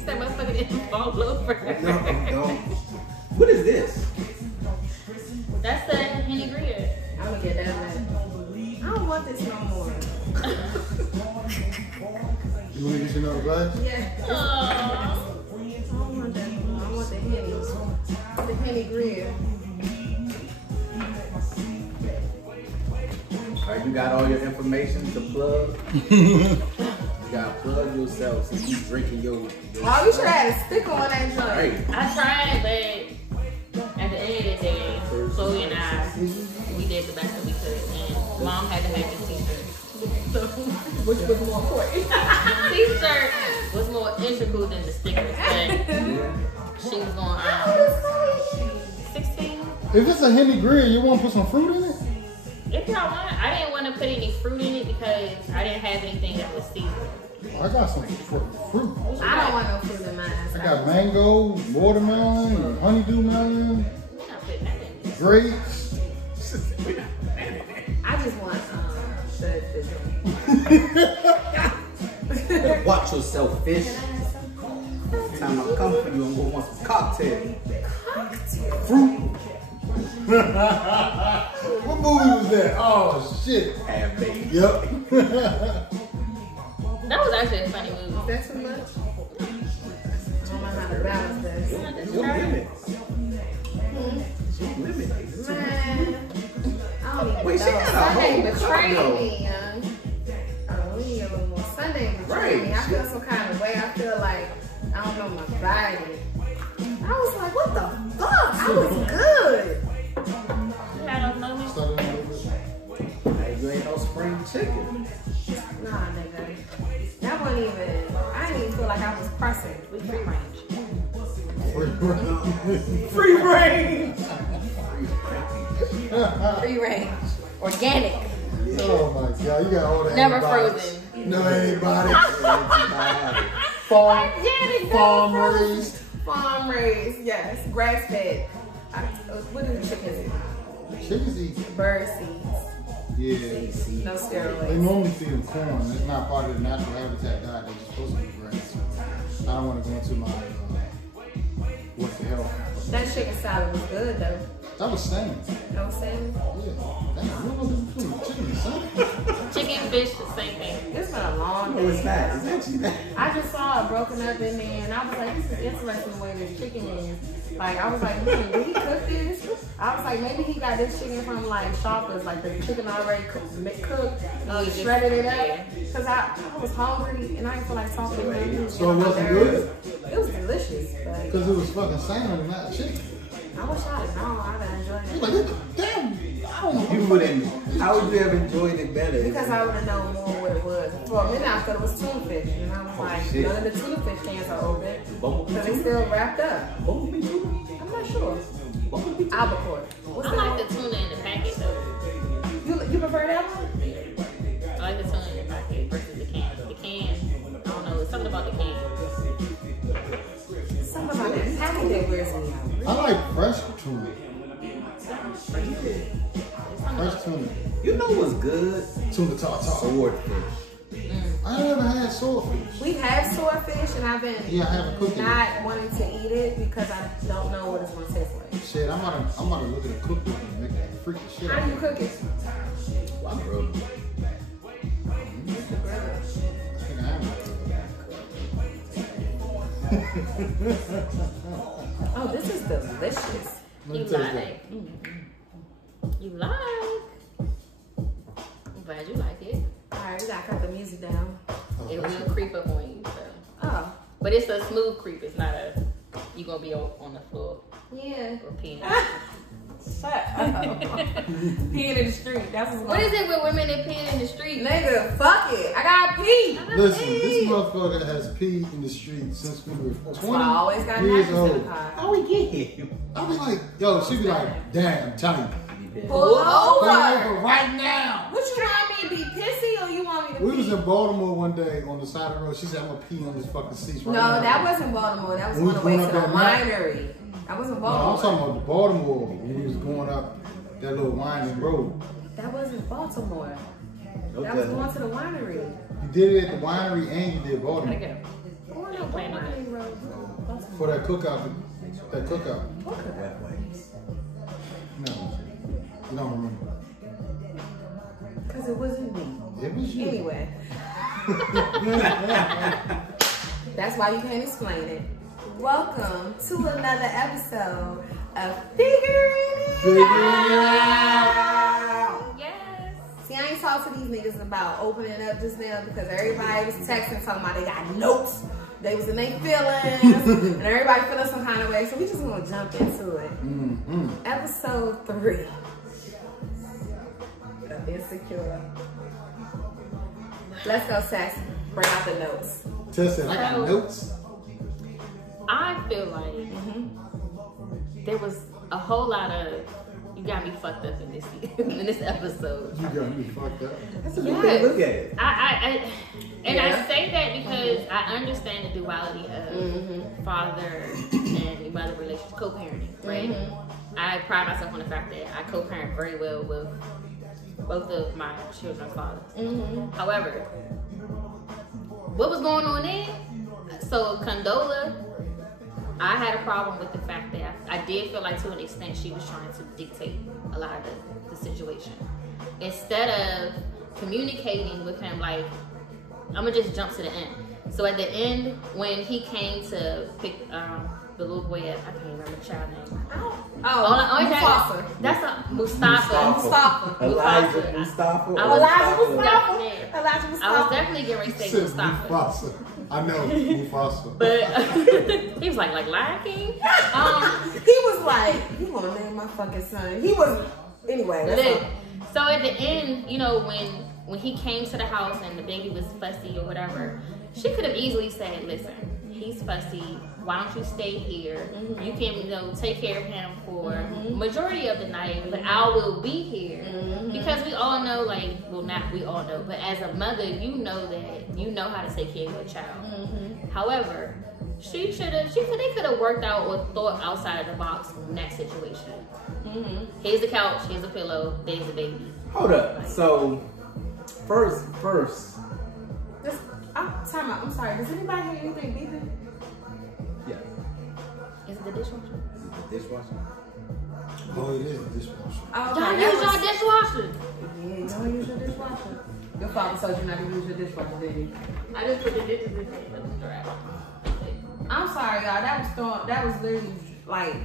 least that motherfucker didn't fall over. No. What is this? That's the Henny Greer. I'm gonna get that back. I don't want this no more. You want to get another glass? Yeah. Aww. I don't want that no more. I want the Henny. The Henny Greer. Alright, you got all your information to plug. You gotta plug yourself since you drinking your Oh, we should have had a sticker on that joint. Right. I tried, but at the end of the day, Chloe and I, we did the best that we could, and Mom had to have this t-shirt. So, Which was more important. t-shirt was more integral than the stickers, but she was going How old is Chloe? 16. If it's a Henny Grill, you want to put some fruit in it? If y'all want, I didn't want to put any fruit in it because I didn't have anything that was seasoned. I got some fruit. I don't want no fruit in mine. I got mango, watermelon, honeydew melon, I'm not putting that in there. grapes. I just want Better watch yourself, fish. Time I come for you, I'm gonna want some cocktail. Fruit. What movie was that? Oh shit. Half baked. Yep. That was actually a funny movie. Is that too much? I don't know how to balance this. Your limit. Your limit. Man, I don't even Wait, she know. got a Sunday whole betrayed cup, me, young. Oh, we need a little more. Sunday betrayed me. I feel some kind of way. I feel like, I don't know, my body. I was like, what the fuck? I was good. You had those moments? Hey, you ain't no spring chicken. Nah, nigga. That wasn't even, I didn't even feel like I was pressing. We free range. Free range. Free range. Organic. Oh my god, you got all the Never antibiotics. frozen. No antibiotics. Organic. Farm raised. Farm raised, yes. Grass fed. What do the chickens eat? Chickens eat. Bird seeds. Yeah. No They steroids. normally feed them corn. It's not part of the natural habitat diet. They're supposed to be grass. I don't want to go into my what the hell. That chicken salad was good though. That was salmon. That was salmon. Yeah. Damn, what was it between chicken and salmon? Chicken, fish, the same thing. It's been a long No, it's day. not. It's actually not. I just saw it broken up in there and I was like, this is interesting the way this chicken is. Like, I was like, did he cook this? I was like, maybe he got this chicken from like Shoppers, like the chicken already cooked, and he shredded it up. Cause I was hungry and I didn't feel like talking to him. So it wasn't good? It was delicious, but Because it was fucking salmon and not chicken. I wish I'd have known. I'd have enjoyed You're it. like, damn, I don't know. You wouldn't. How would you have enjoyed it better? Because I would have known more what it was. For a minute, I thought it was tuna fish. And I was like, shit. none of the tuna fish cans are open. Bumblebee Because they tuna? still wrapped up. Bumblebee tuna? I'm not sure. Bumblebee tuna? Albacore. What's I that? like the tuna in the packet though. You prefer that one? I like the tuna in the packet versus the can. The can, I don't know, it's something about the can. Something about that packet that wears me out. I like fresh tuna. It's something Fresh about tuna. You know what's good? Tuna tartar. Swordfish. I never had swordfish. We have swordfish, and I've been Yeah, I haven't cooked it. not wanting to eat it because I don't know what it's going to taste like. Shit, I'm gonna look at a cookbook and make that freaky shit. How do you cook it? Well, I'm grilled. What's the grill? I think I am gonna cook it. Oh, this is delicious. Let me You taste that. like. You like. I'm glad you like it. All right, we got to cut the music down. It will creep up on you. So. Oh, But it's a smooth creep. It's not a, you going to be on the floor yeah. or peeing. Shut up. Peeing in the street. That's what's What is it with women that pee in the street? Nigga, fuck it. I got pee. Listen, this motherfucker has peed in the street since we were 20 I always got years napkins in the old. car. How we get here? I was like, yo, she be like, damn, I'm telling you. Pull over. Right now. What you want me to be pissy or you want me to We pee? was in Baltimore one day on the side of the road. She said, I'm gonna pee on this fucking seat right now. No, that wasn't Baltimore. That was We on the way was to going the up that winery. That wasn't No, I'm Baltimore. talking about the Baltimore when we was going up that little winding road. That wasn't Baltimore. No That was judgment. going to the winery. You did it at the winery and you did Gotta Baltimore. go. Going Ain't to playing no winery. zeros. For that cookout. That cookout. What cookout? No. You don't remember. Because it wasn't me. It was you. Anyway. That's why you can't explain it. Welcome to another episode of Figuring It Out. Yes. See, I ain't talked to these niggas about opening up just now because everybody was texting talking about they got notes. They was in their feelings and everybody feeling some kind of way. So we just gonna jump into it. Episode 3 of Insecure. Let's go, Sass. Bring out the notes. Tess said, I got notes. I feel like there was a whole lot of you got me fucked up in this in this episode. You got me fucked up. That's a good way to look at it. I say that because I understand the duality of father and mother relationship, co-parenting, right? I pride myself on the fact that I co-parent very well with both of my children's fathers. However, what was going on then? So Condola, I had a problem with the fact that I did feel like to an extent she was trying to dictate a lot of the situation. Instead of communicating with him, like, I'm gonna just jump to the end. So at the end, when he came to pick the little boy up, I can't remember the child name. Mustafa. That's a Mustafa. Elijah Mustafa. I was definitely getting ready to say Mustafa. Mufasa. I know, Mufasa. But he was like Lion King. He was like, he gonna name my fucking son. He was, anyway. So at the end, you know, when he came to the house and the baby was fussy or whatever, she could have easily said, listen, he's fussy. Why don't you stay here? You can, you know, take care of him for majority of the night, but I will be here. Because we all know, like, well, not we all know, but as a mother, you know that you know how to take care of your child. However, they could have worked out or thought outside of the box in that situation. Here's the couch, here's a pillow, there's the baby. Hold up. So, first. Time out. I'm sorry. Does anybody hear anything beeping? Yeah. Is it the dishwasher? Is it the dishwasher? Oh, it is dishwasher. Oh, Y'all use your dishwasher. Yeah, you don't use your dishwasher. Your father told you not to use your dishwasher, did he? I just put the dishes in the dryer. I'm sorry, y'all. That was literally like.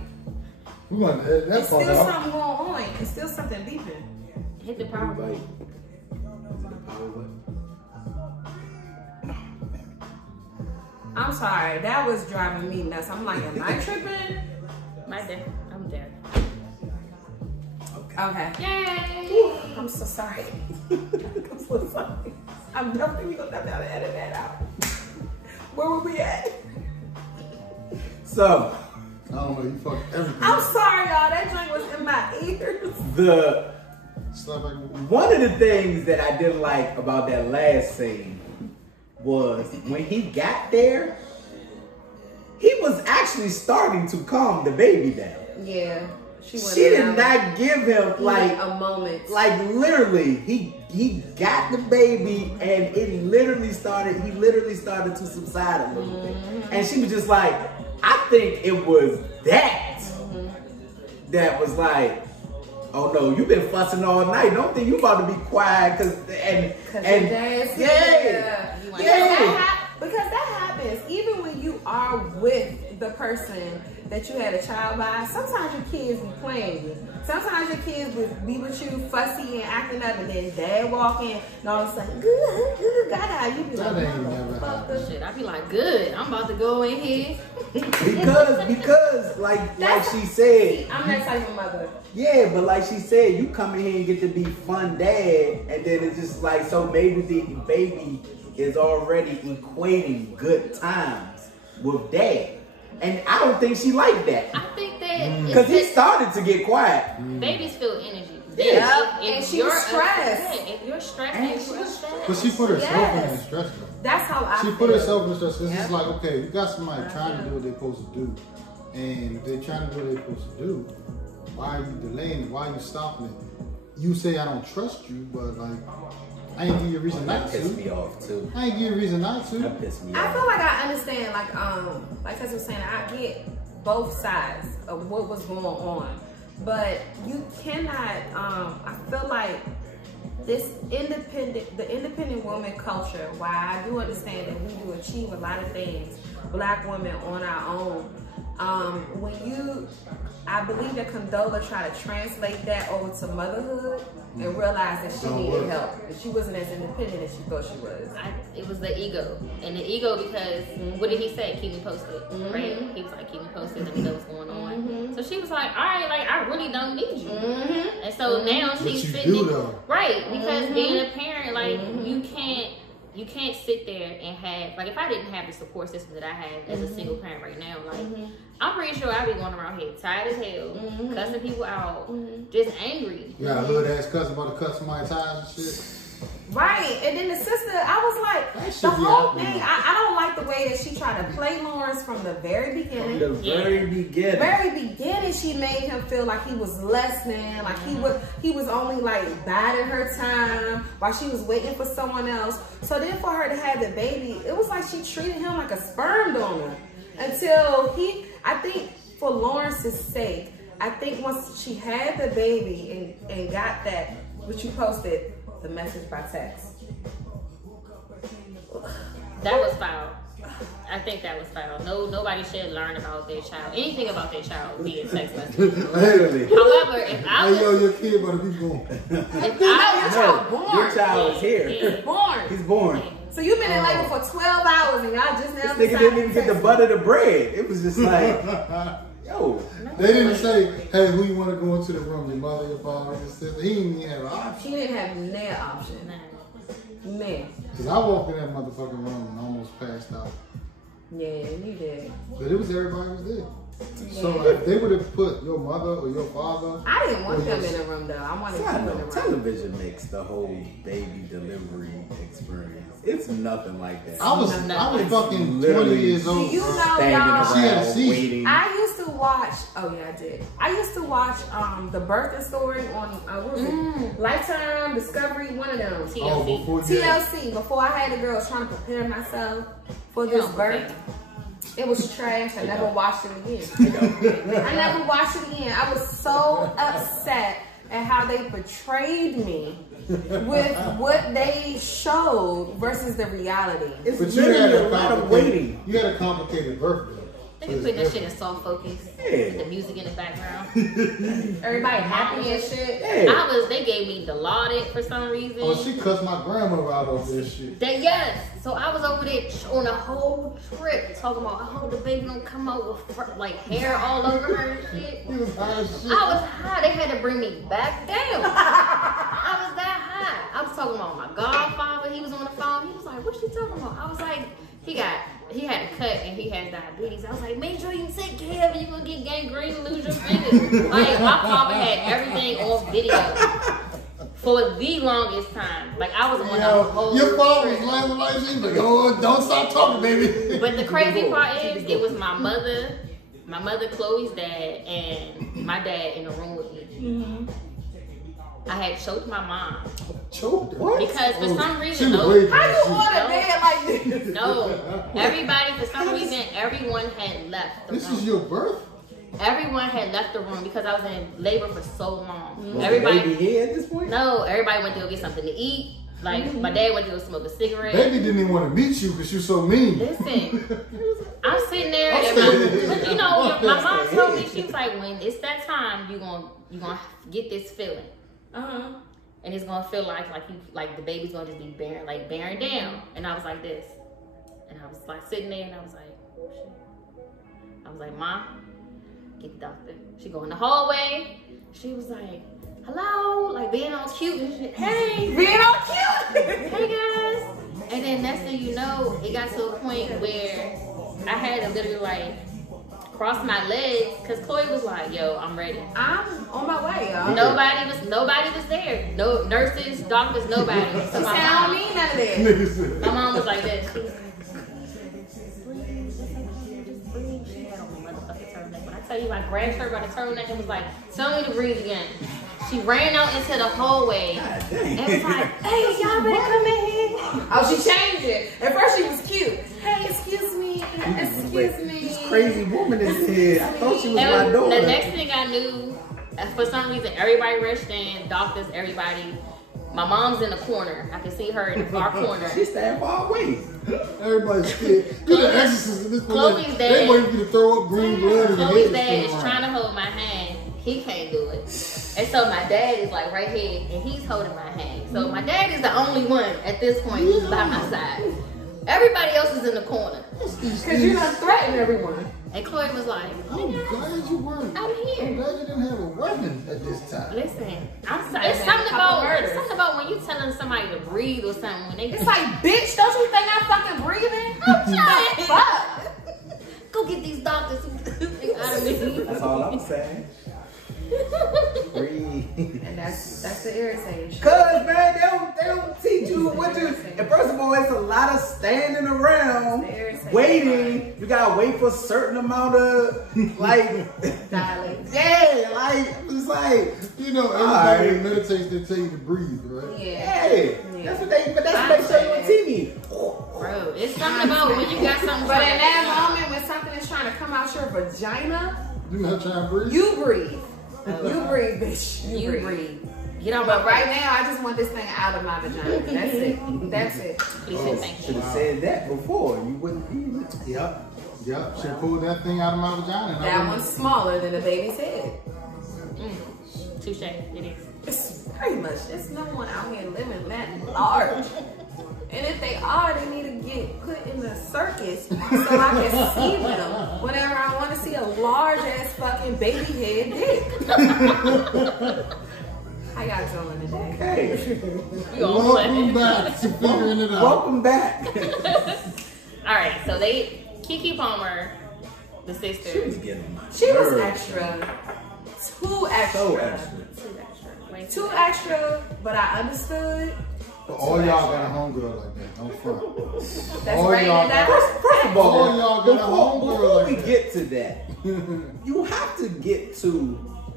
We want that It's part still out. something going on. It's still something beeping. Hit the power button. Is it the power button? I'm sorry. That was driving me nuts. I'm like, am I tripping? I'm dead. Okay. Yay! Whew, I'm so sorry. I'm so sorry. I'm definitely gonna have to edit that out. Where were we at? So, I don't know, you fucked everything. I'm sorry, y'all. That joint was in my ears. one of the things that I didn't like about that last scene was when he got there, he was actually starting to calm the baby down. Yeah. She did not give him like a moment. Like literally, he got the baby and he literally started to subside a little bit. And she was just like, I think it was that was like, oh no, you've been fussing all night. Don't think you about to be quiet because because that happens even when you are with the person that you had a child by. Sometimes your kids be playing you. Sometimes your kids will be with you fussy and acting up, and then dad walk in and all of a sudden, good, God, you be like, motherfucker. Shit, I be like, good. I'm about to go in here. because like she said, I'm that type of mother. Yeah, but like she said, you come in here and get to be fun dad, and then it's just like, so maybe the baby is already equating good times with dad. And I don't think she liked that. I think that because he started to get quiet. Babies feel energy. Yeah, and she was stressed. If you're stressed, and you're stressed. But she put herself in the stress though. That's how I She feel. put herself in the stress. Because it's like, okay, you got somebody trying to do what they're supposed to do. And if they're trying to do what they're supposed to do, why are you delaying it? Why are you stopping it? You say I don't trust you, but like, I ain't give you a reason That not pissed me to. off too. I ain't give you a reason not to. That pissed me I off. feel like I understand, like Tessa was saying, I get both sides of what was going on, but you cannot. I feel like the independent woman culture. While I do understand that we do achieve a lot of things, Black women on our own. I believe that Condola tried to translate that over to motherhood and realized that she needed help. That she wasn't as independent as she thought she was. It was the ego. And the ego because, what did he say? Keep me posted, right? He was like, keep me posted, let me know what's going on. So she was like, all right, like, I really don't need you. And so now she's sitting right, because being a parent, like, you can't sit there and have, like, if I didn't have the support system that I have as a single parent right now, like, I'm pretty sure I'd be going around here tired as hell, cussing people out, just angry. You got a hood ass cousin about to cut somebody's ties and shit. Right, and then the sister, I was like, the whole thing, I don't like the way that she tried to play Lawerence from the very beginning. From the very beginning. Very beginning, she made him feel like he was less than, like he was only like biding her time while she was waiting for someone else. So then for her to have the baby, it was like she treated him like a sperm donor until I think for Lawrence's sake, I think once she had the baby and got that, which you posted, the message by text. That was foul. I think that was foul. Nobody should learn about their child, anything about their child via text message. Literally. However, if I was, your kid about to be born. Your child is here. He's born. He's born. So you've been in labor for 12 hours and y'all just now This nigga didn't even get the butter to bread. It was just like, yo. They didn't say, hey, who you want to go into the room? Your mother, your father, your sister. He didn't even have an option. She didn't have no option. Man. Because I walked in that motherfucking room and almost passed out. Yeah, you did. But it was everybody was there. So like, if they would have put your mother or your father. I didn't want them in the room though. I wanted you in the room. Television makes the whole baby delivery experience. It's nothing like that. I was fucking 20 years old. You know, y'all. Waiting. I used to watch. Oh yeah, I did. I used to watch the birthing story on what was it? Lifetime, Discovery, one of them. TLC. Before I had the girls trying to prepare myself for this birth. It was trash. I never watched it again. I never watched it again. I was so upset at how they portrayed me with what they showed versus the reality. It's literally a lot of waiting. You had a complicated birthday. They can put that shit in soft focus. With the music in the background. Everybody happy and shit. They gave me Dilaudid for some reason. Oh, she cussed my grandmother out of this shit. Yes. So I was over there on a whole trip talking about, I hope the baby don't come out with like hair all over her and shit. You was high as shit. I was high. They had to bring me back down. I was that high. I was talking about my godfather. He was on the phone. He was like, what's she talking about? I was like, he had a cut and he had diabetes. I was like, make sure you take care of it. You're going to get gangrene and lose your fingers. Like, my father had everything on video for the longest time. Like, I was on the whole your father was laughing like this. Like, oh, don't stop talking, baby. But the crazy part is, it was my mother, Chloe's dad, and my dad in the room with me. I had choked my mom. Choked her? What? Because for some reason, how you want a dad like this? No. Everybody, for some reason, everyone had left the room. This is your birth? Everyone had left the room because I was in labor for so long. Was everybody here at this point? No, everybody went to go get something to eat. Like, my dad went to go smoke a cigarette. Baby didn't even want to meet you because you're so mean. Listen, I'm sitting there, and my mom told me, she was like, when it's that time, you gonna get this feeling. And it's gonna feel like the baby's gonna just be bearing down. And I was like this. And I was like sitting there and I was like, oh shit. I was like, Mom, get the doctor. She go in the hallway. She was like, hello, like being all cute and shit. Hey, being all cute. Hey guys. And then next thing you know, it got to a point where I had to literally like cross my legs because Chloe was like, yo, I'm ready. I'm on my way, y'all. Nobody was there. No nurses, doctors, nobody. So my mom, none of that. My mom was like this. She was like, breathe. She had on my motherfucking turtleneck. When I tell you, I grabbed her by the turtleneck and was like, tell me to breathe again. She ran out into the hallway. And was like, hey, y'all better come in here. Oh, she changed it. At first she was cute. Hey, excuse me. Excuse me. This crazy woman is here. I thought she was And my daughter. the next thing I knew, for some reason, everybody rushed in, doctors, everybody. My mom's in the corner. I can see her in the far corner. She stand far away. Everybody's scared. You're the exorcist in this Chloe's place. dad. They waiting for you to throw up green blood in the Chloe's head. dad is trying to hold my hand. He can't do it. And so my dad is like right here and he's holding my hand. So my dad is the only one at this point who's by my side. Everybody else is in the corner. Because you done threatened everyone. And Chloe was like, I'm glad you weren't. I'm here. I'm glad you didn't have a weapon at this time. listen, it's something about when you telling somebody to breathe or something. When they It's like, bitch, don't you think I'm fucking breathing? I'm trying. Fuck. Go get these doctors out of me. That's all I'm saying. Breathe. And that's the irritation. Cause man, they don't teach you what you. And first of all, it's a lot of standing around, waiting. You gotta wait for a certain amount of like, yeah, like it's like You know, everybody that meditates, they tell you to breathe, right? yeah. That's what they. But that's what they show you on TV. Bro, it's something about when you got something. But in that moment, when something is trying to come out your vagina, You not trying to breathe? you breathe. You breathe, bitch. you breathe. Get on But my right now, I just want this thing out of my vagina. That's it. That's it. You should thank Should you. have said that before. You wouldn't be. Yep. Yep. Should pull that thing out of my vagina. That one's smaller than a baby's head. Touche, it is. It's pretty much. There's no one out here living that large. And if they are, they need to get put in the circus so I can see them whenever I want to see a large ass fucking baby head dick. How y'all doing today? Hey, Welcome back to figuring it out. welcome back. All right, so Keke Palmer, the sister. She was getting on my She was nerves. extra. Too extra. So extra. Too extra, but I understood. But all y'all got a homegirl like that. Don't front. That's All right y'all in that. First of All all, y'all got a homegirl before like we that. get to that, you have to get to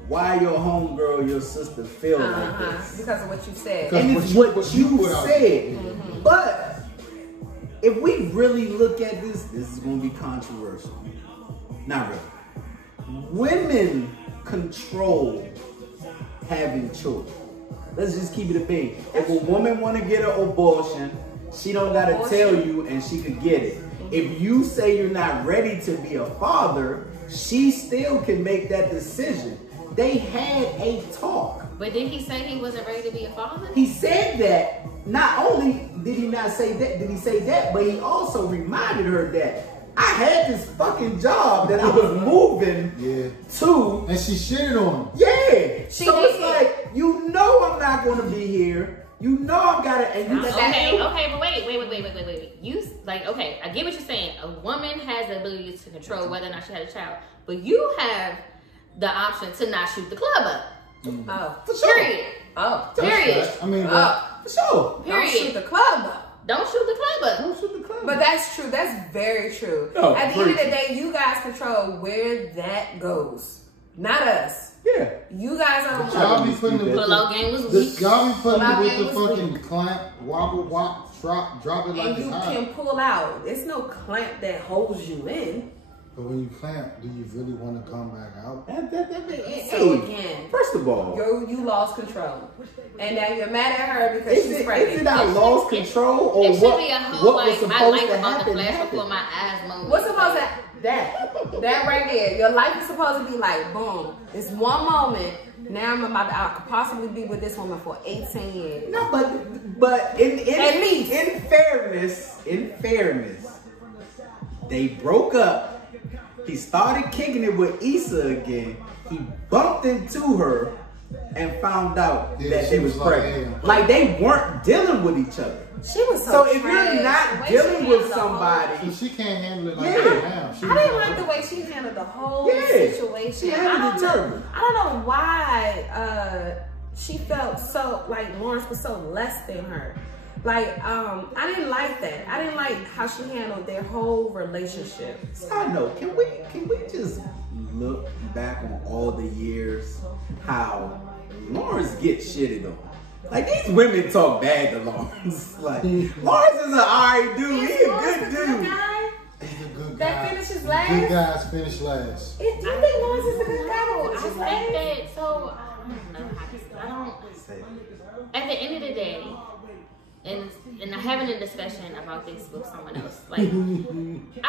why your homegirl, your sister feel like this. Because of what you said. Because And what it's you- what what you you put out said. there. But if we really look at this is going to be controversial. Not really. Women control having children. Let's just keep it a thing. If a woman want to get an abortion, she don't got to tell you and she could get it. If you say you're not ready to be a father, she still can make that decision. They had a talk. But did he say he wasn't ready to be a father? He said that. Not only did he not say that, did he say that, but he also reminded her that I had this fucking job that I was moving to. And she shitted on him. Yeah. She so did. it's like, you know I'm not going to be here. You know I'm got to, and you Okay, but wait. You, like, okay, I get what you're saying. A woman has the ability to control whether or not she has a child. But you have the option to not shoot the club up. Oh. for sure. Period. Oh. Period. I mean, For sure. Don't shoot Period. the club up. Don't shoot the club up. Don't shoot the club. But that's true. That's very true. No, At the end of the crazy. day, you guys control where that goes. Not us. Yeah. You guys are the y'all ones. be putting it Pull out game was with weak. the, y'all be putting it Pull-out with game the was fucking clamp, wobble, wop, drop it like And it's you hot. can pull out. There's no clamp that holds you in. But when you clamp, do you really want to come back out? So again, First of all, you lost control. And now you're mad at her because is she's it pregnant. I lost control or It should what? be a whole What was like my supposed life to about to happen? flash happened. before my eyes moment. What's supposed to that right there? Your life is supposed to be like boom. It's one moment. Now I could possibly be with this woman for 18 years. No, but in At least. in fairness, they broke up. He started kicking it with Issa again. He bumped into her and found out Yeah, that she she was was like, pregnant. "Hey." Like they weren't dealing with each other. She was So so if trash. you're The not way she dealing with handled the whole- somebody, So she can't handle it like Yeah. that now. She I was didn't like like the way she handled the whole Yeah. situation. She handled it terrible. I don't know why she felt so like Lawerence was so less than her. Like I didn't like that. I didn't like how she handled their whole relationship. I know. Can we just look back on all the years how Lawrence gets shitted on. Like, these women talk bad to Lawrence. Like, Lawrence is an alright dude. He's a good dude. He's a good guy. That finishes last? Good guys finish last. Do you think Lawrence is a good guy that I finishes think last? that, so, I don't know how to, I don't, at the end of the day, and I'm having a discussion about this with someone else. Like,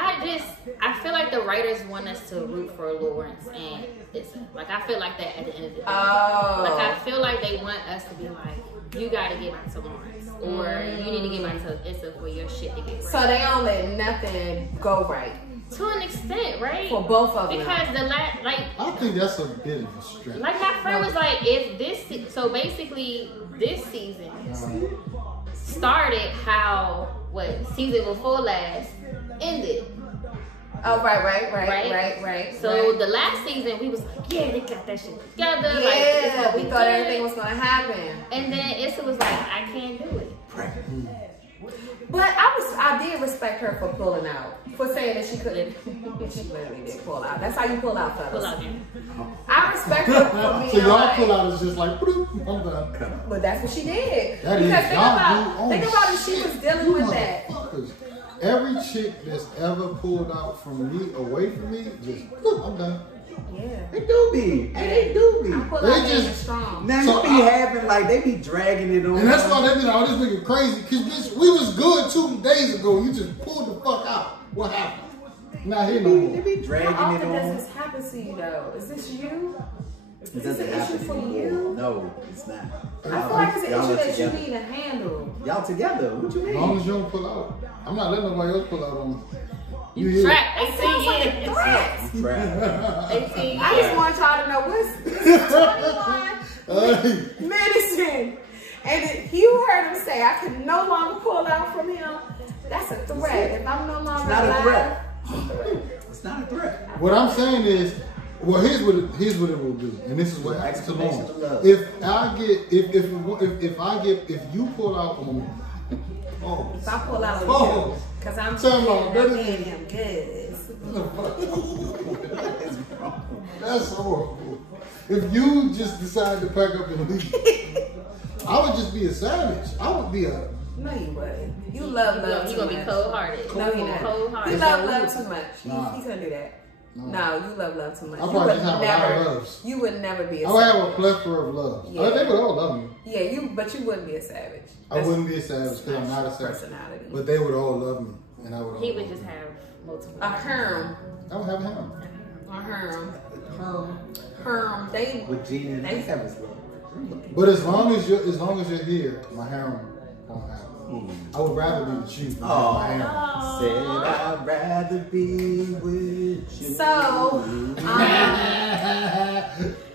I feel like the writers want us to root for Lawerence and Issa. Like, I feel like that at the end of the day. Oh. Like, I feel like they want us to be like, you gotta get back to Lawerence, or you need to get back to Issa for your shit to get right. So they don't let nothing go right. To an extent, right? For both of them. Because I think that's a bit of a stretch. like my friend was like, if this, so basically this season started how season before last ended. Oh, right. So the last season we was like, yeah, they got that shit together. Yeah, like, we thought everything was gonna happen. And then Issa was like, I can't do it. But I did respect her for pulling out. For saying that she couldn't. She literally did pull out. That's how you pull out, fellas. Pull out there. I respect her for being So y'all like, pull out is just like, bloop, I'm done. but that's what she did. That because is think about it, she was dealing with that. Motherfuckers. Every chick that's ever pulled out from me, away from me, just, bloop, I'm done. Yeah. They do be. They do be. I pull They out just- just strong. Now So you be having, like, they be dragging it on. And that's why they be like, oh, this nigga crazy. Cause bitch, we was good 2 days ago. You just pulled the fuck out. What happened? Not here no They more. be dragging How it often on. does this happen to you though? Is this you? Is It this doesn't an happen issue for anymore. you? No, it's not. I feel like it's an Y'all issue are that you together. need to handle. Y'all together? What you As long mean? as you don't pull out. I'm not letting nobody else pull out on me. You trapped That sounds like a 18 threat. You trapped. 18 I just want y'all to know what's 21 medicine. And if you heard him say I could no longer pull out from him, that's a threat. If I'm no longer It's not a alive, threat. it's a threat. It's not a threat. What I'm saying is, well, here's what it will do, and this is what I asked Explanation of love. If I get, if you pull out on me, oh, If I pull out Oh. on you, because I'm Tell me, good, that I'm good. that's horrible. If you just decide to pack up and leave, I would just be a savage. I would be a. No, you wouldn't. You love You're too gonna be much. cold-hearted. No, you're not. Cold-hearted. You love too much. Nah. You couldn't do that. No. No, you love too much. I You probably would just have a lot of never. loves. You would never be a I would have a savage. plethora of love. Yeah. They would all love me. Yeah, but you wouldn't be a savage. I wouldn't be a savage because I'm not a savage. Personality. But they would all love me, and I would. All He would love just them. have multiple. A herm. I would have him. A herm. Herm. They. With Gina, they have his love. But as long as you're here, my harem won't happen. I would rather be with you than my harem. Said I'd rather be with you. So.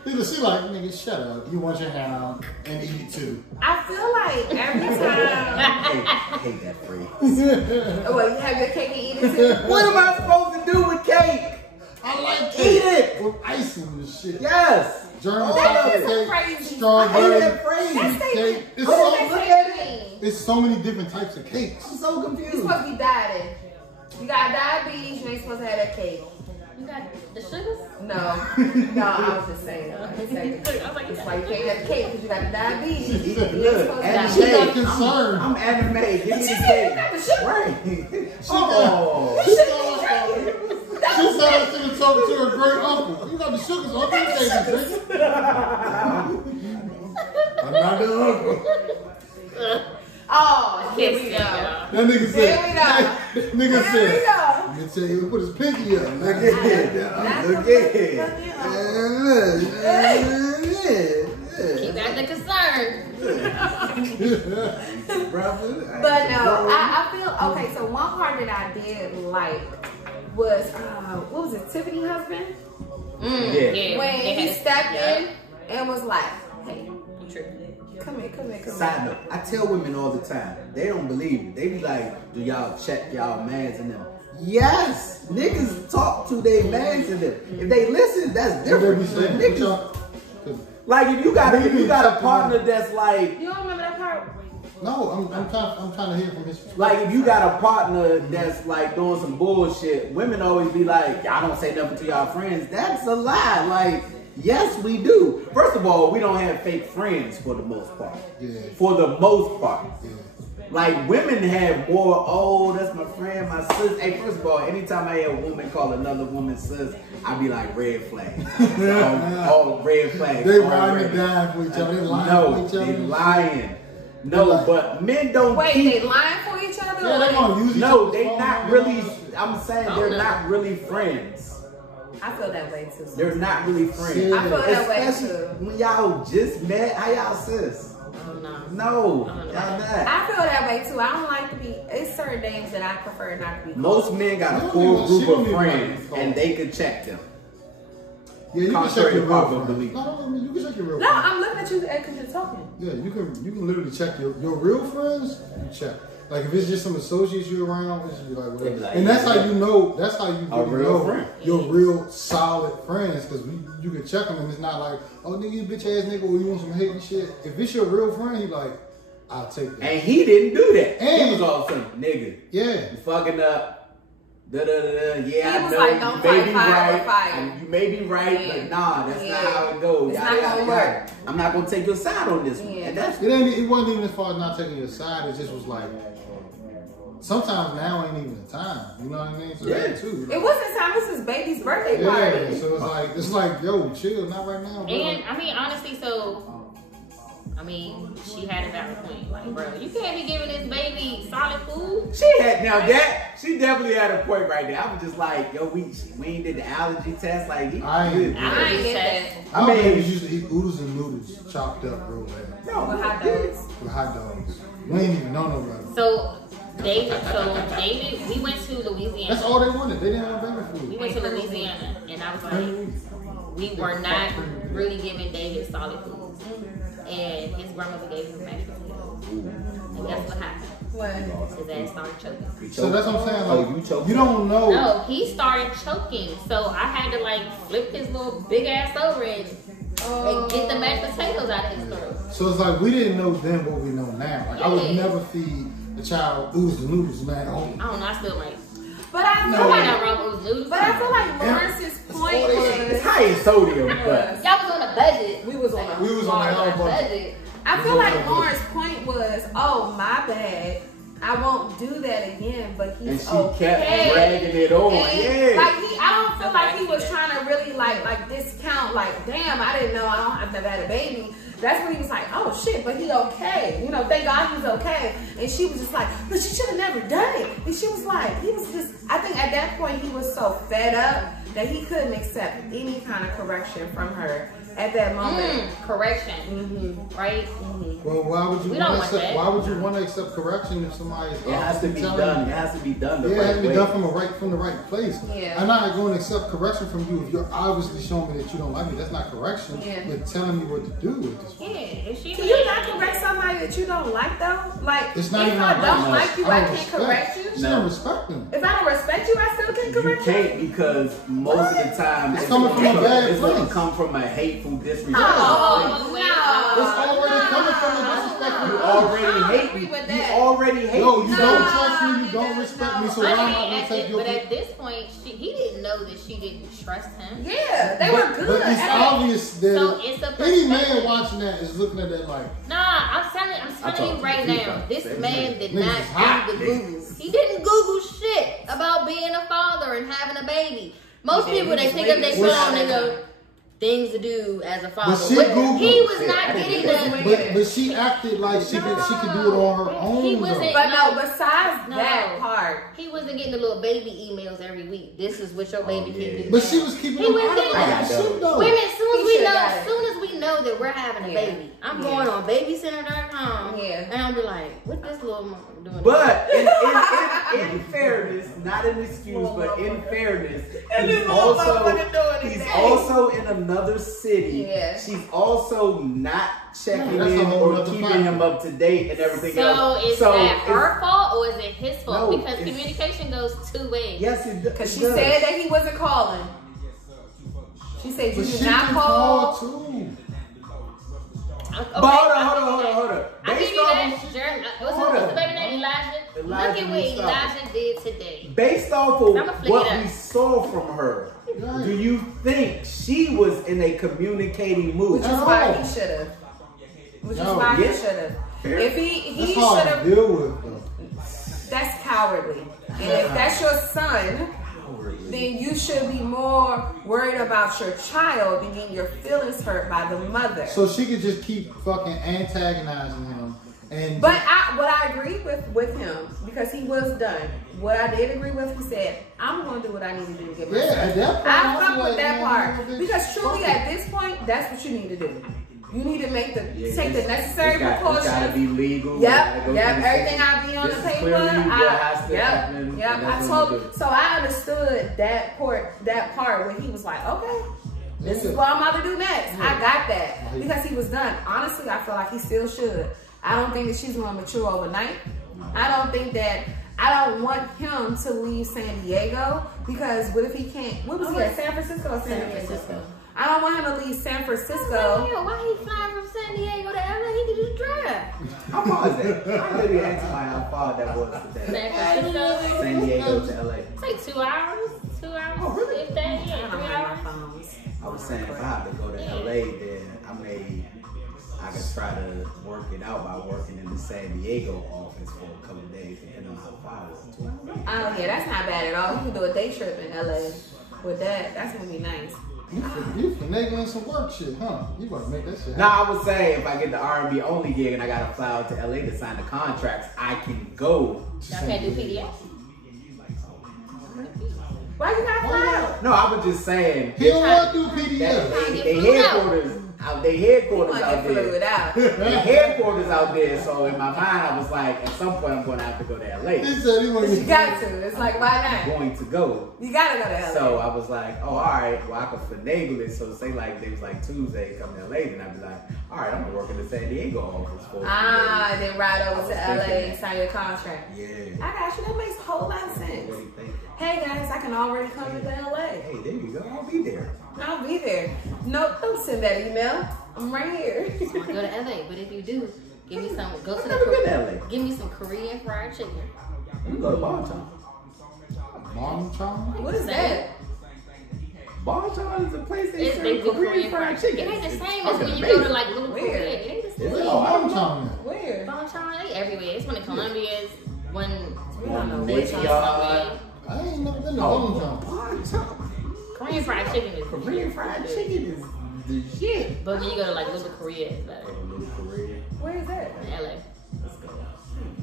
She like, nigga, shut up. You want your harem and eat it too. I feel like every time. I hate that phrase. Well, you have your cake and eat it too. What am I supposed to do with cake? I like Eat cake. it. With icing and shit. Yes. German All chocolate of it. cake, Crazy. I hate strawberry that phrase. cake. It's What so, does look that at mean? it's so many different types of cakes. I'm so You're confused. supposed to be dieting. You got diabetes, you ain't supposed to have that cake. You got the sugars? No, I was just saying. I was just saying. I was like, That's why you can't have the cake because you got the diabetes. Eat You it ain't good. supposed to Anime. She's not die. concerned. I'm anime. Give me the She said you cake. got the sugar. Right. She Oh. You shouldn't be drinking. She said I should have talked to her great uncle. You got the sugars, uncle. You can't be drinking. I'm not the uncle. Oh, here we Kiss go. y'all. That nigga said. Here we go. That nigga Here said. we go. Let me tell you, he put his pinky up. Look at it. Look at it. Keep acting concerned. Brother. But no, I feel okay. So one part that I did like was what was it? Tiffany husband Yeah. when they he had- stepped yeah. in and was like, "Hey, You tripping. come here." Side note, I tell women all the time, they don't believe it. They be like, do y'all check y'all mans in them? Yes, niggas talk to their mans in them. If they listen, that's different. But niggas, like if you got a partner that's like, You don't remember that part? No, I'm trying to hear from his. like if you got a partner that's like doing some bullshit, women always be like, y'all don't say nothing to y'all friends. That's a lie. Like Yes, we do. First of all, we don't have fake friends for the most part. Yeah. For the most part. Yeah. Like, women have more, oh, that's my friend, my sis. Hey, first of all, anytime I hear a woman call another woman sis, I be like, red flag. All red flags. They riding and dying for each other. They lying for each other. They lying. No, but men don't Wait, keep... they lying for each other? Yeah, they gonna use each No, other's they phone not and really, all that. I'm saying they're not really friends. I feel that way too. They're not really friends. Yeah. I feel that way Especially too. when y'all just met, how y'all sis? Oh, no. No, Oh, no. y'all not. I feel that way too. I don't like to be. It's certain names that I prefer not to be. Most men got a core group of friends and they could check them. Yeah, you can check Contrary your to real popular friends. belief. No, you can check your real No, friends. I'm looking at you because you're talking. Yeah, you can literally check your real friends. You check. Like if it's just some associates you around, it's just be like whatever. Like, and that's how you know. That's how you A really real know friend. your real solid friends because you can check them and it's not like, oh nigga, you bitch ass nigga, or you want some hate and shit. If it's your real friend, he like, I'll take that. And he didn't do that. He And- was all of a sudden, nigga, Yeah. you fucking up. Da, da, da, da. Yeah, He I was know like, don't you may fight be fire with right. fire. And you may be right, Yeah. but nah, that's Yeah. not how it goes. It's Yada, not yada, gonna yada. work. I'm not gonna take your side on this one. Yeah. And that's It wasn't even as far as not taking your side. It just was like, sometimes now ain't even the time. You know what I mean? So Yeah. that too. It wasn't time. It was his baby's birthday party. Yeah. So it's like, yo, chill, not right now, bro. And I mean, honestly, she had a valid point. Like, bro, you can't be giving this baby solid food. she definitely had a point right there. I was just like, yo, we ain't did the allergy test. Like, I ain't- I ain't get that. I mean, mean- babies used to eat oodles and noodles chopped up real bad no, With hot dogs. with hot dogs. We ain't even know no better. So David, we went to Louisiana. That's all they wanted. They didn't want baby food. We went to Louisiana, and I was like, we were not really giving David solid food. And his grandmother gave him mashed potatoes. And guess what happened? What? His ass started choking. So that's what I'm saying. Like, you choked. you don't know. No, he started choking. So I had to like flip his little big ass over and get the mashed potatoes out of his throat. So it's like we didn't know then what we know now. Like I would Yeah. never feed a child oodles and noodles, man. Oh, I don't know, I still might. But I feel No. Somebody like, not wrong with noodles. but I feel like Lawrence's point It's was. high in sodium, but Y'all was on a budget. We was on a. we was on that whole budget. budget. I feel like Lauren's point was, oh my bad, I won't do that again. But and he's she okay. kept dragging it on. And, Yeah. like I don't feel like he was trying to really like discount. Like, damn, I didn't know. I've never had a baby. That's when he was like, oh shit, but he okay. You know, thank God he's okay. And she was just like, but she should have never done it. And she was like, he was just. I think at that point he was so fed up that he couldn't accept any kind of correction from her at that moment. Correction. Right? Well, why would you We want don't to want accept? that. Why would you want to accept correction if somebody's? It has to be telling done. you- It has to be done the Yeah, it right has to be way. done from the right place. Yeah. I'm not going to accept correction from you if you're obviously showing me that you don't like me. That's not correction. Yeah. You're telling me what to do with this. Yeah. If she Can you not correct somebody that you don't like though? Like, It's not if even I about don't that. like you, I can't correct you. She don't respect them. If I don't respect you, I still can You correct you. can't because most of the time It's coming from a bad it's gonna place. come from a hateful, disrespectful Oh, place. wait, no. It's already coming from a disrespectful You place. already I hate agree me. with You that. already hate No, me. you No. don't trust me. You don't respect me. So why am I gonna take your? But at this point, he didn't know that she didn't trust him. Yeah, they were good. But it's at it. obvious that So it's a any man perspective. watching that is looking at that like, Nah, I'm telling talk you to right the now, people. this Say man niggas. did Niggas not is hot, do the Google. He didn't Google shit about being a father and having a baby. Most He did. people, He they was pick up their waiting. phone and they go, things to do as a father. she But Googled he was shit. not I didn't getting do that. the... but she acted like she could do it on her own. He wasn't- But no, besides No. that part, He wasn't getting the little baby emails every week. This is what your baby yeah. can do. But she was keeping He them was out getting of that. that shit though. Women, as soon as He we should've know, got it. as soon as we know that we're having a Yeah. baby, I'm Yeah. going on babycenter.com. Yeah. And I'll be like, what this little mama doing? But in fairness, not an excuse, but in fairness, And he's this motherfucker also, wasn't doing he's anything. also in another city. Yeah. She's also not checking That's a in whole or nother keeping factor. him up to date and everything So else. is that her fault or is it his fault? No, Because it's- communication goes two ways. Yes, it does. because she said that he wasn't calling. She said you But did she not can call. call too. But hold on. I give you that. What's the baby name? Elijah. Look at what Elijah did today. Based off of what we saw from her, do you think she was in a communicating mood? Which is why he should have. Which is why he should have. If he should have. Deal with them. That's cowardly. And if that's your son, then you should be more worried about your child than getting your feelings hurt by the mother. So she could just keep fucking antagonizing him. But what I agreed with him, because he was done, what I did agree with, he said, I'm going to do what I need to do to get my son. at that point, I fuck with that part. Because truly at this point, that's what you need to do. You need to take the necessary precautions. It's gotta be legal. Yep. Everything I be on the paper. I told. So I understood that part when he was like, okay, this is what I'm about to do next. I got that because he was done. Honestly, I feel like he still should. I don't think that she's going to mature overnight. I don't want him to leave San Diego because what if he can't? What was he at? San Francisco or San Diego? I don't want him to leave San Francisco. Why he flying from San Diego to LA? He could just drive. How far is that? I really asked him how far that was today. San Diego to LA. It's like 2 hours. 2 hours. Oh, really? If that, yeah, 3 hours. I was saying if I have to go to LA, then I could try to work it out by working in the San Diego office for a couple of days, depending on how far it was. Oh yeah, that's not bad at all. You can do a day trip in LA with that. That's gonna be nice. You finagling some work shit, huh? You better make that shit happen. Now I would say if I get the R&B only gig and I gotta fly out to LA to sign the contracts, I can go. Y'all can't do PDS? Why you gotta fly out? No, I was just saying. He don't want to do PDS. They headquarters out there. The headquarters out there. So in my mind, I was like, at some point, I'm going to have to go to LA. He said he wanted You got to. It's like, why I'm not? going to go. You gotta go to LA. So I was like, oh, all right. Well, I could finagle it. So say like it was like Tuesday, come to LA, then I'd be like, all right, I'm gonna work in the San Diego office for. Then ride over to LA, sign your contract. Yeah. I got you. That makes a whole lot of sense. What do you think? Hey guys, I can already come to LA. Hey, there you go. I'll be there. I'll be there. No, don't send that email. I'm right here. Go to LA, but if you do, give me some. Go to I've never been to LA. Give me some Korean fried chicken. You go to Bonton. Bonton? What is that? Bonton is a place They serve do Korean fried chicken. It ain't the same as when you go to like Little Korea. It ain't the same. Oh, I don't know. Where? Bonchon, they everywhere. It's one in Columbia. It's one. We don't know Maybe which y'all. I ain't never been to Bonton. Bonton. Korean fried chicken is Korean fried chicken is the shit. But when you go to like Little Korea, it's better. Little Korea. Where is that? In LA. Let's go.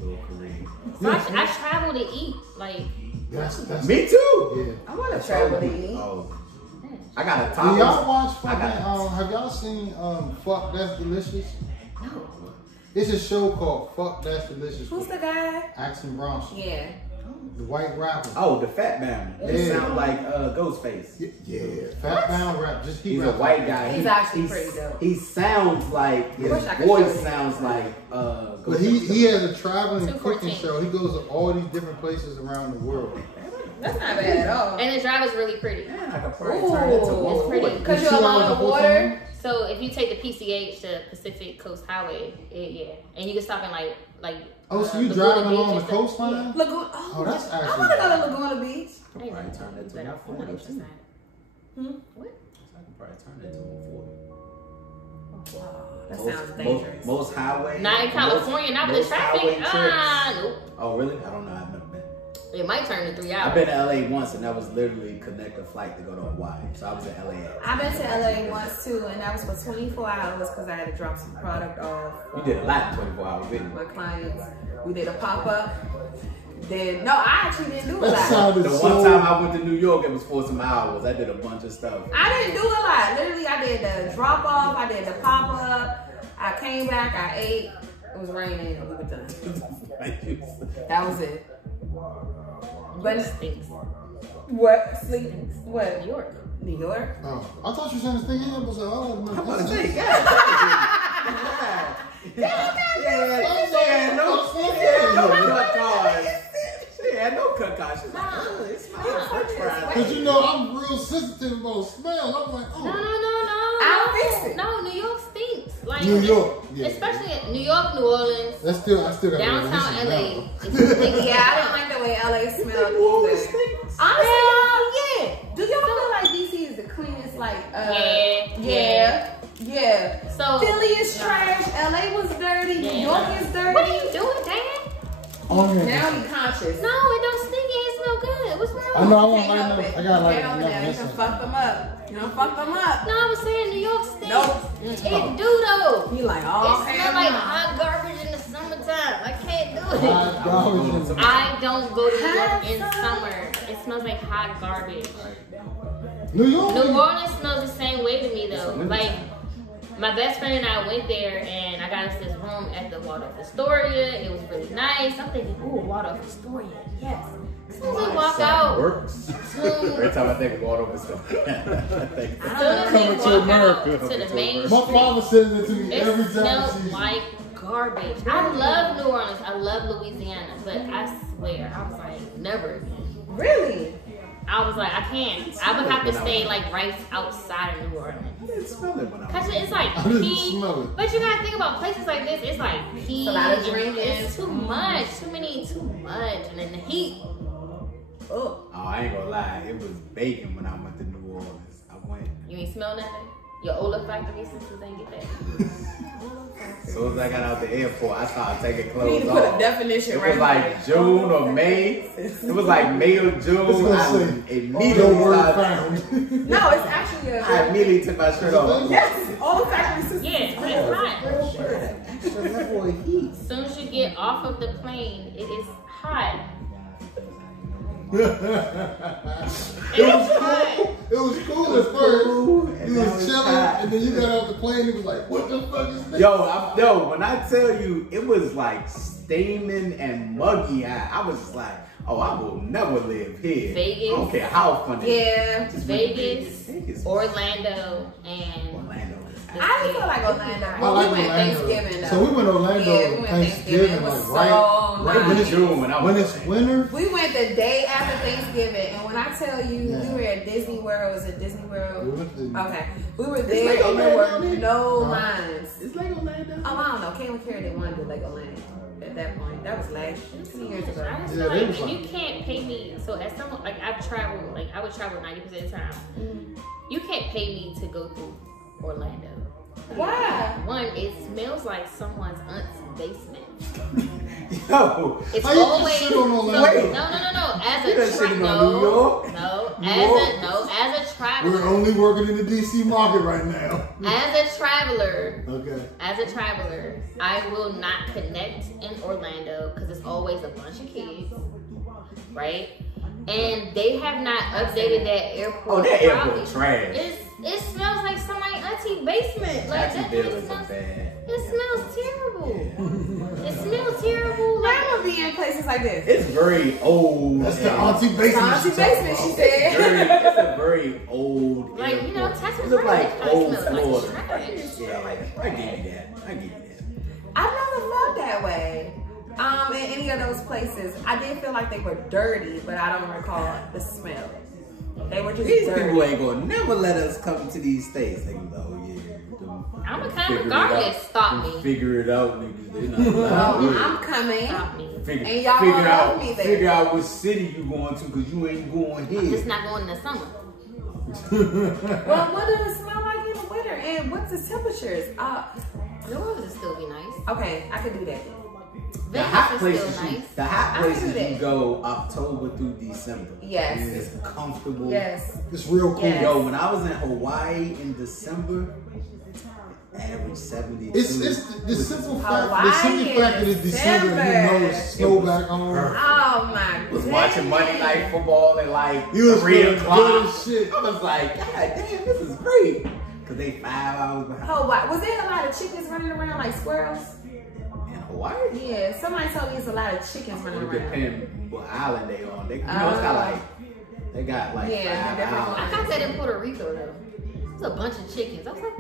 Little Korea. So I travel to eat. Like, That's Me too. Yeah. I want to travel to eat. Oh. I got a Do taco. y'all watch fucking, have y'all seen Fuck That's Delicious? no. It's a show called Fuck That's Delicious. Who's the guy? Action Bronson. Yeah. The white rapper. Oh, the fat man. He Yeah. sound like Ghostface. Yeah. Fat Pound rap. Just He's a rap white guy. He's actually pretty dope. He sounds like his wish I could voice show you. sounds like But he has a traveling cooking 214. show. He goes to all these different places around the world. That's not bad at all. And the drive is really pretty. Man, I could probably turn into Ooh, it's pretty. Because You you're see along all the the water. So if you take the PCH to Pacific Coast Highway, yeah, and you can stop in like. Oh, so you Laguna driving Beach along and the stuff. coastline? Lagoon. Oh, that's I actually want to go to Laguna Beach. I could probably turn into Better a on the 40 other too. side. What? I could probably turn into a 40. Wow, that sounds dangerous. Most highway. Not in California, not with the most highway traffic. trips. Nope. Oh, really? I don't know. I've never been. It might turn to 3 hours. I've been to LA once, and that was literally connect a flight to go to Hawaii. So I was in LA. I've been to LA once too, and that was for 24 hours because I had to drop some product off. You did a lot in 24 hours, didn't you? My clients. We did a pop up. Then no, I actually didn't do a That lot. sounded The so... one time I went to New York, it was for some hours. I did a bunch of stuff. I didn't do a lot. Literally, I did the drop off. I did the pop up. I came back. I ate. It was raining, and we were done. That was it. But It stinks. what? Sleep? What? New York. New York? Oh, I thought you were saying this thing here, but I'm about to say, oh, God. Yeah, no cut cards. She had no cut cards. She's like, oh, it smells French fries. because you know I'm real sensitive about smell. I'm like, oh, No. I'll fix it. No, New York stinks. Like New York. Yeah. Especially in New York, New Orleans, I still got downtown LA. Yeah, I don't like the way LA smells either. Honestly, yeah. Do y'all feel like DC is the cleanest? Like, yeah. So Philly is trash. LA was dirty. New York is dirty. What are you doing, Dan? Oh, yeah. Now he conscious. No, it don't stink. It smell good. What's wrong? I know. I Can't help it. got like Can't help it. You done fucked them up. You done fucked them up. No, I was saying New York stinks. Nope. It do though. You like, It oh, smells like hot garbage in the summertime. I can't do it. Garbage. I don't go to New York in summer. It smells like hot garbage. New York. New Orleans smells the same way to me though. Like my best friend and I went there and I got us this room at the Waldorf Astoria. It was really nice. I'm thinking, ooh, Waldorf Astoria, yes. As soon as we walk out, Every time I think of Waldorf Astoria, as soon as we walk out to the main My street, father says it to me it every time. smells like garbage. I love New Orleans. I love Louisiana, but I swear, I was like, never again. really? I was like, I can't. I would have to stay like right outside of New Orleans. I didn't smell it when I Cause was it's like I didn't pee. smell it. But you gotta think about places like this. It's like pee. A lot of and drinking. It's too much. Too much. And then the heat. Oh. Oh, I ain't gonna lie. It was bacon when I went to New Orleans. I went. You ain't smell nothing? Your olfactory senses ain't get that. As soon as I got out the airport, I started taking We clothes need to put a off. definition It right was like June or May. It was like May or June. gonna I say, immediately no word started. found. No, it's actually I immediately took my shirt off. Yes, all factory systems. Yeah, it's hot. Extra level of heat. As soon as you get off of the plane, it is hot. It was cool at first. You was chilling, and then you got off the plane. It was like, what the fuck is this? Yo, when I tell you, it was like steaming and muggy hot. I was just like, oh, I will never live here. Vegas. I don't care how funny. Yeah, Just went to Vegas, Orlando, and Orlando. I didn't feel like Orlando. I like We went Orlando. Thanksgiving though. So we went Orlando Yeah, we went Thanksgiving, It was like so right nice. in June when I when was it's winter. We went the day after Thanksgiving, and when I tell you we were at Disney World, was it Disney World? Okay, we were there, like and there Orlando were there? no lines. It's like Orlando. Oh, I don't know. Caitlin Carey didn't want to do Legoland at that point. That was last 2 years ago. I just Yeah, feel they like was you can't pay me. So as someone like I've traveled, like I would travel 90% of the time. You can't pay me to go through Orlando. Why? One, it smells like someone's aunt's basement. Yo, It's How you just always shit on Orlando? no. As You done a shitting on New York? as a traveler. We're only working in the DC market right now. As a traveler, Okay. I will not connect in Orlando because it's always a bunch of kids, right? And they have not updated that airport. Oh, that airport probably. trash. It smells like somebody's auntie basement. Like Taxi that bills smells, are bad. it smells terrible. It smells terrible. Why am I be in places like this? It's very old. That's the and- auntie basement. Auntie she's basement, talking she about. said. It's a very old. Like, you know, airport. Texas It look like probably old smells like Florida. trash. Yeah, like I give you that. I give you that. I've never felt that way. In any of those places, I did feel like they were dirty, but I don't recall the smell. They were just These dirty. people ain't gonna never let us come to these states. They can go, oh yeah. I'm a kind of regardless. Stop me. Figure it out, niggas. They not allowed. Well, I'm coming. Stop me. Figure, And y'all figure gonna out, love me there. figure out which city you going to, cause you ain't going I'm just here. not going in the summer. Well, what does it smell like in the winter? And what's the temperatures? New Orleans would still be nice. Okay, I could do that. The Vegas hot is places, still nice. the hot I can do places that. you go October through December. Yes. And it's comfortable. Yes. It's real cool. Yes. Yo, when I was in Hawaii in December, average 72. It's the simple fact. Hawaii The simple fact that it's December, you know it's snow back home. Oh my was goodness. watching Monday Night Football at like You was 3 feeling o'clock. good as shit. I was like, God damn, this is great. Cause they 5 hours behind. Oh, wow. Was there a lot of chickens running around like squirrels? In Hawaii? Yeah, somebody told me it's a lot of chickens running It around. depends what island they on. They, you know, it's got like, they got like Yeah, 5 different islands. I got that in Puerto Rico though. There's a bunch of chickens. I was like,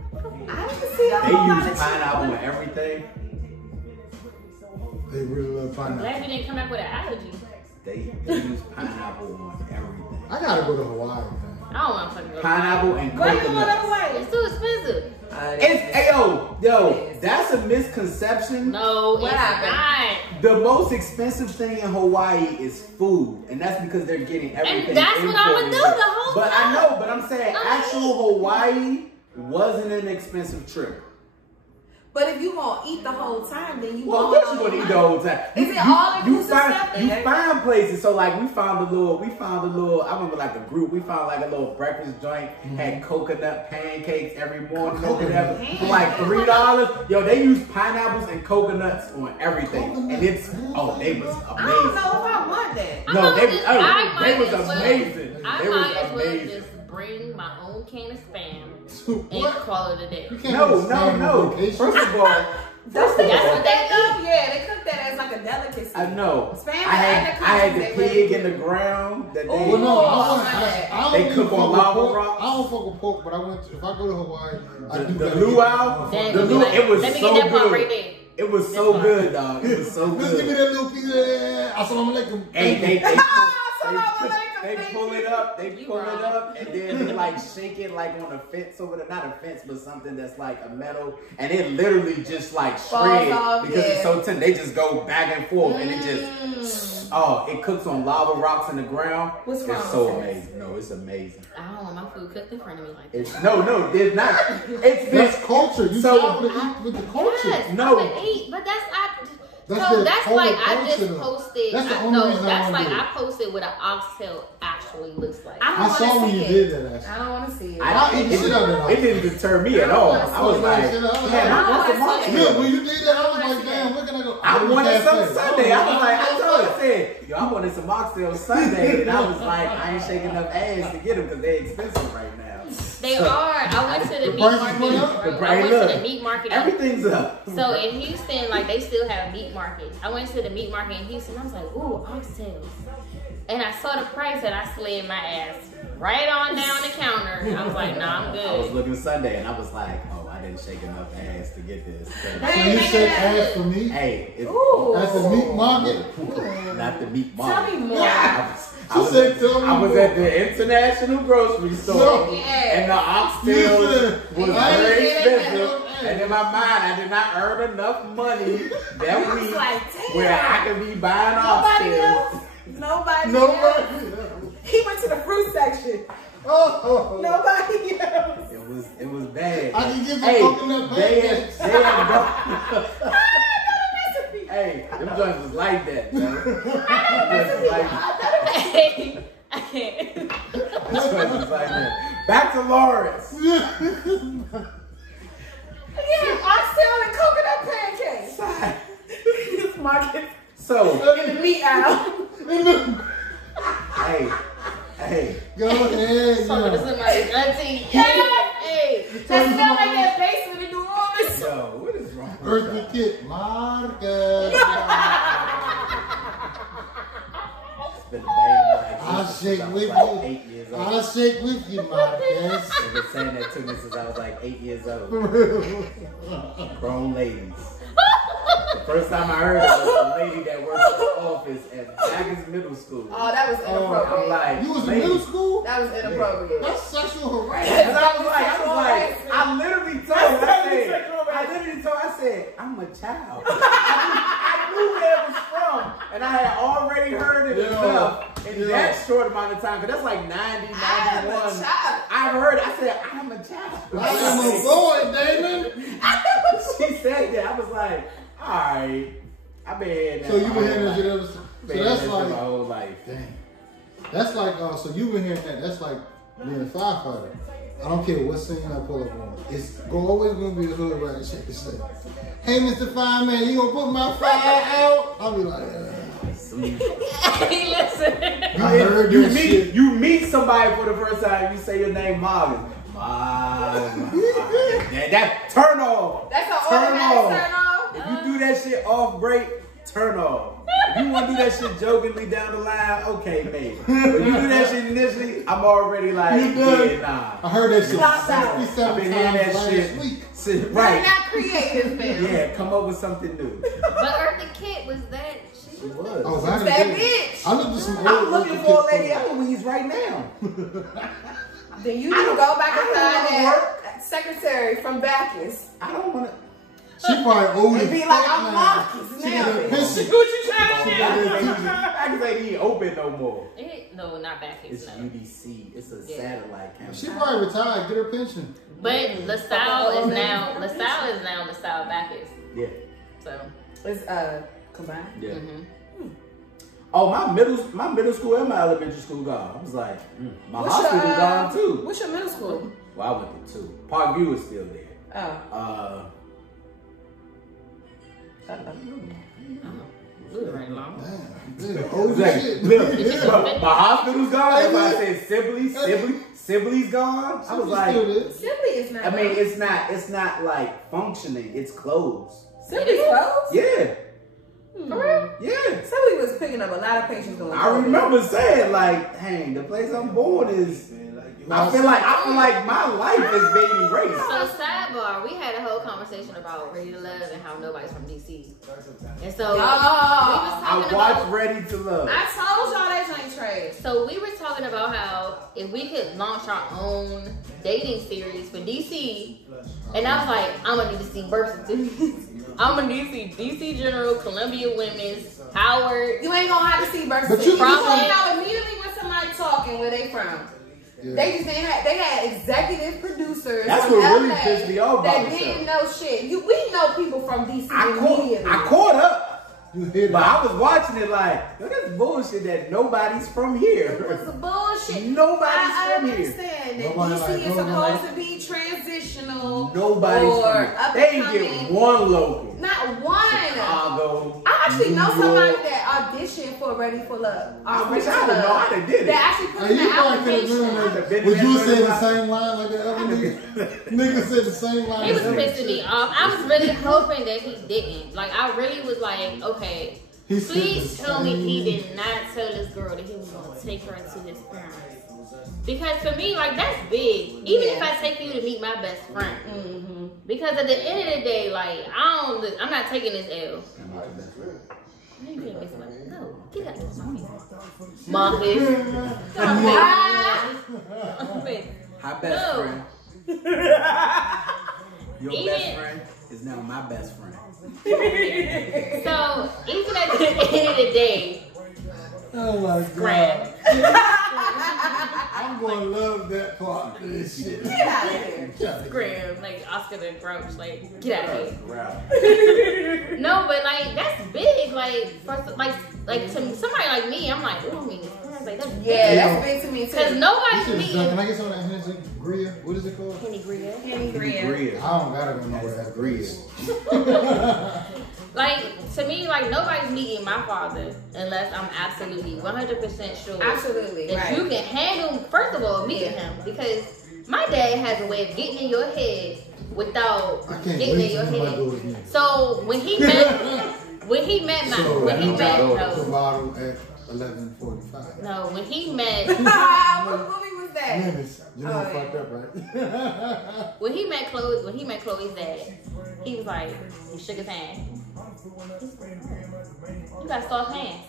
I didn't see a They whole lot use of pineapple chickens. and everything. They really love I'm pineapple. glad you didn't come back with an allergy. They use pineapple on everything. I gotta go to Hawaii, man. I don't want to fucking go. Pineapple and Why you going coconut. other way? It's too expensive. Yo, that's a misconception. No, it's not. The most expensive thing in Hawaii is food, and that's because they're getting everything. And that's what I would do the whole But time. I know, but I'm saying actual Hawaii wasn't an expensive trip. But if you gonna eat the whole time, then you Well, of course you gonna eat the whole time. Is it all inclusive stuff? You find places. So like we found a little. I remember like a group. We found like a little breakfast joint. Had coconut pancakes every morning or whatever for like $3. Yo, they use pineapples and coconuts on everything, and it's they was amazing. I don't know if I want that. No, they was I amazing. might They was as well amazing. just bring my own can of spam and What? call it a day. No. First of all, That's what they do. Yeah, they cook that as like a delicacy. I know. Spam I had the pig in the ground that they. Well, no, I They don't cook fuck on with lava pork. rocks. I don't fuck with pork, but if I go to Hawaii, I do The gotta luau, get- the luau, it was Let me so get that part good. right there. It was so good, dog. It was so Just give me good. that little piece of that. Assalamu alaikum. Hey, they alaikum, pull it up, You pull it wrong. up, and then they like shake it like on a fence over there. Not a fence, but something that's like a metal, and it literally just like shred off, because it's yeah. so tender. They just go back and forth, and it just it cooks on lava rocks in the ground. What's wrong It's so with that? amazing. No, it's amazing. I don't want my food cooked in front of me like that. It's no, there's not. It's That's culture. You So- travel to eat with the culture. Yes, No. I would eat, but that's That's so the that's whole like I culture, just though. posted. That's the I, only no, reason I that's wanna like do it. I posted what an oxtail actually looks like. I I don't saw want when to you see did it. that. Actually. I don't want to see it. I'll eat the shit out of that. It didn't deter me at all. I was like, shit out of man, that. I want some I oxtail. Yeah, when you did that, I was like, damn, where can I go? I wanted some Cafe. Sunday. I was like, I told her, I said, yo, I wanted some oxtail Sunday. And I was like, I ain't shaking enough ass to get them because they're expensive right now. They are. I went to the meat price is market. going up? Bro. The I went price to the up. meat market. Everything's up. So in Houston, like they still have meat markets. I went to the meat market in Houston. I was like, ooh, oxtails. And I saw the price and I slid my ass right on down the counter. I was like, nah, I'm I was good. looking Sunday and I was like, oh, I didn't shake enough ass to get this. So you said ass for me? Hey, it's Ooh. At the meat market? not the meat market. Tell me more. I was said, "Tell me I was more." at the international grocery store, No. and the oxtail Listen, was I ain't very getting expensive. that. And in my mind, I did not earn enough money that You was week like, damn. where I could be buying Nobody oxtails. else. Nobody else. Nobody. He went to the fruit section. Oh. Nobody else. It was bad. I can get some Hey, coconut they pancakes. had Hey, them joints was like that, man. Them joints was like that. I can't. Them joints was like that. Back to Lawerence. Yeah, oxtail and coconut pancakes. This market So, in the meat aisle. hey. Go ahead, Talking to yo. somebody's auntie. Hey. That smell like that basement in New Orleans. Yo, what is wrong with Earth the that? kid, Marcus. It's been a day I'll shake I was with like you. 8 years old. I'll shake with you, Marcus. They've been saying that to me since I was like 8 years old. Grown ladies. The first time I heard it was a lady that worked at the office at Baggins Middle School. Oh, that was I'm inappropriate. like, You was in lady. middle school? That was inappropriate. That's sexual harassment. And I literally told her, I said, I'm a child. I knew where it was from. And I had already heard it enough in that short amount of time. Because that's like 90, 91. I've heard it. I said, I'm a child. I am a boy, Damon. She said that. I was like, all right. I've been hearing that. So you been my hearing whole that shit life. ever since? Been So hearing that's that shit my like, whole life. dang. That's like, so you been hearing that. That's like being a firefighter. I don't care what scene I pull up on. It's always going to be a hood right shit to say. Hey, Mr. Fireman, you going to put my fire out? I'll be like, Hey, listen. I heard that shit. You meet somebody for the first time, you say your name Marvin. That turn off. That's an Turn automatic off. turn off. If you do that shit off break, turn off. If you want to do that shit jokingly down the line, okay, maybe. But you do that shit initially, I'm already like, You done? yeah, nah. I heard that shit Stop that. 67 I've been hearing times that last shit. week. You're Right. not creative, man. Yeah, come up with something new. But Eartha Kitt was that. She was. Oh, back in That the day, bitch. I looked at some old I'm looking Eartha for a Kitt lady photos. Eloise right now. Then you need to go back and find that secretary from Bacchus. I don't want to. She probably old as And be fuck like, I'm now. Marcus She now. got a pension. What you trying to do? I can say he ain't open no more. No, not back It's no. UDC. It's a satellite camera. She probably retired. Get her pension. But LaSalle is now LaSalle Bacchus. Yeah. So It's combined. Yeah. mm-hmm. Oh, my middle school and my elementary school gone. I was like, my hospital gone too. What's your middle school? Well, I went to 2. Parkview is still there. Oh. Moving right along. Damn. Old Like, shit. look, my hospital's gone. That's why I said Sibley's gone. I was like, Sibley is not. I mean, it's not like functioning. It's closed. Sibley's closed? Yeah. For real? Yeah. Sibley was picking up a lot of patients going. I remember saying like, dang, the place I'm born is. I feel like my life is being erased. So sidebar, we had a whole conversation about Ready to Love and how nobody's from DC. And so we was I talking watched about, Ready to Love. I told y'all that joint trade. so we were talking about how if we could launch our own dating series for DC, and I was like, I'm gonna need to see birth certificates. I'm gonna need to see DC General, Columbia Women's, Howard. You ain't gonna have to see birth But you certificates. You probably- find out immediately when somebody talking where they from. Yeah. They just didn't have. They had executive producers. That's from what really LA pissed me off about that the didn't show. know shit. We know people from DC immediately. I caught up. You hit it. But I was watching it like, yo, that's bullshit that nobody's from It here. was bullshit. Nobody's I from here. understand that Nobody DC like is Golden supposed Light. to be transitional. Nobody's or from here. up They and ain't get coming. one local. Not one. Chicago. I actually know New somebody York. that auditioned for Ready for Love. I wish I would know how they did it. That actually put Hey, in you the probably could have been application. there. Would you have said the same line like that other nigga? Nigga said the same line. He was as that. pissing me off. I was really hoping that he didn't. Like, I really was like, okay, He said please the tell me he same- did not tell this girl that he was going to take her to his parents. Because for me, like, that's big. Even if I take you to meet my best friend. Mm-hmm. Because at the end of the day, like, I'm not taking this L. You can't miss my, no, get out of my face. Marcus. Hi, best No. friend. Your Even- best friend is now my best friend. So, even at the end of the day, Oh my grab. god. I'm gonna love that part of this shit. Get out of here. Graham, like Oscar the Grouch, like get out of here. Right. No, but like that's big. Like for like to somebody like me, I'm like, ooh, I mean, like that's Yeah, big. that's big to me Because too. nobody's Can meeting I get some of that Hennessy Greer? What is it called? Kenny Greer. Kenny Greer. I don't gotta go nowhere that Greer. Like to me, like nobody's meeting my father unless I'm absolutely 100% sure Absolutely, that right. you can handle. First of all, meeting him because my dad has a way of getting in your head without I can't getting in wait your to meet my head. daughter's name. So when he met when he met my So, when he you met got the no, bottle at 11:45. no when he met What movie was that? Minutes. You know Oh, I fucked up, right? when he met Chloe's dad, he was like, he shook his hand. You got soft hands.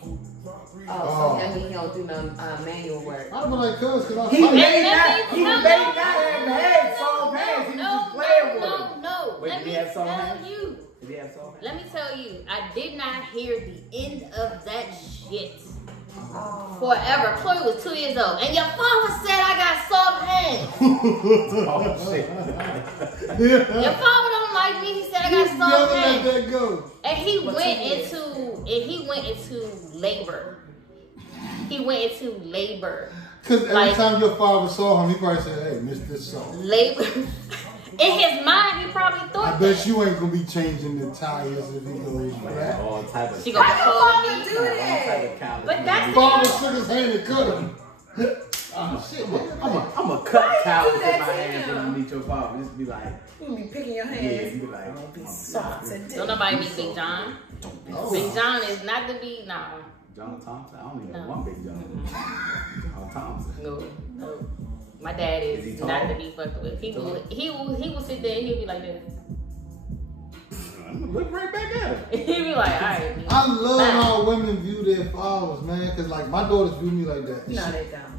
Oh, so that means he don't do no manual work. I'd be like, cuz, cause He I'm made let that. me- He no, made no, that in the head. Soft hands. He was just playing with him. No. Wait, Let did me he have soft tell hands? you. Did he have soft hands? Let me tell you. I did not hear the end of that shit. Oh. Forever. Chloe was 2 years old, and your father said I got soft hands. Oh shit. Your father don't like me. He said I got soft Never let hands. that go. And he went into labor. He went into labor. Cause every Like- time your father saw him, he probably said, hey, Mr. Salt. Labor. In his mind, he probably I thought bet that. you ain't gonna be changing the tires if he goes black. All type of. She Why gonna your call father me. do that? But that's Father shook his hand and cut him. Oh shit, man. I'm a cut towels in that my to hands him? when you meet your father. Just be like, You gonna be picking your yeah, hands. you be like, Don't be soft and Don't nobody meet Big John. Oh. Big John is not to be, nah. John Thompson. I don't even know No. one Big John. John Thompson. No. My dad Is he is tall? not to be fucked with. He will sit there and he'll be like this. I'm gonna look right back at him. He'll be like, alright. I love Bye. how women view their fathers, man. Cause like my daughters view me like that. No, they don't.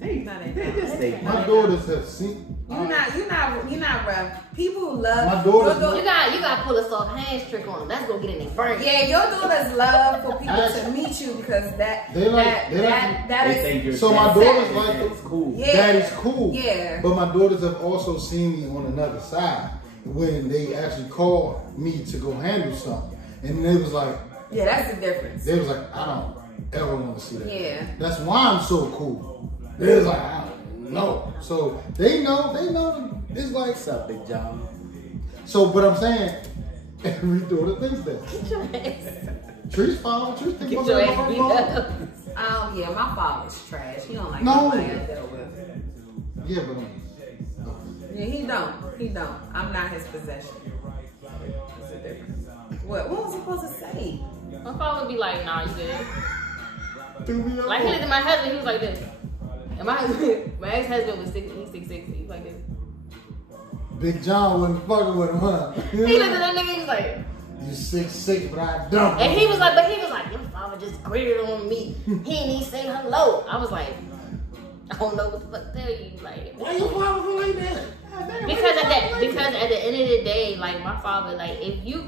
My daughters have seen. You're not rough. People love. My daughters. You gotta pull a soft hands trick on them. That's gonna get in their brain. Yeah, your daughters love for people to meet you because that is. So my daughters like it's cool. Yeah. That is cool. Yeah. But my daughters have also seen me on another side when they actually called me to go handle something, and they was like, yeah, that's the difference. they was like, I don't ever want to see that. Yeah. That's why I'm so cool. They was like, I don't know. So they know. It's like, What's up, Big John? so, but I'm saying, every daughter thinks that. Get your ass. Tree's father, Tree's think Get about your that ass beat father. up. Yeah, my father's trash. He don't like No. nobody I dealt with. Yeah, but Yeah, he don't. I'm not his possession. It's a difference. What was he supposed to say? My father would be like, nah, you good. threw me Like, he off. looked at my husband, he was like this. And my ex-husband was 6'6", he's like this. Big John wasn't fucking with him, huh? He looked at that nigga, he was like, You 6'6", but I don't. and he was like, your father just gritted on me. He didn't even say hello. I was like, I don't know what the fuck to tell you. Like, Why your father go like that? because at the end of the day, like my father, like if you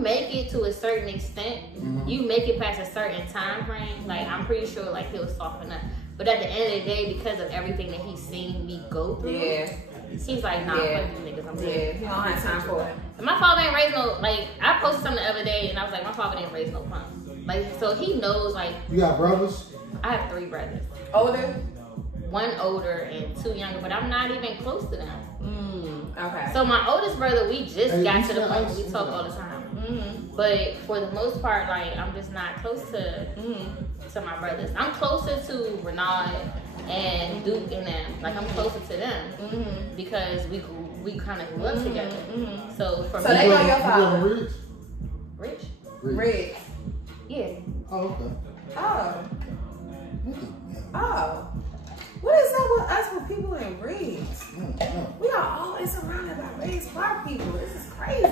make it to a certain extent, you make it past a certain time frame, like I'm pretty sure like he'll soften up. But at the end of the day, because of everything that he's seen me go through, he's like, nah, fuck these niggas, I'm good. He don't have time for it. And my father ain't raised no, like I posted something the other day and I was like, my father didn't raise no punk. Like, so he knows, like, You got brothers? I have 3 brothers. Older? 1 older and 2 younger, but I'm not even close to them. Okay. So my oldest brother, we just Hey, got you to the said point ice where we talk cream. all the time. But for the most part, like I'm just not close to my brothers. I'm closer to Renard and Duke and them. Like I'm closer to them because we kind of grew up together. So for So me, they know your You father. going rich? Rich, Rick. yeah. Oh, okay. Oh. What is up with us with people in Riggs? Yeah. We are always surrounded by Riggs Park people. This is crazy.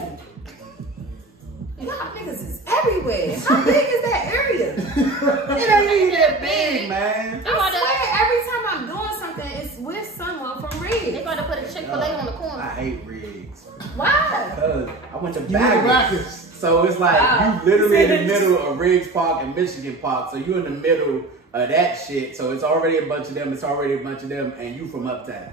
Y'all niggas is everywhere. How big is that area? It ain't even that big, man. I swear, every time I'm doing something, it's with someone from They Riggs. about to put a Chick-fil-A on the I corner. hate rigs. Why? Because I went to You in the Baggers. Baggers. So it's like Wow. you literally in the middle of Riggs Park and Michigan Park. So you in the middle of that shit. So it's already a bunch of them. It's already a bunch of them. And you from uptown.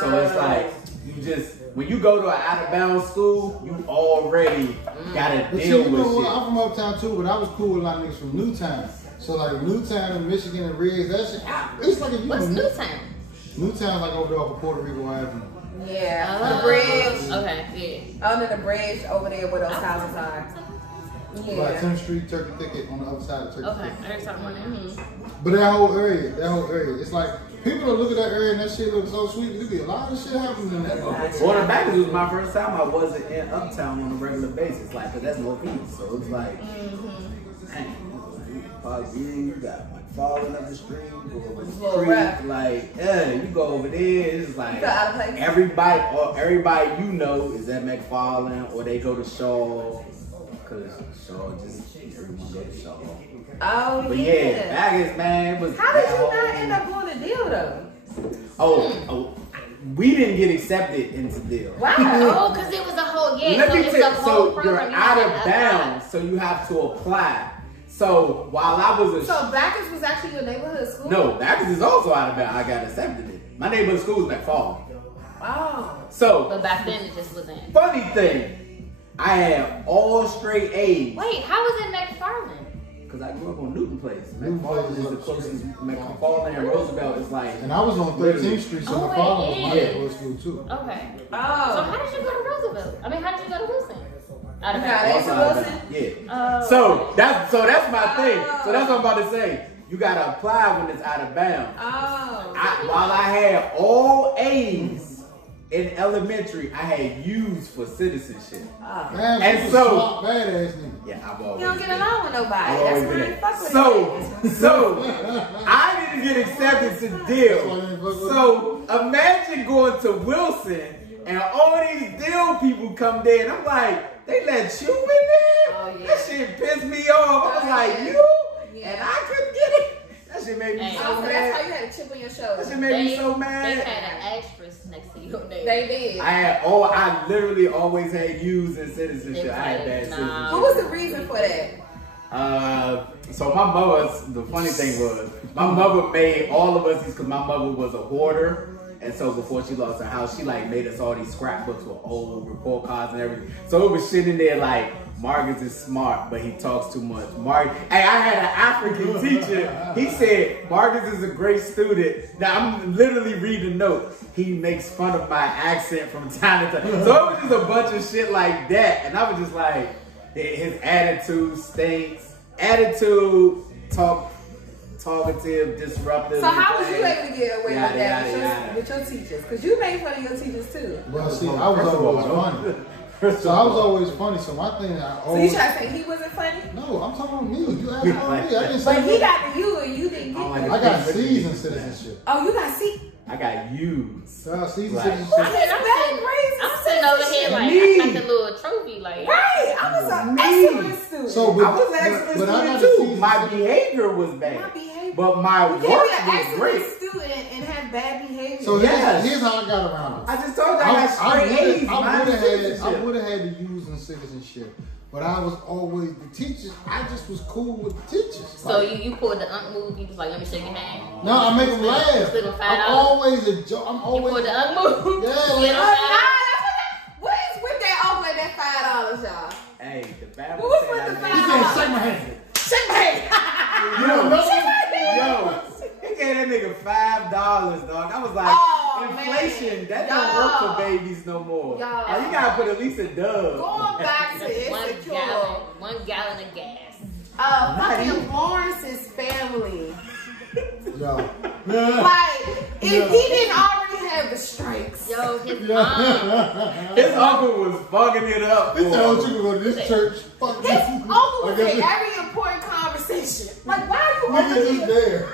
So it's like you just, when you go to an out of bounds school, you already gotta But see, deal you with know what? shit. I'm from uptown too, but I was cool with a lot of niggas from Newtown. So like Newtown and Michigan and Riggs, that shit, it's like if you What's in Newtown? Newtown's like over there off of Puerto Rico Avenue. Yeah, the bridge. Okay, Under the bridge over there where those houses are. Like Yeah. 10th Street, Turkey Thicket on the other side of Turkey yeah. Okay, Thicket. I heard something about that. But that whole area, it's like people that look at that area and that shit looks so sweet. There be a lot of shit happening in that motherfucker. Well, the Baggers was my first time I wasn't in uptown on a regular basis. Like, cause that's Northeast. So it's like, dang, Park View, you got falling up the street, you go over the little creek, rough. like, yeah, you go over there, it's like You feel out of place? everybody you know is at McFarland or they go to Shaw, cause Shaw just everyone go to Shaw. Oh, But yeah. yeah, Baggers, man, it was How did that you not whole- end up on the deal, though? Oh, we didn't get accepted into deal. Wow. Oh, because it was a whole Let so me it's tell a you, whole so program. you're You out had of to apply. bounds, so you have to apply. So while I was So Bacchus was actually your neighborhood school? no, Baptist is also out of bounds. I got accepted it. My neighborhood school is McFarland. Oh. So But back then it just wasn't. funny thing, I had all straight A's Wait, how was it McFarland? because I grew up on Newton Place. Newton Place McFarland is is the up- closest. McFarland and Roosevelt is like. And I was on 13th Street, so Oh, my father was it my is. neighborhood school too. Okay. So Oh. how did you go to Roosevelt? I mean, how did you go to Wilson? Out of You got bounds. it. Also out of Wilson? bounds. Yeah. Oh. So that's my thing. So that's what I'm about to say. You gotta apply when it's out of bounds. Oh. While I had all A's in elementary, I had U's for citizenship. Oh. Man, And you was so- smart, badass nigga. Yeah, I've always You don't get been. along with nobody. I've That's always why been you that. fuck with So I didn't get accepted to deal. So imagine going to Wilson and all these deal people come there and I'm like, they let you in there? Oh, yeah. That shit pissed me off. I was Oh, like, yeah. you? Yeah. And I couldn't get it. That That shit made me Hey. so Oh, so that's how mad. you had a chip on your shoulder. That shit made me so They mad. had an asterisk next to your name. They did. I literally always had U's in citizenship. I had bad Nah. citizenship. What was the reason for that? So my mother's, the funny thing was, my mother made all of us these because my mother was a hoarder. And so before she lost her house, she like made us all these scrapbooks with old report cards and everything. So it was shit in there like, Marcus is smart, but he talks too much. Hey, I had an African teacher. He said, Marcus is a great student. Now I'm literally reading notes. He makes fun of my accent from time to time. So it was just a bunch of shit like that. And I was just like, his attitude stinks. Attitude, talkative, disruptive. So how was you able to get away with that yada. with your teachers? Because you made fun of your teachers too. Well, see, I was always funny. So I was always funny. So my thing, I So always. you try to say he wasn't funny? No, I'm talking about me. You asked about me. I didn't say But he that. got the U and you didn't get like it. I got C's in citizenship. Oh, you got C? I got U's. C's in Right. citizenship. What is that crazy? I'm sitting over here like, Me. I got the little trophy, like. Right, I was an Me. excellent student. So, I was an excellent but I student got a too. C's in My citizenship. behavior was bad. My behavior. But my You work can't be an was excellent great. student and have bad behavior. So Yes. here's how I got around it. I just told you I got straight A's. I would have had to use in citizenship, but I was always the teachers. I just was cool with the teachers. So you pulled the move, you was like, let me shake your hand. No, I make them laugh. Slid them $5. I'm always a joke. I'm You always. pulled the move. Yeah, Slid them $5. What is with that open that $5, y'all? Hey, the Bible Who was said with the I He made- said, shake my hand. Shake me. Yo, he gave that nigga $5, dog. I was like, Oh, inflation, man. that don't work Y'all. for babies no more. Y'all. Oh, you gotta put at least a dub. Going back to Insecure. 1 gallon of gas. Fucking Lawrence's family. Yo. Like, if he didn't already have the strikes. Yo, his mom. His uncle was fucking it up. This for told him. you to go to this church. Fuck His uncle was I guess in it- every important conversation. Like, why are you Niggas over is here? there.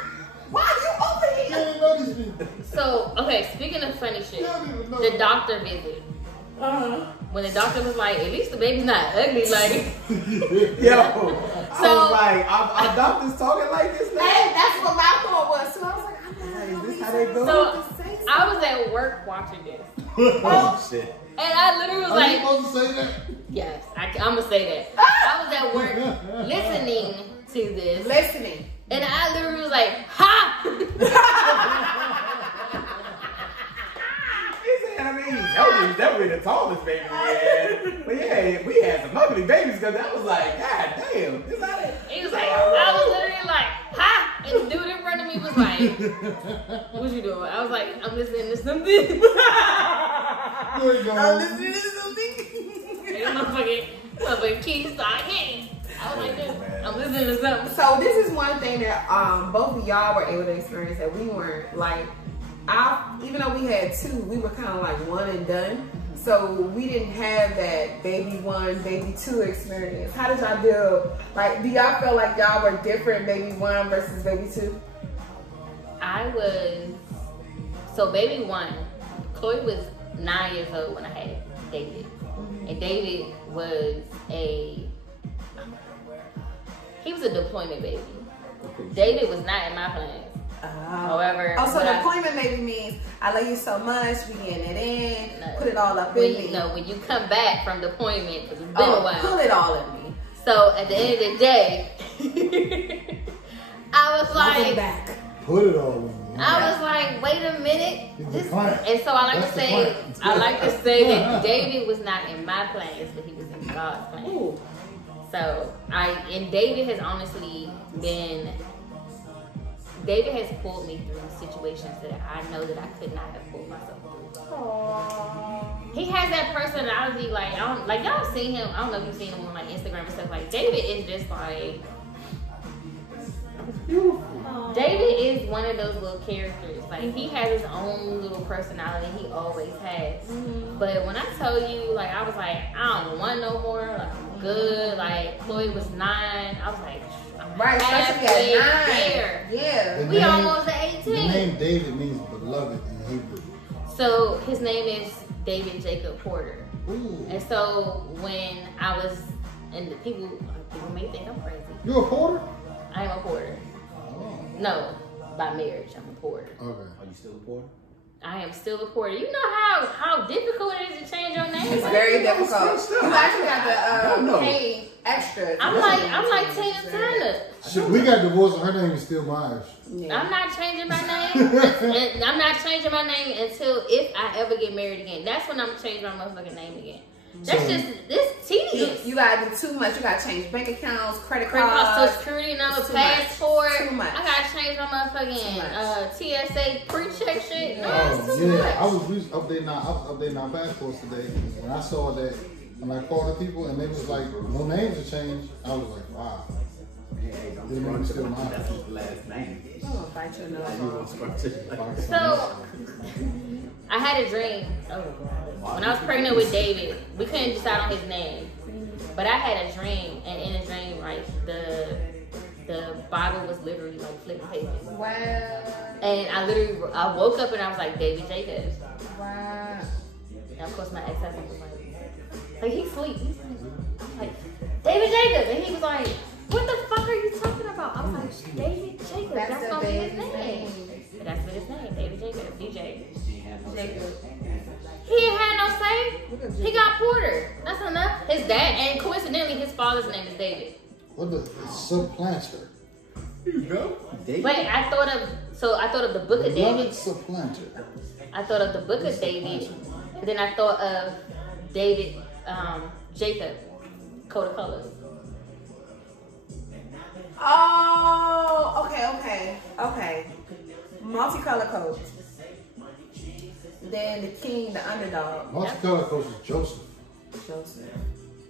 Why are you over You here? didn't know these people. So, okay, speaking of funny shit, You don't even know. the doctor visit. When the doctor was like, at least the baby's not ugly, like. Yo, I So- was like, our doctors talking like this now? Hey, that's what my thought was. So I was like, I'm not Hey, gonna this be how they go? So, to say I was at work watching this. Oh, shit. And I literally was Are you like, supposed to say that? yes, I'm gonna say that. I was at work listening to this. listening. And I literally was like, ha! He said, I mean, that was the tallest baby we had. But yeah, we had some ugly babies because I was like, God damn, this how they. He was like, I was literally like, ha! And the dude in front of me was like, what you doing? I was like, I'm listening to something. There you go. I'm listening to something. And motherfucking keys start hitting. I was like, dude, I'm listening to something. So this is one thing that both of y'all were able to experience that we weren't. Like, even though we had two, we were kind of like one and done. So we didn't have that baby one, baby two experience. How did y'all deal? Like, do y'all feel like y'all were different, baby one versus baby two? So baby one, Chloe was 9 years old when I had David. And David was he was a deployment baby. David was not in my plans. However, so when deployment maybe means I love you so much, we getting it in, No. put it all up in me. when you come back from deployment, because it's been a while. Pull it all in me. So at the end of the day, I was Nothing like, back. Put it all in me. I was like, wait a minute. It's the plan. And so I like That's to the say, plan. that David was not in my plans, but he was in God's plans. Ooh. So David has honestly been. David has pulled me through situations that I know that I could not have pulled myself through. Aww. He has that personality, like y'all seen him. I don't know if you've seen him on like Instagram and stuff. Like David is just like David is one of those little characters. Like he has his own little personality. He always has. But when I tell you, like I was like, I don't want no more. Like I'm good. Like Chloe was 9. I was like, I'm Right, especially halfway at 9. there. Yeah. The We name- almost at 18. The name David means beloved in Hebrew. So his name is David Jacob Porter. Ooh. And so when I was, and the people may think I'm crazy. You a porter? I am a porter. Oh. No, by marriage, I'm a porter. Okay. Are you still a porter? I am still a porter. You know how difficult it is to change your name? It's very difficult. You actually got the pay extra. I'm like Tina Turner. We got divorced and her name is still Myers. Yeah. I'm not changing my name. And I'm not changing my name until if I ever get married again. That's when I'm gonna change my motherfucking name again. That's this tedious. You gotta do too much. You gotta change bank accounts, credit Social cards, security number, Too passport. much. Too much. I gotta change my motherfucking TSA pre-check shit. No, it's too Yeah, much. I was updating our passports today. When I saw that, when I called the people and they was like, no names have changed, I was like, wow. That's his last name. I'm gonna fight you another. So, I had a dream. When I was pregnant with David, we couldn't decide on his name. But I had a dream, and in a dream, like, the Bible was literally, like, flipping pages. Wow. And I woke up and I was like, David Jacobs. Wow. And of course, my ex-husband was like he sleep. He's like, David Jacobs. And he was like, what the fuck are you talking about? I was like, David Jacobs. That's gonna be his name. And that's what his name, David Jacobs, DJ. Jacob. He ain't had no say. He got Porter. That's enough. His dad, and coincidentally, his father's name is David. What the supplanter? You go. But I thought of the book of David. Supplanter. I thought of the book of David, and then I thought of David, Jacob, Code of Colors. Oh, okay. Multicolor coat. Then the king, the underdog. Multicolor coach is Joseph. Joseph.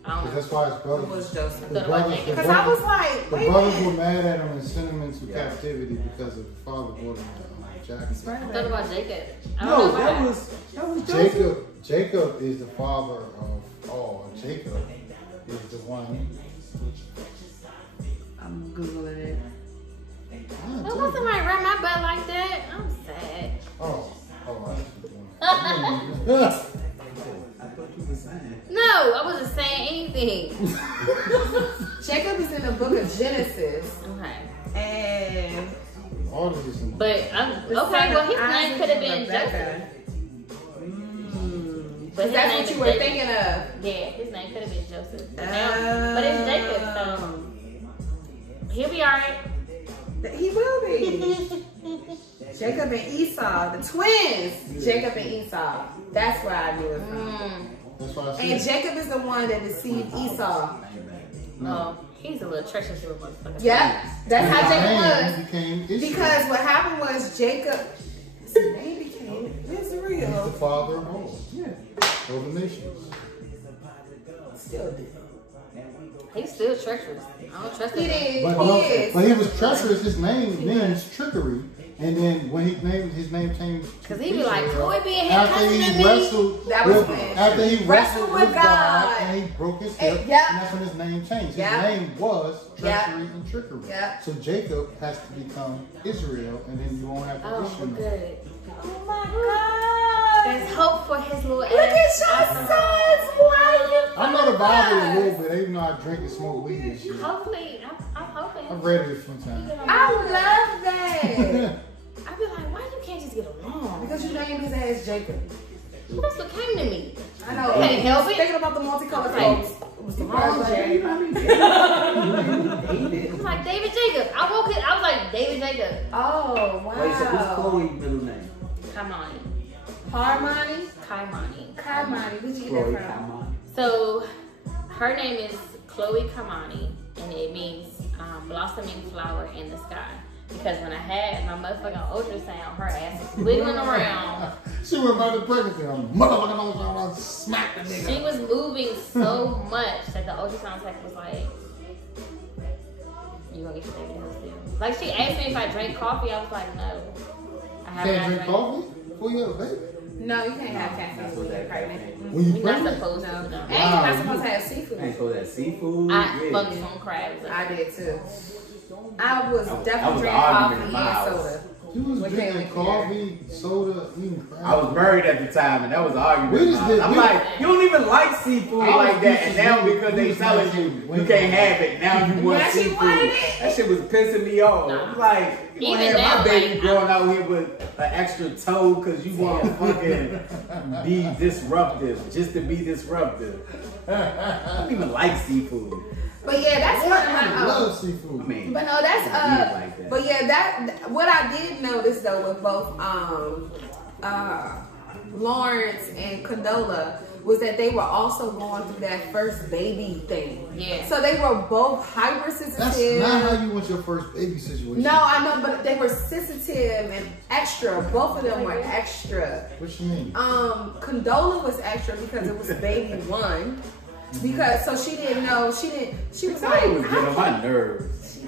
I don't know. That's why his It brothers. was Joseph. The brothers, Because I was like, the wait a brothers were minute. mad at him and sent him into captivity because of the father brought him Jackson. I thought about Jacob. I don't No, know that why. was Joseph. Jacob is the father of all. Jacob is the one. I'm Googling it. Why would somebody rub my butt like that? I'm sad. Oh, I thought you were saying. No, I wasn't saying anything. Jacob is in the book of Genesis. Okay. And all of this. But, okay, well, his name could have been Joseph. But his that's name what you is were Jacob. thinking of. Yeah, his name could have been Joseph. But it's Jacob, so he'll be alright. He will be. Jacob and Esau, the twins. Jacob and Esau. That's where I knew it from. That's what I said. And Jacob is the one that deceived Esau. Oh, he's a little treacherous little motherfucker. Yeah, that's how Jacob was. Became Israel. Because what happened was Jacob, his name became He's the Israel. father of all. Yeah. All the nations. Still did. He's still treacherous. I don't trust He him. did. But he was treacherous. His name means trickery. And then when his name changed, Cause he be like, Chloe being here after cussing he at me. wrestled, That was with, when after he he wrestled with God God. and he broke his hip, And- yep. and that's when his name changed. His Yep. name was Yep. treachery and trickery. Yep. So Jacob has to become Israel, and then you won't have to Oh, issue. good. Oh my God. There's hope for his little Look at your son's wife. I know the Bible a little bit, even though I drink and smoke weed and shit. Hopefully, I'm hoping. I've read it a few times. I love that. I be like, why you can't just get along? Because you named his ass Jacob. That's what came to me. I know. Can't help it. Thinking about the multicolored Right. clothes. It was the wrong J. I'm like, David Jacob. I woke it. I was like, David Jacob. Oh, wow. Wait, so what's Chloe's middle name? Kaimani. Harmony? Kaimani. Kaimani. Where'd you get Chloe, that from? come on. So, her name is Chloe Kaimani, and it means blossoming flower in the sky. Because when I had my motherfucking ultrasound, her ass was wiggling around. She went by the pregnancy. I'm motherfucking ultrasound, smack the nigga. She was moving so much that the ultrasound tech was like, you gonna get your baby nails still? Like, she asked me if I drank coffee. I was like, no. I haven't Can't drink drank coffee before you have a baby? No, you can't have caffeine when you're pregnant. When you We're not pregnant? supposed to. No. No. And you're not supposed to have seafood. Ain't so that seafood. I yeah. fucked on crabs. I did too. I was That definitely was drinking an coffee argument in and my house. soda. You was What drinking came with coffee, soda, eating crab. I was married at the time, and that was an argument. We just did- I'm we- like, you don't even like seafood I was like that, and used to now do- because we they was telling used to you do- you can't have it, now you want Now she seafood. wanted it. That shit was pissing me off. Nah. I'm like, You gonna have my baby growing out here with an extra toe because you want to fucking be disruptive, just to be disruptive. I don't even like seafood. But yeah, that's I love seafood. I mean, but no, that's like that. But yeah, that what I did notice though with both Lawerence and Condola was that they were also going through that first baby thing. Yeah. So they were both hypersensitive. That's not how you want your first baby situation. No, I know, but they were sensitive and extra. Both of them were extra. What you mean? Condola was extra because it was baby one. Because so she didn't know. She was like, it was getting on my nerves.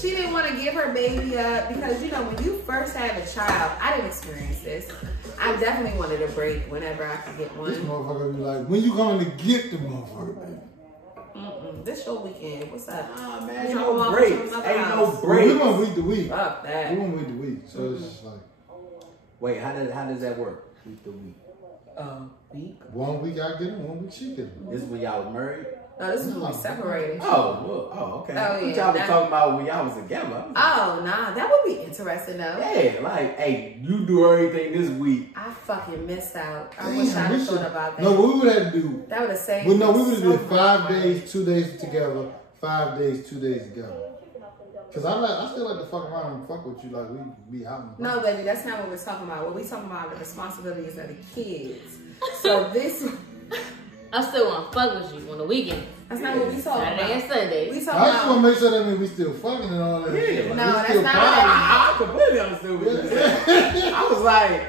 She didn't want to give her baby up because, you know, when you first have a child, I didn't experience this. I definitely wanted a break whenever I could get one. This motherfucker be like, when you going to get the motherfucker, baby? This your weekend. What's up? Nah, man, ain't no breaks. Ain't no breaks. We want week to week. Fuck that. We want week to week. So it's just like. Wait, how does that work? Week to week. Week? 1 week I get it, 1 week she get it. This is when y'all was married? No, this is when we separated. Oh, okay. Oh, What yeah, y'all was talking about when y'all was together? Oh, nah, that would be interesting though. Yeah, like, hey, you do everything this week. I fucking missed out. I Damn, wish I'd we have should- thought about that. No, what we would have to do. That would have saved Well, no, we me would have so did 5 much days, 2 days together, 5 days, 2 days together. Cause I still like to fuck around and fuck with you, like we be out. No, baby, that's not what we're talking about. What we're talking about are the responsibilities of the kids. So this, I still want to fuck with you on the weekend. that's not what we talking Saturday about. and Sunday. We I talking just want to about. make sure that means we still fucking and all that. Yeah. shit. Like, No, we that's still not partying. what I completely understood what you said. I was like,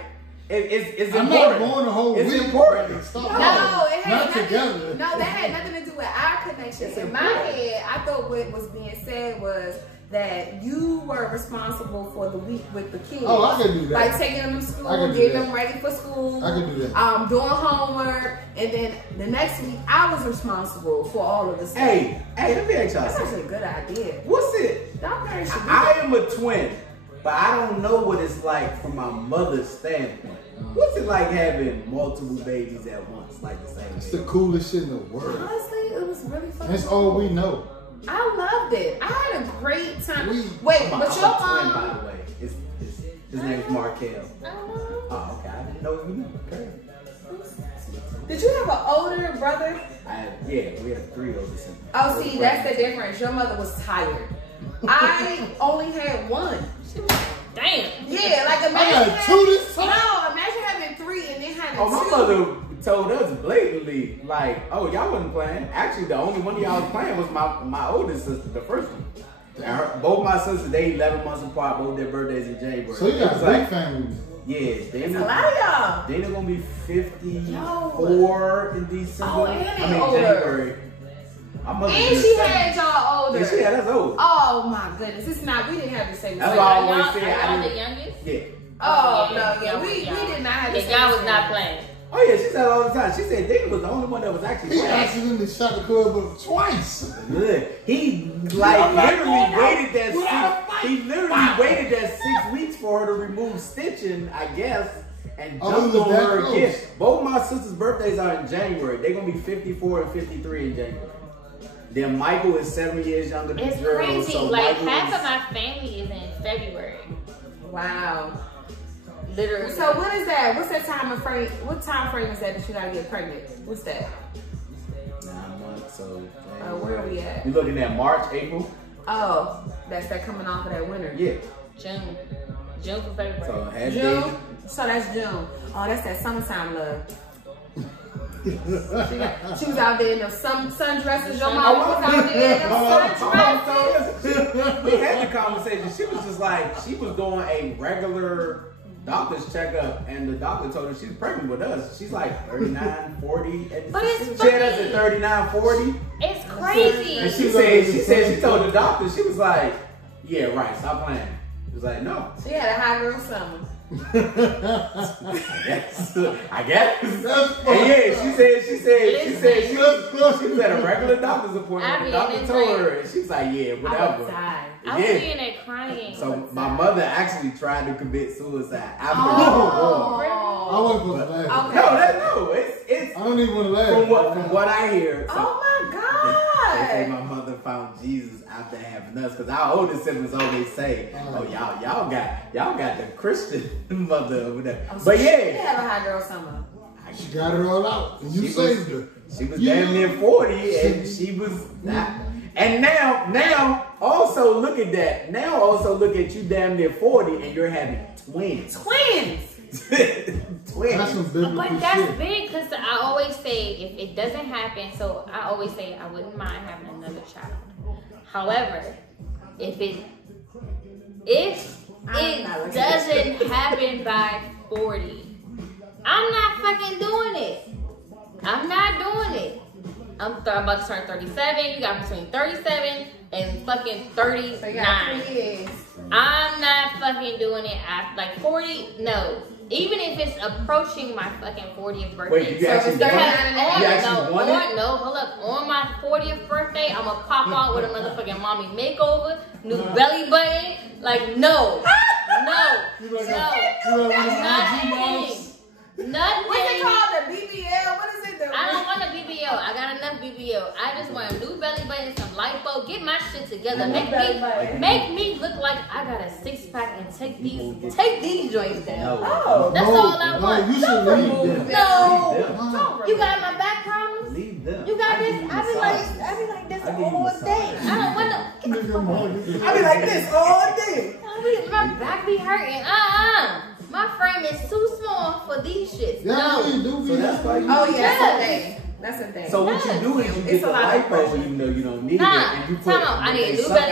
it's I'm important. not going the whole It's week. important. Stop. No, it had not nothing. together. No, that had nothing to do with our connection. It's In my important. head, I thought what was being said was that you were responsible for the week with the kids. Oh, I can do that. Like taking them to I school, can do getting that. them ready for school. I can do that. Doing homework, and then the next week I was responsible for all of the stuff. Hey, let me ask y'all That's something. actually a good idea. What's it? Y'all parents should do I that. am a twin, but I don't know what it's like from my mother's standpoint. What's it like having multiple babies at once, like the same It's baby? the coolest shit in the world. Honestly, it was really fun. That's all we know. I loved it. I had a great time. We- Wait, I'm a but twin, your by mom. the way. His name's Markel. Oh, okay. I didn't know you knew. Okay. Did you have an older brother? We have 3 older siblings. Oh, see, that's the difference. Your mother was tired. I only had one. Damn. Yeah, like I imagine got 2 this time. No, imagine having 3 and then having 2. Oh, my mother told us blatantly, like, oh, y'all wasn't playing. Actually, the only one of y'all was playing was my oldest sister, the first one. And both my sisters, they 11 months apart, both their birthdays in January. So you got a It's big family. Yeah, It's a lot of y'all. Dana gonna be 54 in December. Oh, and they older. January. My mother And just she said- had y'all older. Yeah, she had us old. Oh my goodness. It's not, we didn't have the same. That's weight. why I Are always y'all say I the didn't. youngest? Yeah. Oh, Yeah, no, yeah. y'all We was young. did not have the Yeah, same. y'all was not playing. Oh yeah, she said all the time. She said Dana was the only one that was actually He playing. accidentally shot the club up twice. Look, he I'm like not literally going out waited that without a 6. fight. He literally waited that 6 weeks for her to remove stitching, I guess, and Oh, jumped it was on that her close. again. Both my sisters' birthdays are in January. They're gonna be 54 and 53 in January. Then Michael is 7 years younger than It's the girl, crazy. so Like Michael half is- of my family is in February. Wow. Literally. So what is that? What's that time frame? What time frame is that you gotta get pregnant? What's that? 9 months, so Where are we at? you looking at March, April? Oh, that's that coming off of that winter. Yeah. June. June for February. So has June. So that's June. Oh, that's that summertime love. She was out there in the sundresses. Your mom was out there in the sundresses. We had the conversation. She was just like, she was doing a regular doctor's checkup, and the doctor told her she's pregnant with us. She's like 39, 40. And But it's she had us funny. at 39, 40. It's crazy. And she told the doctor, she was like, yeah, right, stop playing. She was like, no. She had a hot girl summer. Yes, I guess. That's And yeah, she said she That's was at a regular doctor's appointment. I The be doctor in told this her, and she's like, yeah, I would whatever. die. I was Yeah. sitting there crying. So my mother actually tried to commit suicide after Oh. we were born. I wasn't supposed to laugh. Okay. No, it's I don't even want to laugh. from what I hear. So, Oh my God. They say my mother found Jesus after having us, because our older siblings always say, "Oh, y'all got the Christian mother over there." But yeah, she had a hot girl summer. She got it all out, and you saved her. She was damn near 40, and she was not. And now, also look at that. Now, also look at you damn near 40, and you're having twins. Twins. That's some biblical But that's shit. big because I always say if it doesn't happen, so I always say I wouldn't mind having another child. However, if it doesn't happen by 40, I'm not fucking doing it. I'm not doing it. I'm about to turn 37. You got between 37 and fucking 39. So you got 3 years. I'm not fucking doing it after like 40. No. Even if it's approaching my fucking 40th birthday. Wait, you actually want it? No, hold up. On my 40th birthday, I'm gonna pop out with a motherfucking mommy makeover, new belly button. Like, no. Nothing. What's it called? The BBL? What is it? I don't want a BBL. I got enough BBL. I just want a new belly button, some lipo. Get my shit together. Make me look like I got a 6-pack and take these joints down. That's all I want. You should leave them. No. You got my back problems? Leave them. You got this? I be like this all day. I don't want to. I be like this all day. My back be hurting. My frame is too small for these shits. Yeah, you do. So that's why you. Oh yeah, that's a thing. So what you do is you get the lipo even though you don't need it, and you put. I need a new belly.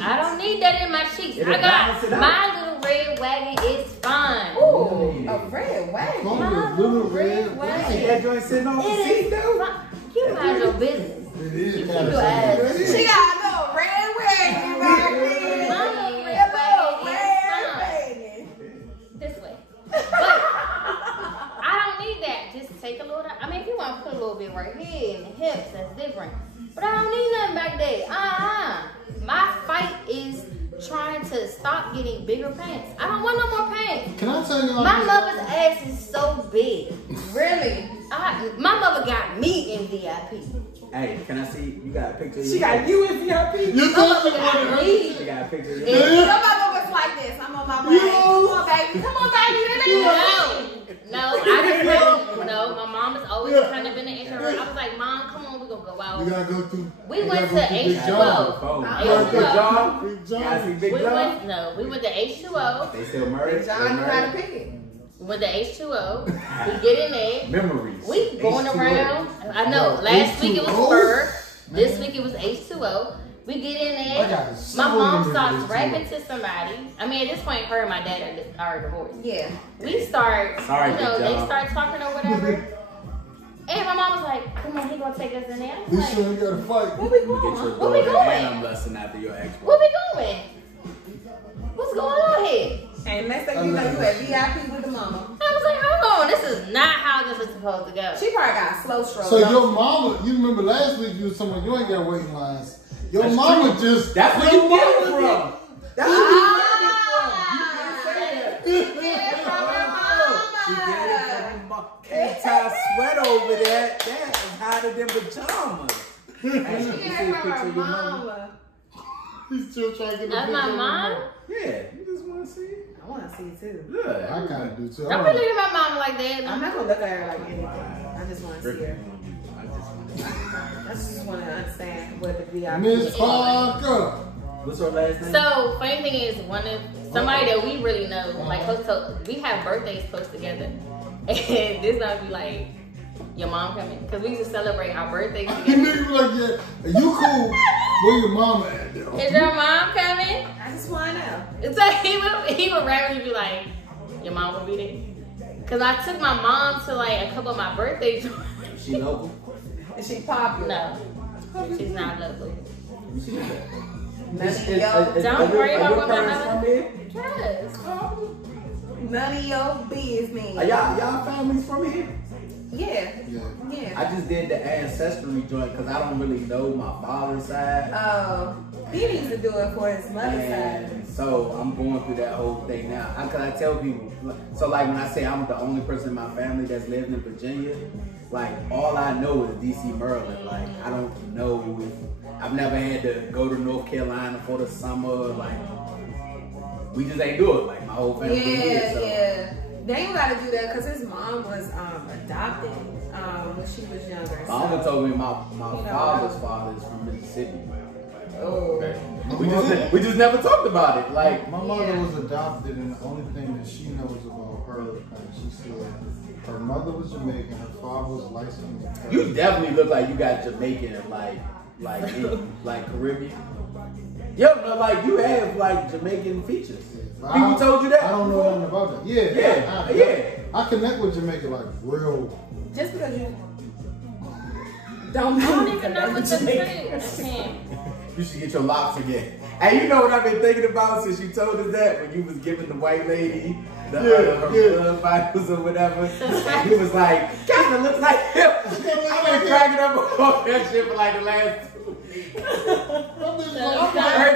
I don't need that in my cheeks. I got my little red wagon is fine. Ooh, a red wagon. My little red wagon. See that joint sitting on the seat though? You mind your business. It is. You ass. She got a little red wagon back there. My little red wagon is fine. This way. But I don't need that. Just take a little. I mean, if you want to put a little bit right here in the hips, that's different. But I don't need nothing back there. My fight is trying to stop getting bigger pants. I don't want no more pants. Can I tell you? My mother's ass is so big. Really? My mother got me in VIP. Hey, can I see? You got a picture of She got you in VIP? You My mother got me. She got a picture of Your you. mama was like this. I'm on my brain. Come on, baby. Come on, baby. No, my mom has always kind of been an introvert. I was like, Mom, come on, we're going to go out. We gotta go through. We went to H2O. Big John. We went to H2O. They still married. John knew how to pick it. We went to H2O. We get in there. Memories. We going H2O. around. I know. Last week it was Spur. This week it was H2O. We get in there. My mom starts rapping to somebody. I mean, at this point, her and my dad are divorced. Yeah. We start, Big John. they start talking or whatever. And my mom was like, come on, he gonna take us in there. I was This like, sure you gotta fight. where we Get going? your Where we daughter going? and lesson after your ex. Where we going? What's going on here? And next thing you know, you at VIP with the mama. I was like, hold on, this is not how this is supposed to go. She probably got a slow stroke. So your mama, you remember last week you was someone you ain't got waiting lines. Your That's mama true. just. That's where you get it from. That's where you get it from. You can't say that. She get it from your mama. Can't tie sweat over that. That is hotter than pajamas. Hey, She you get see a it picture from her of your mama? mama. He's still trying to get the That's picture my of your mom? Yeah, you just want to see it. I want to see it too. Look. I kind of do too. Don't be looking at my mom like that. I'm not going to look at her like anything. I just want to see her. I just want to understand what the VIP Miss is. Parker. What's her last name? So, funny thing is, somebody that we really know, like, we have birthdays close together. And this time be like, your mom coming? Because we used to celebrate our birthdays You together. nigga be like, yeah, you cool. Where your mama at though? Is your mom coming? I just want to know. It's like, he would randomly be like, your mom will be there? Because I took my mom to, like, a couple of my birthdays. She local? Is she popular? No, she's not local. She is. Don't worry about what my mother. From here? Yes. None of your business. Are y'all families from here? Yeah. I just did the ancestry joint because I don't really know my father's side. Oh, he needs to do it for his mother's side. And so I'm going through that whole thing now. Cause I tell people, so like when I say I'm the only person in my family that's living in Virginia, like all I know is DC, Maryland. Like I don't know if I've never had to go to North Carolina for the summer. Like we just ain't do it. Like my whole family. Yeah. They ain't gotta do that because his mom was adopted when she was younger. My uncle told me my father's father is from Mississippi. Oh. Okay. We just never talked about it. Like my mother was adopted, and the only thing that she knows about her, she said her mother was Jamaican, her father was light-skinned. you definitely look like you got Jamaican like Caribbean. Yo, no, like you have like Jamaican features. People told you that? I don't know nothing about that. Yeah. I connect with Jamaica like real. Just because you I don't even know what to say. You should get your locks again. And you know what I've been thinking about since you told us that when you was giving the white lady her blood vitals or whatever. And he was like, kind of looks like him. I've been cracking up on that shit for like the last 2 weeks. Every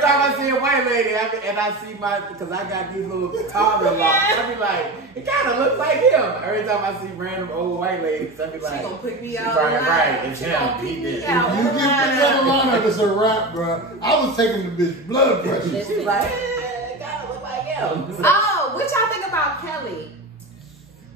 time I see a white lady and I see because I got these little toddler locks, I be like, it kind of looks like him. Every time I see random old white ladies, I be like, she gonna pick me out. Right, it's him. He did. You get picked out of line, it's a wrap, bro. I was taking the bitch blood pressure. She's like, it gotta look like him. Oh, what y'all think about Kelly?